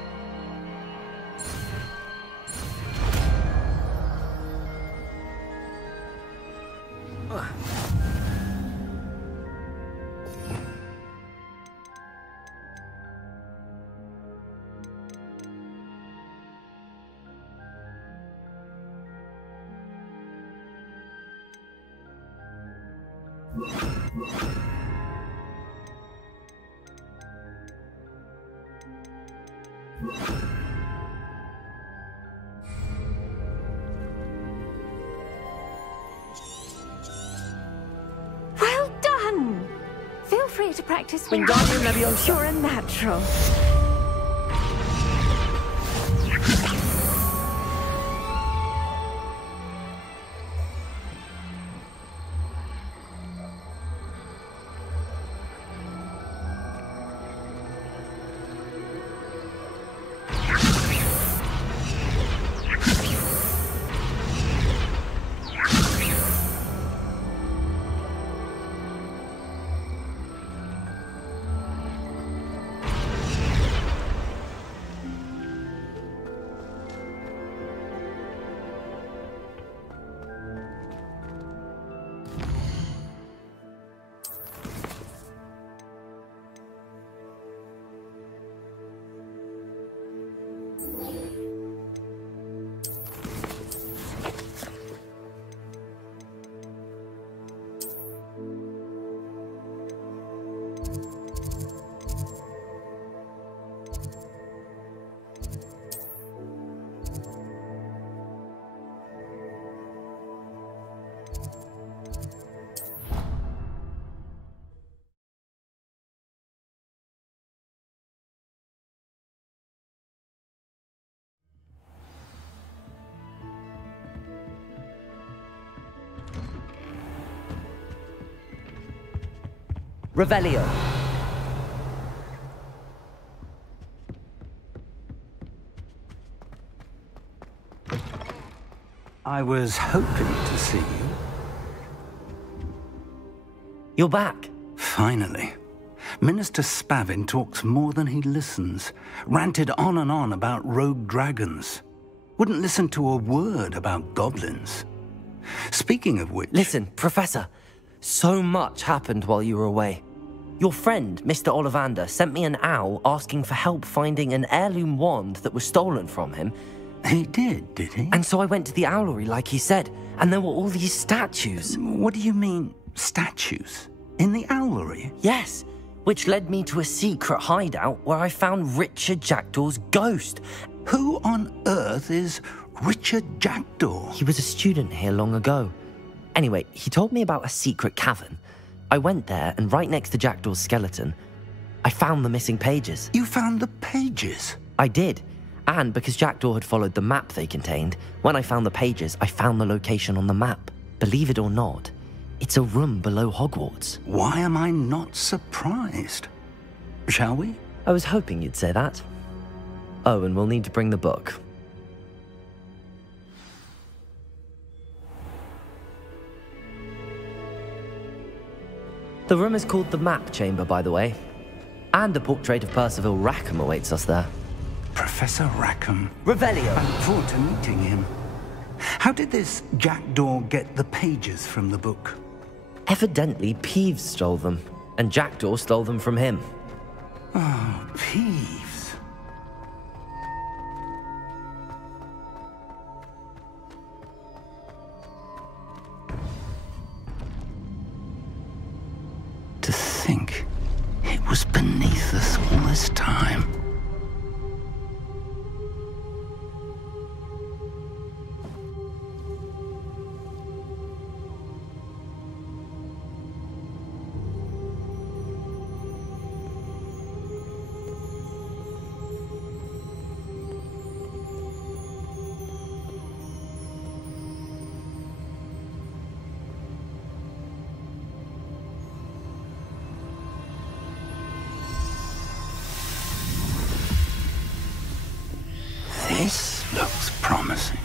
Well done! Feel free to practice Wingardium Leviosa. You're a natural. Revelio. I was hoping to see you. You're back. Finally. Minister Spavin talks more than he listens. Ranted on and on about rogue dragons. Wouldn't listen to a word about goblins. Speaking of which... Listen, Professor. So much happened while you were away. Your friend, Mr. Ollivander, sent me an owl asking for help finding an heirloom wand that was stolen from him. He did he? And so I went to the owlery like he said, and there were all these statues. What do you mean, statues? In the owlery? Yes, which led me to a secret hideout where I found Richard Jackdaw's ghost. Who on earth is Richard Jackdaw? He was a student here long ago. Anyway, he told me about a secret cavern. I went there, and right next to Jackdaw's skeleton, I found the missing pages. You found the pages? I did. And because Jackdaw had followed the map they contained, when I found the pages, I found the location on the map. Believe it or not, it's a room below Hogwarts. Why am I not surprised? Shall we? I was hoping you'd say that. Oh, and we'll need to bring the book. The room is called the Map Chamber, by the way. And a portrait of Percival Rackham awaits us there. Professor Rackham. Revelio. I look forward to meeting him. How did this Jackdaw get the pages from the book? Evidently, Peeves stole them, and Jackdaw stole them from him. Oh, Peeves. To think it was beneath us all this time. This looks promising.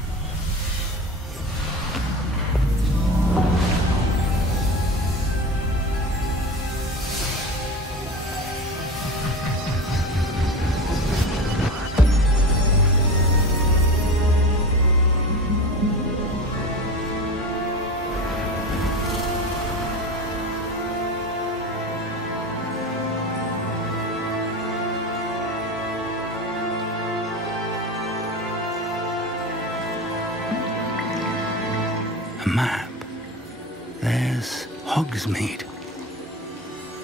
A map. There's Hogsmeade.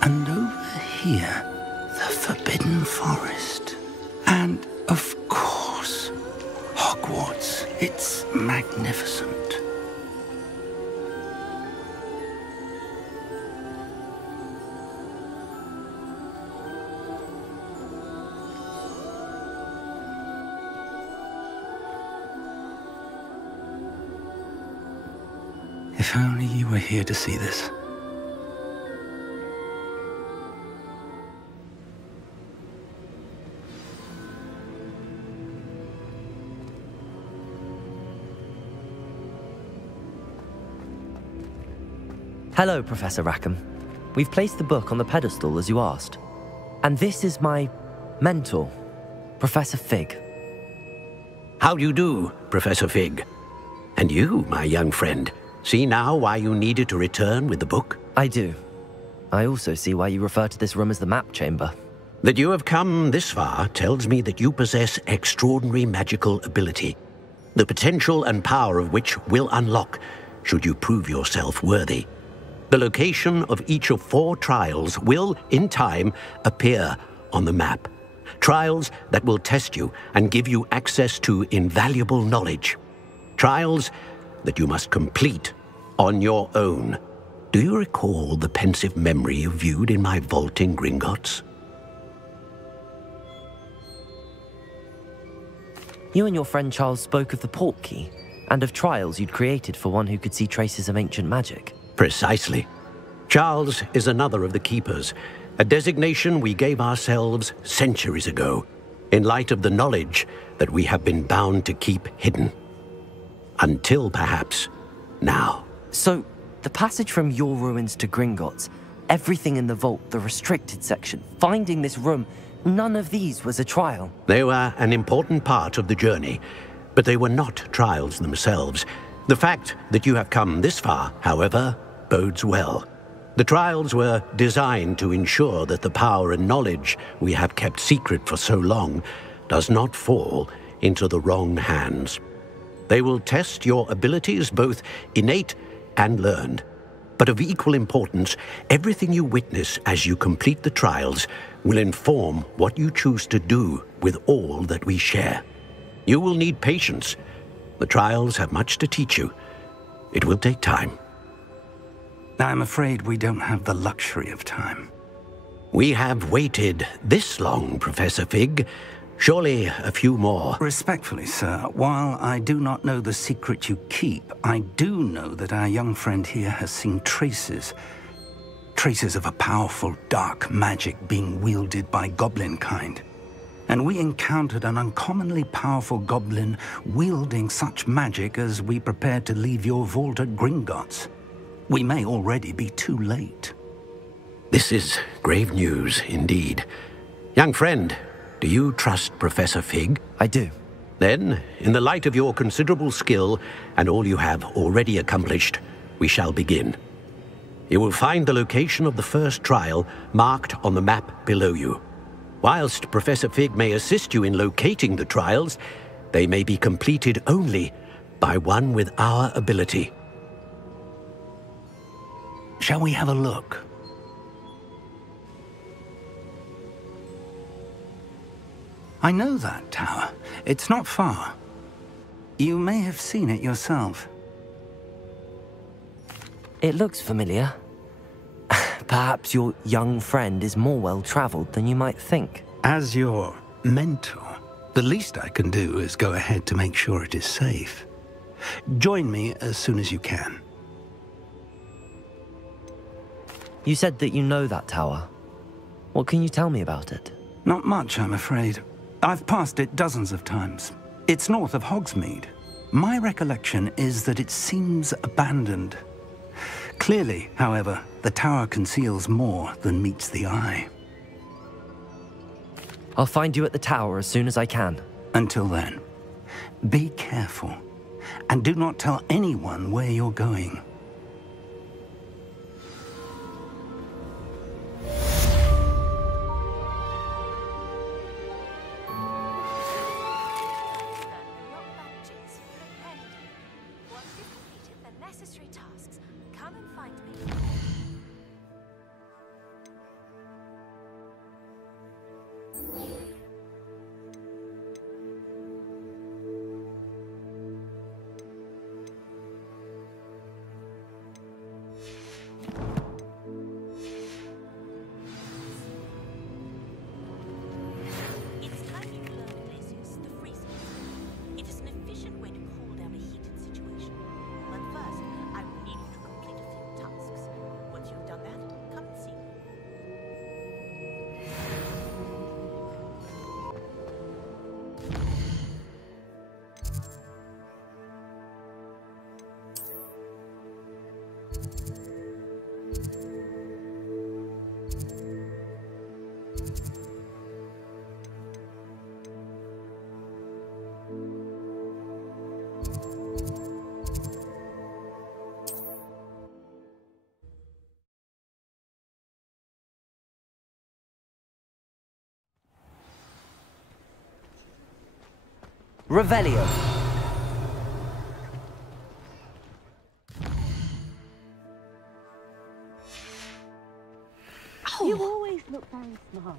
And over here, the Forbidden Forest. And, of course, Hogwarts. It's magnificent. If only you were here to see this. Hello, Professor Rackham. We've placed the book on the pedestal as you asked. And this is my mentor, Professor Fig. How do you do, Professor Fig? And you, my young friend, see now why you needed to return with the book? I do. I also see why you refer to this room as the map chamber. That you have come this far tells me that you possess extraordinary magical ability, the potential and power of which will unlock should you prove yourself worthy. The location of each of 4 trials will, in time, appear on the map. Trials that will test you and give you access to invaluable knowledge. Trials that you must complete on your own. Do you recall the pensive memory you viewed in my vault in Gringotts? You and your friend Charles spoke of the Portkey and of trials you'd created for one who could see traces of ancient magic. Precisely. Charles is another of the Keepers, a designation we gave ourselves centuries ago, in light of the knowledge that we have been bound to keep hidden. Until, perhaps, now. So, the passage from your ruins to Gringotts, everything in the vault, the restricted section, finding this room, none of these was a trial. They were an important part of the journey, but they were not trials themselves. The fact that you have come this far, however, bodes well. The trials were designed to ensure that the power and knowledge we have kept secret for so long does not fall into the wrong hands. They will test your abilities, both innate and learned. But of equal importance, everything you witness as you complete the trials will inform what you choose to do with all that we share. You will need patience. The trials have much to teach you. It will take time. I'm afraid we don't have the luxury of time. We have waited this long, Professor Fig. Surely a few more. Respectfully, sir, while I do not know the secret you keep, I do know that our young friend here has seen traces of a powerful dark magic being wielded by goblin kind. And we encountered an uncommonly powerful goblin wielding such magic as we prepared to leave your vault at Gringotts. We may already be too late. This is grave news indeed. Young friend, do you trust Professor Fig? I do. Then, in the light of your considerable skill and all you have already accomplished, we shall begin. You will find the location of the first trial marked on the map below you. Whilst Professor Fig may assist you in locating the trials, they may be completed only by one with our ability. Shall we have a look? I know that tower. It's not far. You may have seen it yourself. It looks familiar. Perhaps your young friend is more well-traveled than you might think. As your mentor, the least I can do is go ahead to make sure it is safe. Join me as soon as you can. You said that you know that tower. What can you tell me about it? Not much, I'm afraid. I've passed it dozens of times. It's north of Hogsmeade. My recollection is that it seems abandoned. Clearly, however, the tower conceals more than meets the eye. I'll find you at the tower as soon as I can. Until then, be careful, and do not tell anyone where you're going. Revelio. Oh. You always look very smart.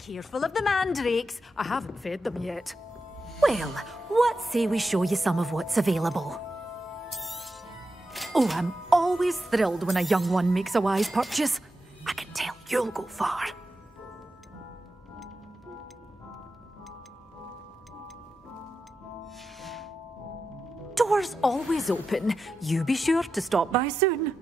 Careful of the mandrakes. I haven't fed them yet. Well, what say we show you some of what's available? Oh, I'm always thrilled when a young one makes a wise purchase. I can tell you'll go far. Doors always open. You be sure to stop by soon.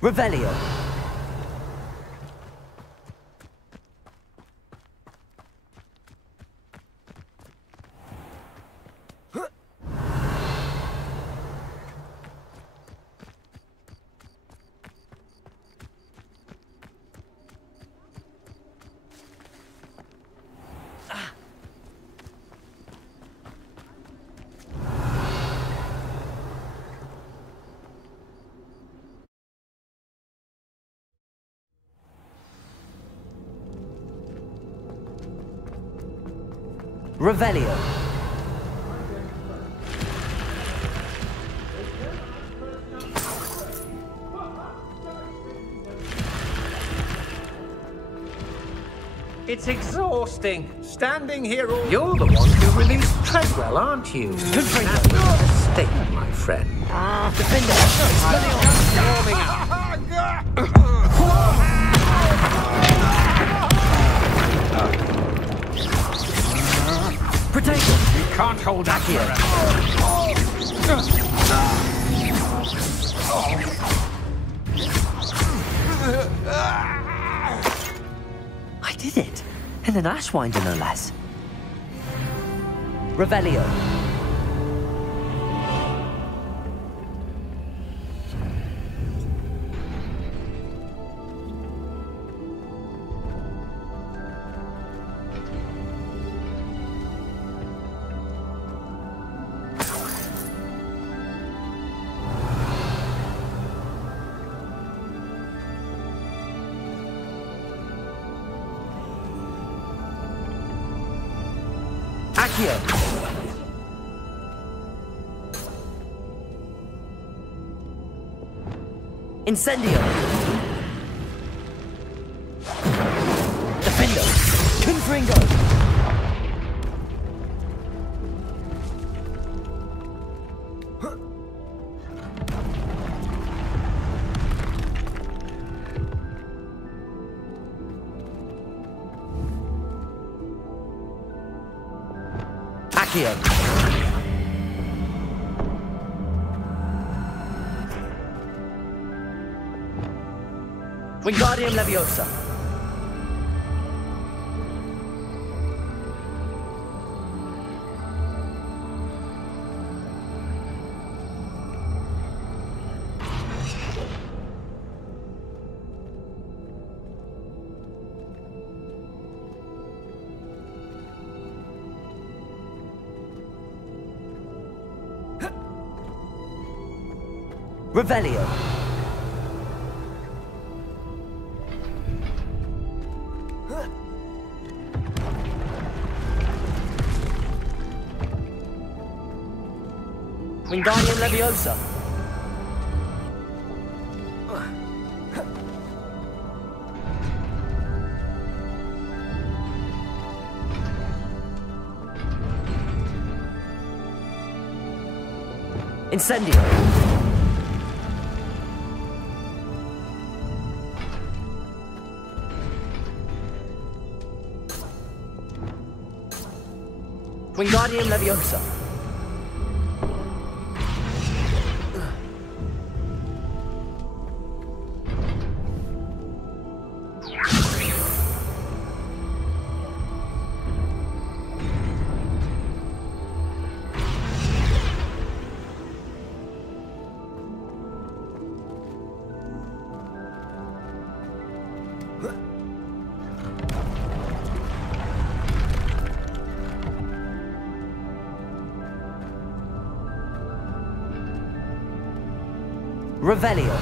Revelio. Revelio. It's exhausting. Standing here all... You're the one who released Treadwell, aren't you? That's your mistake, my friend. Defender. Warming up. Protect him. You can't hold back here. I did it. In an Ashwinder, no less. Revelio. Accio. Incendio. Defendo. Confringo. Accio. Wingardium Leviosa. Revelio. Wingardium Leviosa. Incendio. Wingardium Leviosa. Revelio.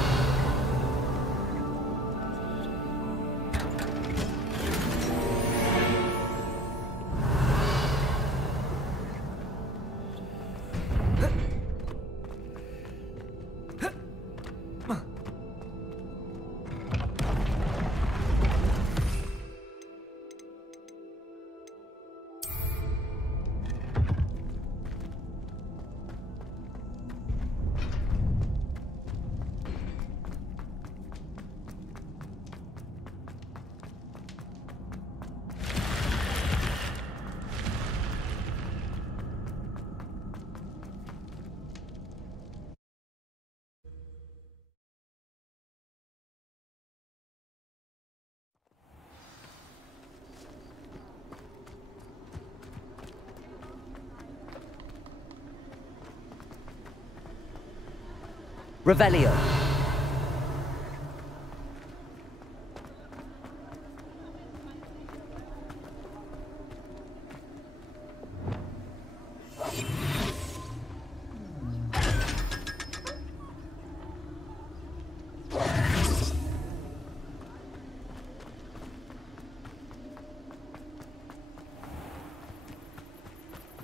Revelio.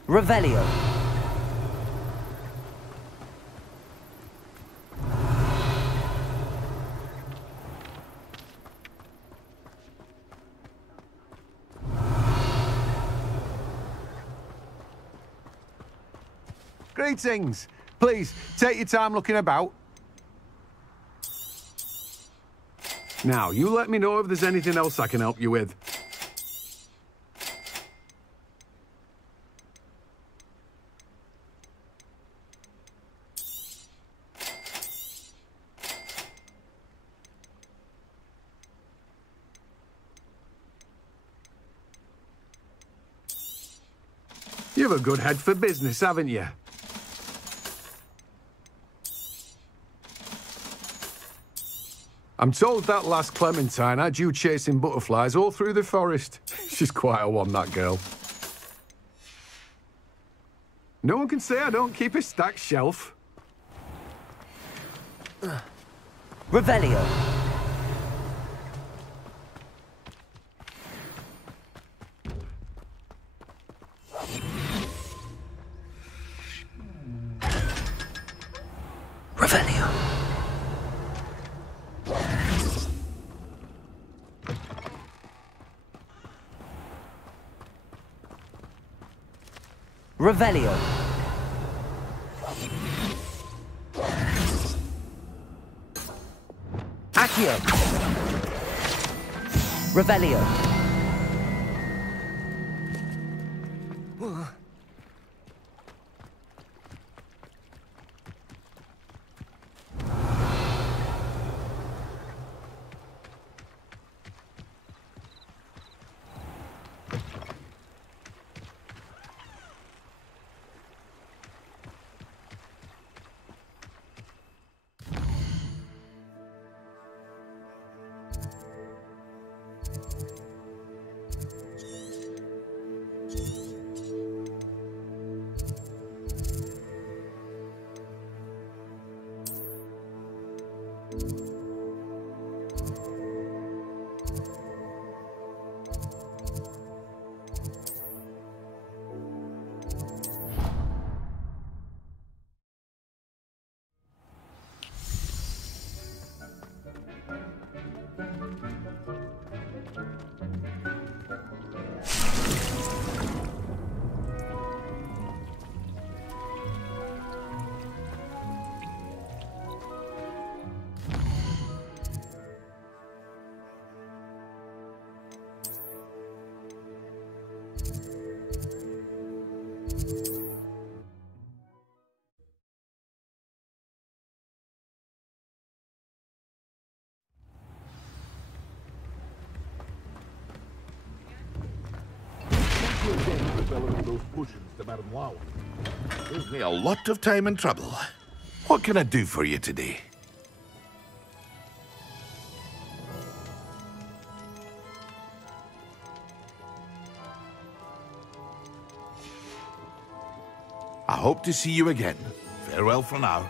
Revelio. Greetings. Please, take your time looking about. Now, you let me know if there's anything else I can help you with. You've a good head for business, haven't you? I'm told that last Clementine had you chasing butterflies all through the forest. She's quite a one, that girl. No one can say I don't keep a stacked shelf. Revelio. Revelio. Revelio. Accio. Revelio. delivering those potions to Madame Lau. Saved me a lot of time and trouble. What can I do for you today? I hope to see you again. Farewell for now.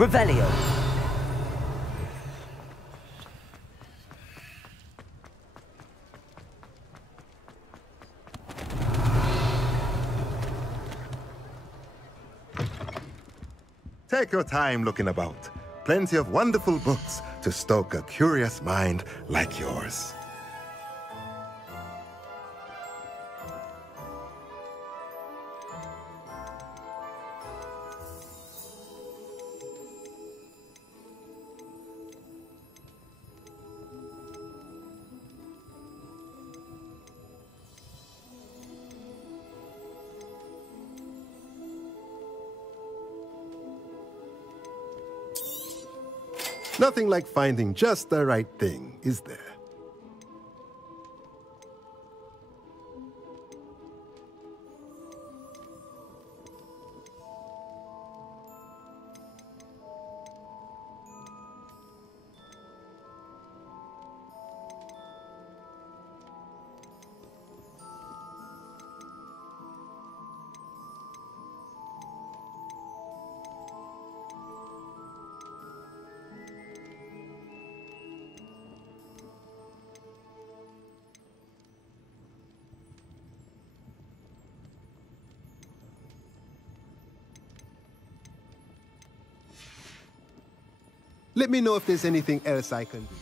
Revelio. Take your time looking about. Plenty of wonderful books to stoke a curious mind like yours. Nothing like finding just the right thing, is there? Let me know if there's anything else I can do.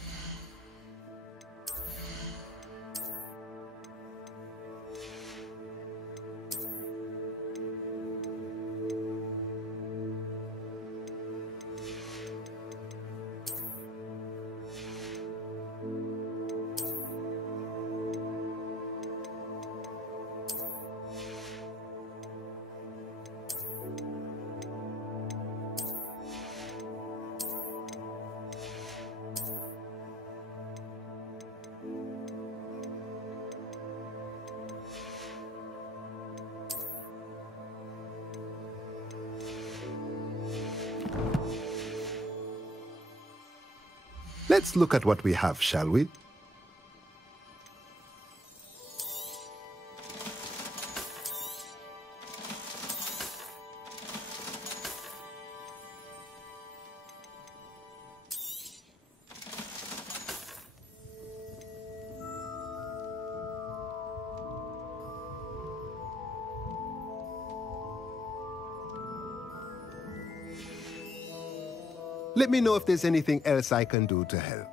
Let's look at what we have, shall we? Let me know if there's anything else I can do to help.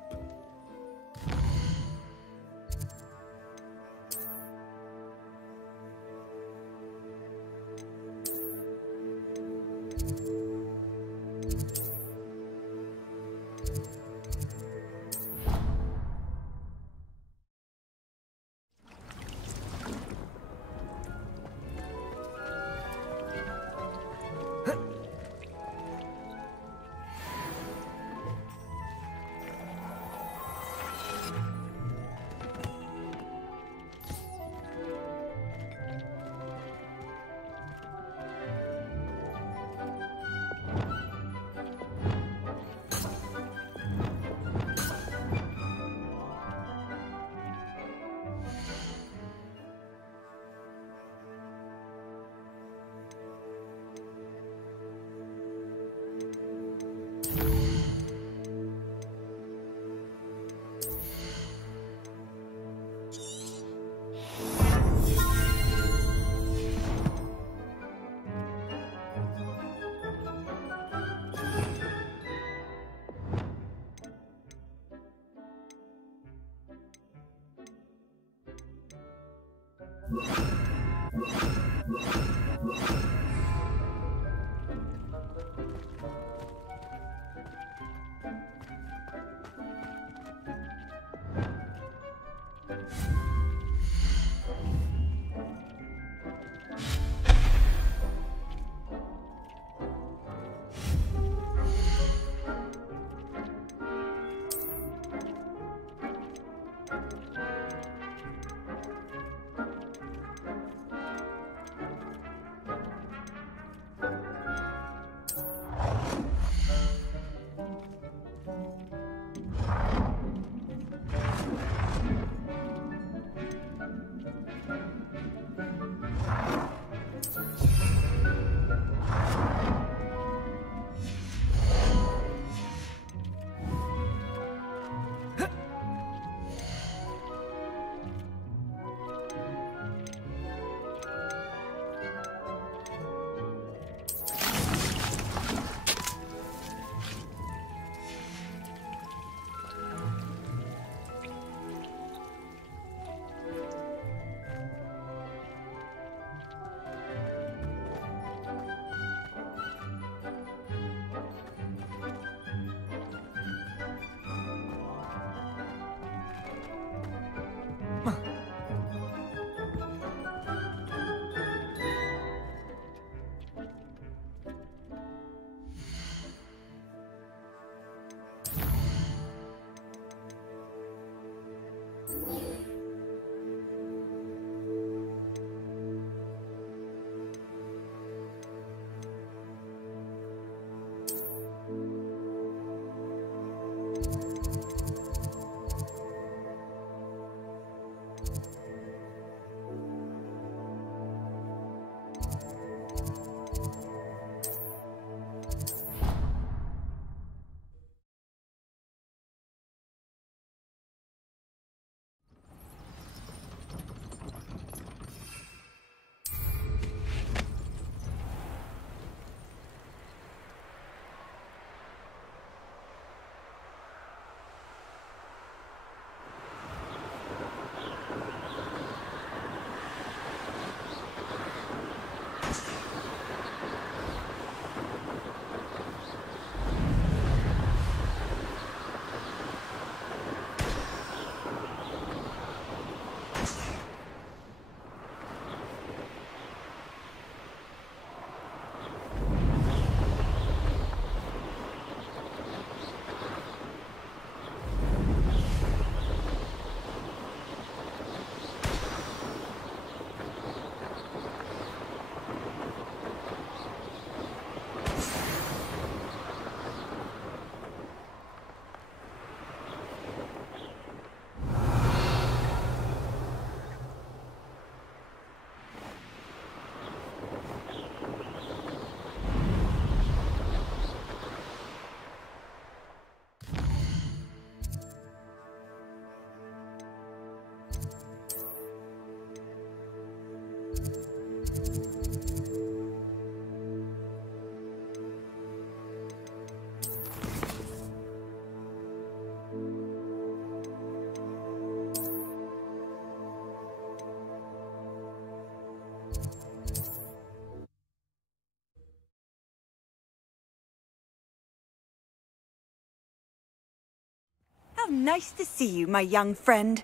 How nice to see you, my young friend.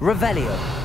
Revelio.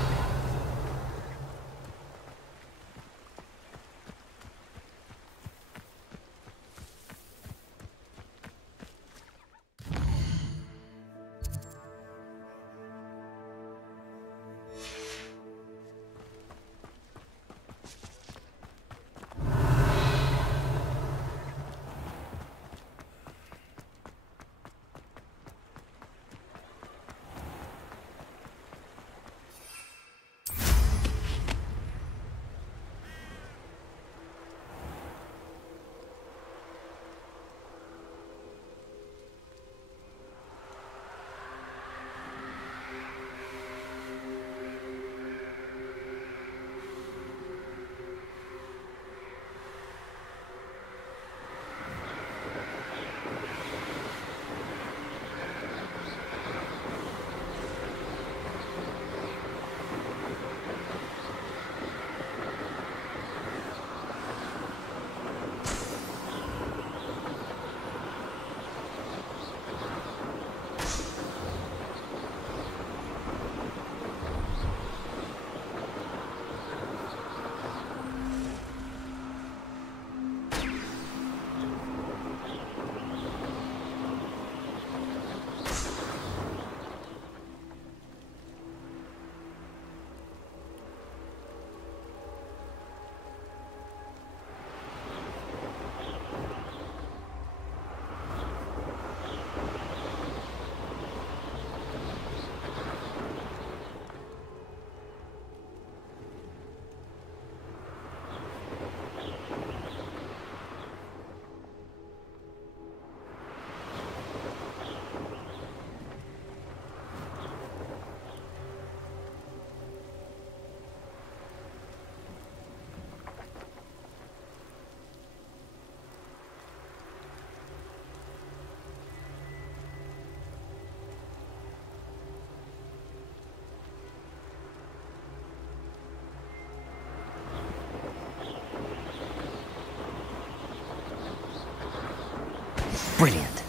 Brilliant.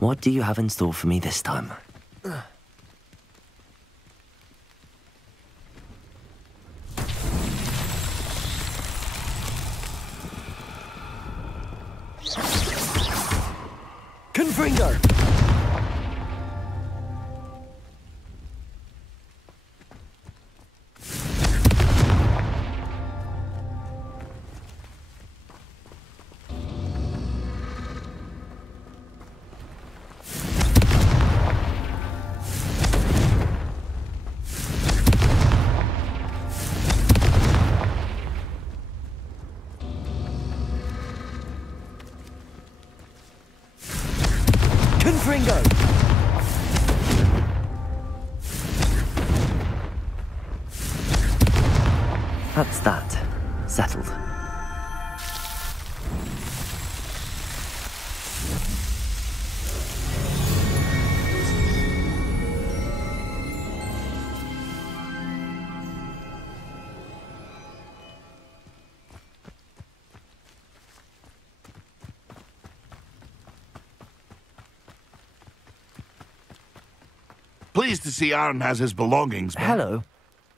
What do you have in store for me this time? Confringo! Confringo! That's that. Settled. Pleased to see Arn has his belongings back. Hello.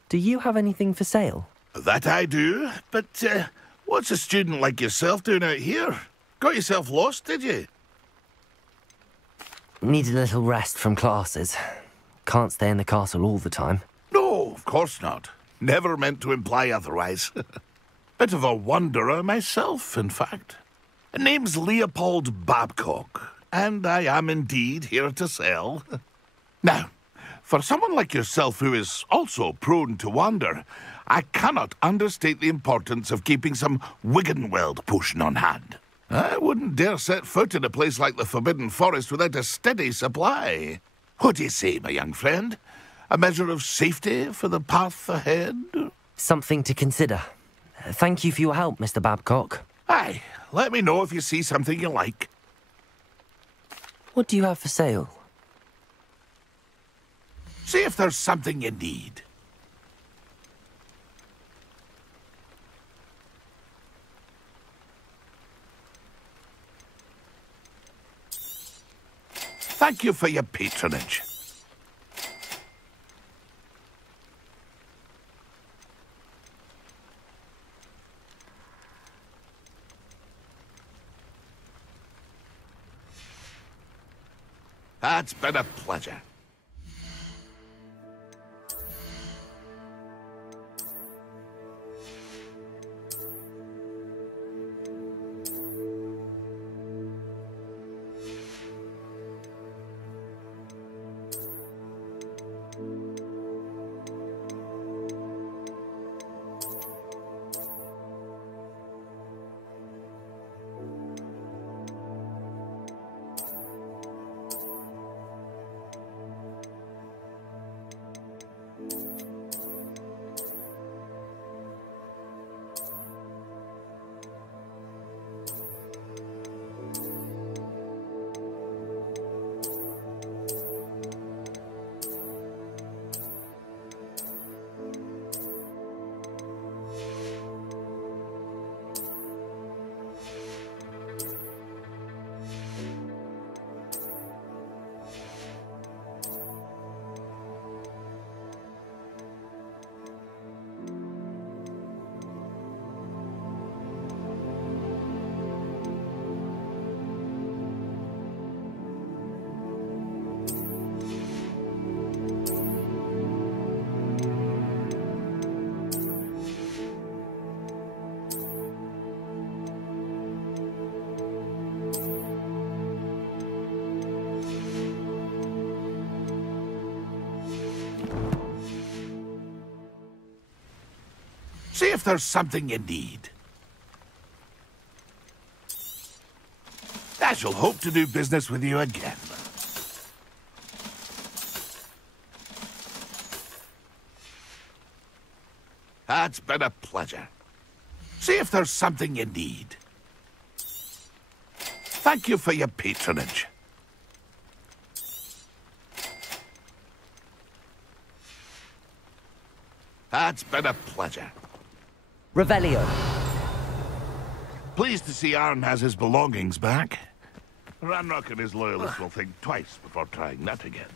Do you have anything for sale? That I do, but what's a student like yourself doing out here? Got yourself lost, did you? Need a little rest from classes. Can't stay in the castle all the time. No, of course not. Never meant to imply otherwise. Bit of a wanderer myself, in fact. Name's Leopold Babcock, and I am indeed here to sell. Now, for someone like yourself who is also prone to wander, I cannot understate the importance of keeping some Wiggenweld potion on hand. I wouldn't dare set foot in a place like the Forbidden Forest without a steady supply. What do you say, my young friend? A measure of safety for the path ahead? Something to consider. Thank you for your help, Mr. Babcock. Aye, let me know if you see something you like. What do you have for sale? See if there's something you need. Thank you for your patronage. That's been a pleasure. See if there's something you need. I shall hope to do business with you again. That's been a pleasure. See if there's something you need. Thank you for your patronage. It's been a pleasure. Revelio. Pleased to see Arn has his belongings back. Ranrock and his loyalists will think twice before trying that again.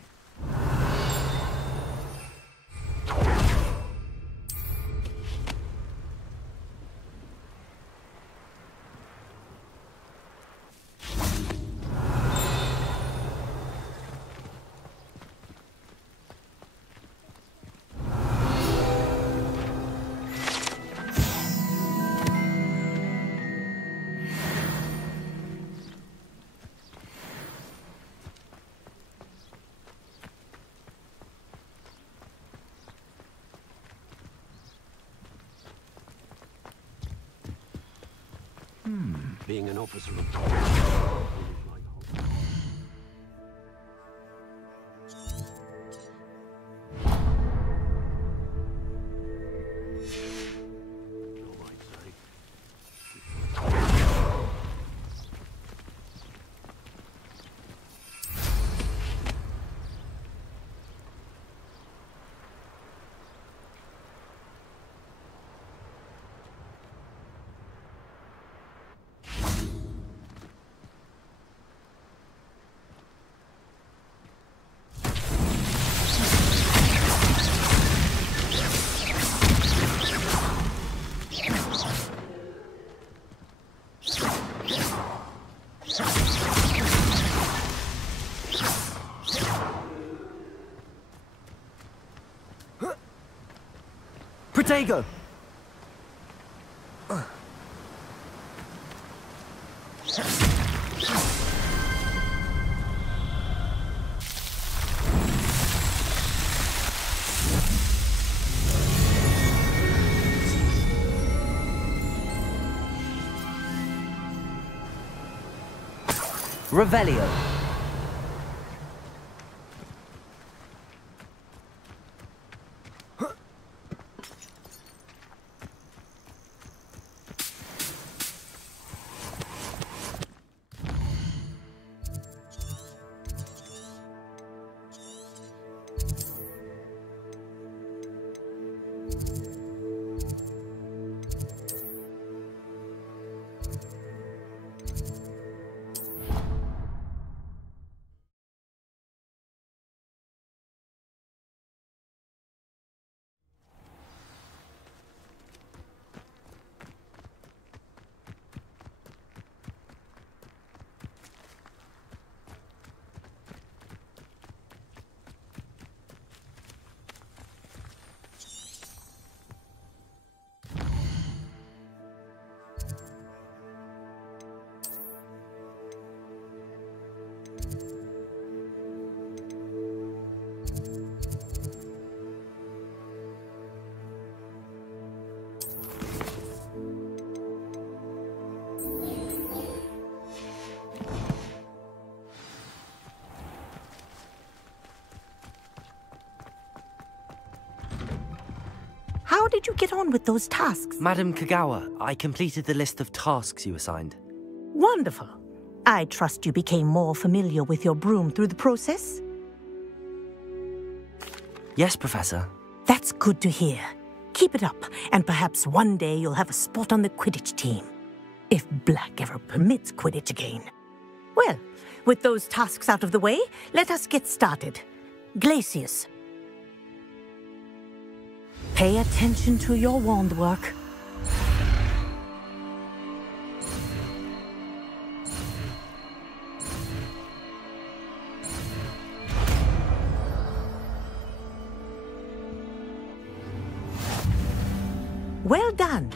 Being an officer of... Protego! Revelio. How did you get on with those tasks? Madam Kagawa, I completed the list of tasks you assigned. Wonderful. I trust you became more familiar with your broom through the process? Yes, Professor. That's good to hear. Keep it up, and perhaps one day you'll have a spot on the Quidditch team. If Black ever permits Quidditch again. Well, with those tasks out of the way, let us get started. Glacius. Pay attention to your wand work. Well done.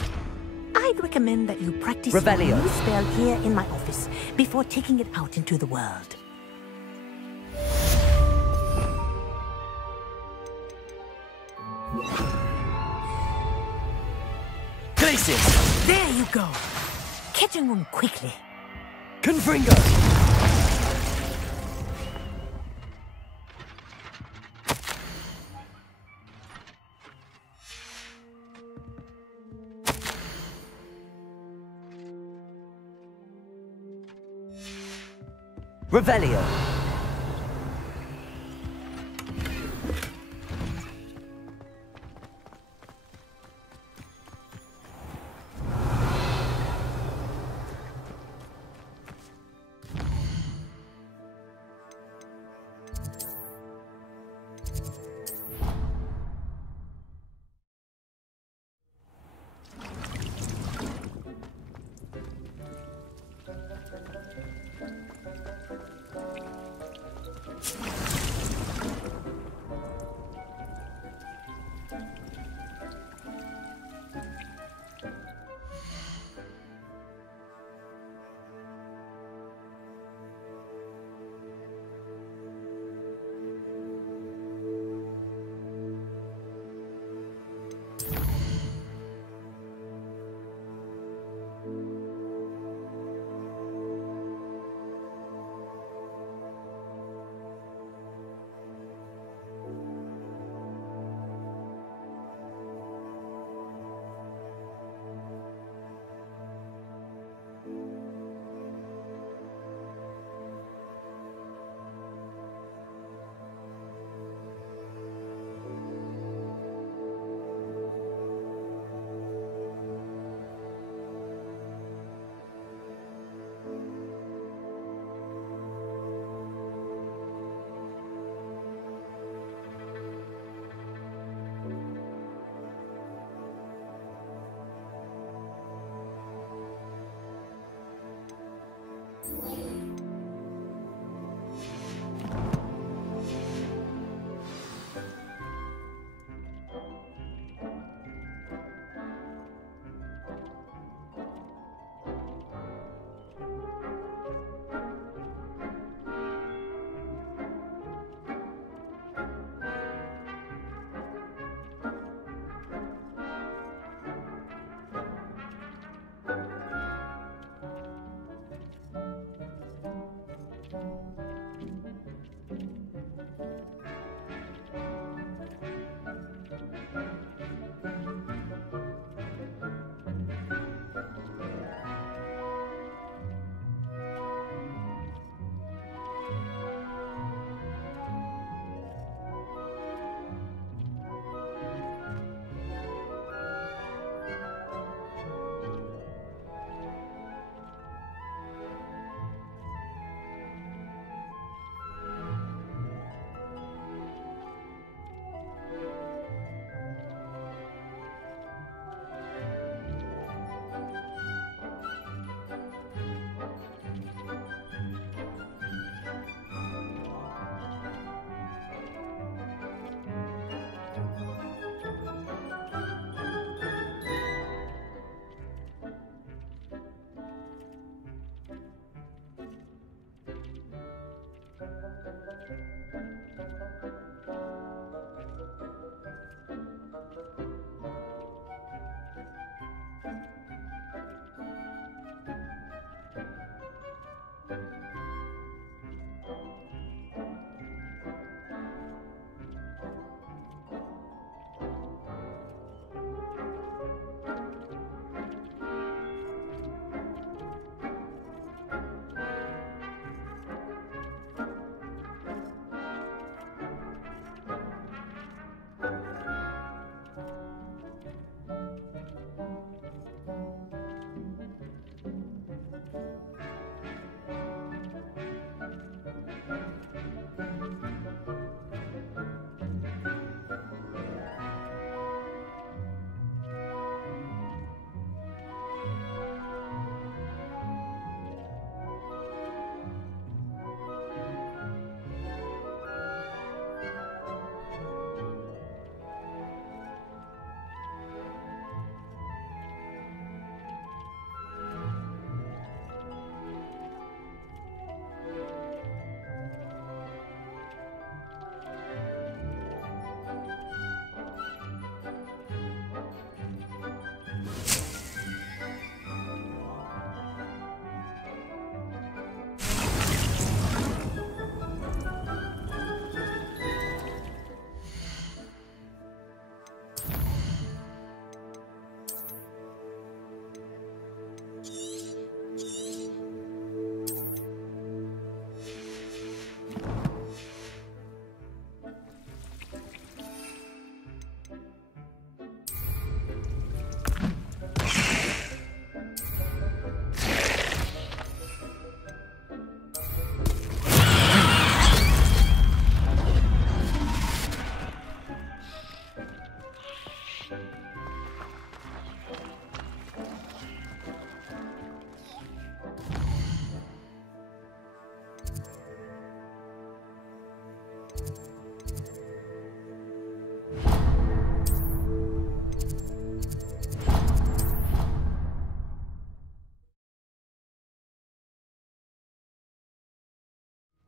I'd recommend that you practice Revelio. your new spell here in my office before taking it out into the world. Glacius! There you go. Catching them quickly. Confringo! Revelio.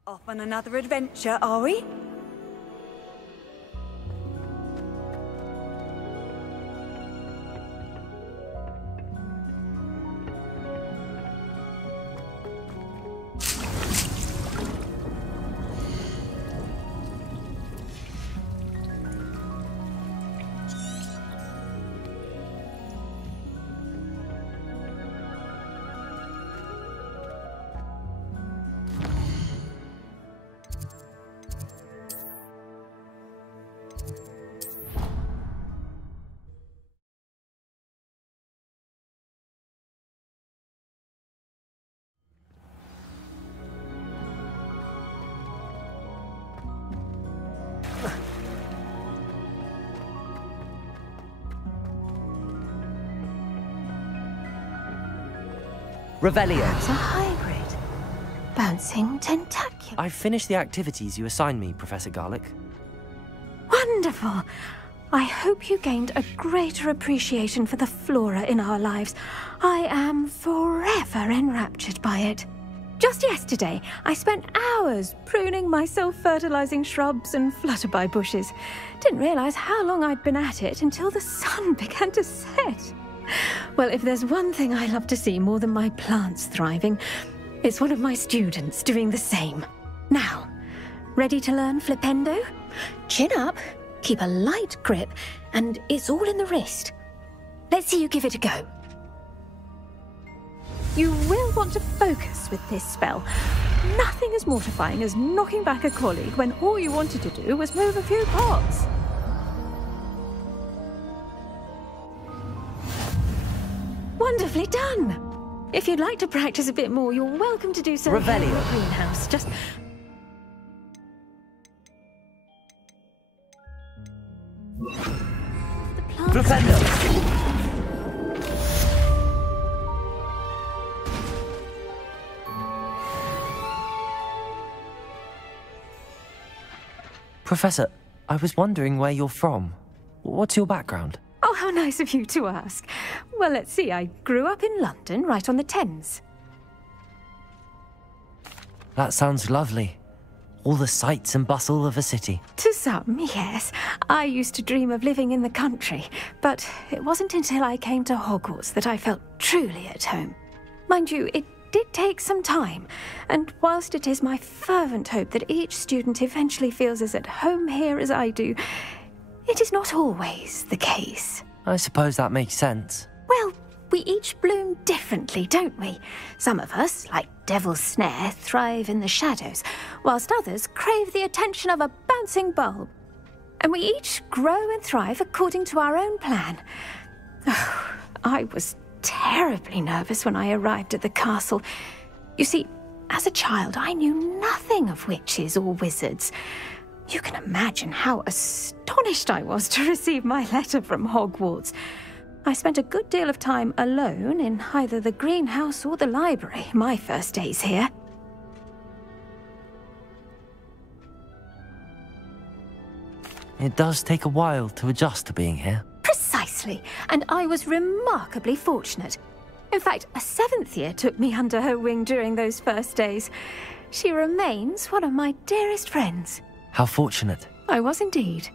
Off on another adventure, are we? Revelio. It's a hybrid. bouncing tentacular. I've finished the activities you assigned me, Professor Garlick. Wonderful! I hope you gained a greater appreciation for the flora in our lives. I am forever enraptured by it. Just yesterday, I spent hours pruning my self-fertilizing shrubs and flutterby bushes. Didn't realize how long I'd been at it until the sun began to set. Well, if there's one thing I love to see more than my plants thriving, it's one of my students doing the same. Now, ready to learn Flipendo? Chin up, keep a light grip, and it's all in the wrist. Let's see you give it a go. You will want to focus with this spell. Nothing as mortifying as knocking back a colleague when all you wanted to do was move a few pots. Wonderfully done! If you'd like to practice a bit more, you're welcome to do so here in the greenhouse. Just... Professor, I was wondering where you're from. What's your background? Oh, how nice of you to ask. Well, let's see. I grew up in London, right on the Thames. That sounds lovely. All the sights and bustle of a city. To some, yes. I used to dream of living in the country, but it wasn't until I came to Hogwarts that I felt truly at home. Mind you, it did take some time, and whilst it is my fervent hope that each student eventually feels as at home here as I do, it is not always the case. I suppose that makes sense. Well, we each bloom differently, don't we? Some of us, like Devil's Snare, thrive in the shadows, whilst others crave the attention of a bouncing bulb. And we each grow and thrive according to our own plan. Oh, I was terribly nervous when I arrived at the castle. You see, as a child, I knew nothing of witches or wizards. You can imagine how astonished I was to receive my letter from Hogwarts. I spent a good deal of time alone in either the greenhouse or the library my first days here. It does take a while to adjust to being here. Precisely, and I was remarkably fortunate. In fact, a 7th year took me under her wing during those first days. She remains one of my dearest friends. How fortunate. I was indeed.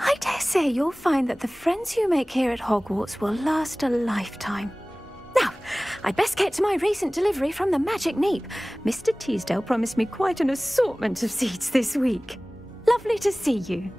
I dare say you'll find that the friends you make here at Hogwarts will last a lifetime. Now, I'd best get to my recent delivery from the Magic Neep. Mr. Teasdale promised me quite an assortment of seeds this week. Lovely to see you.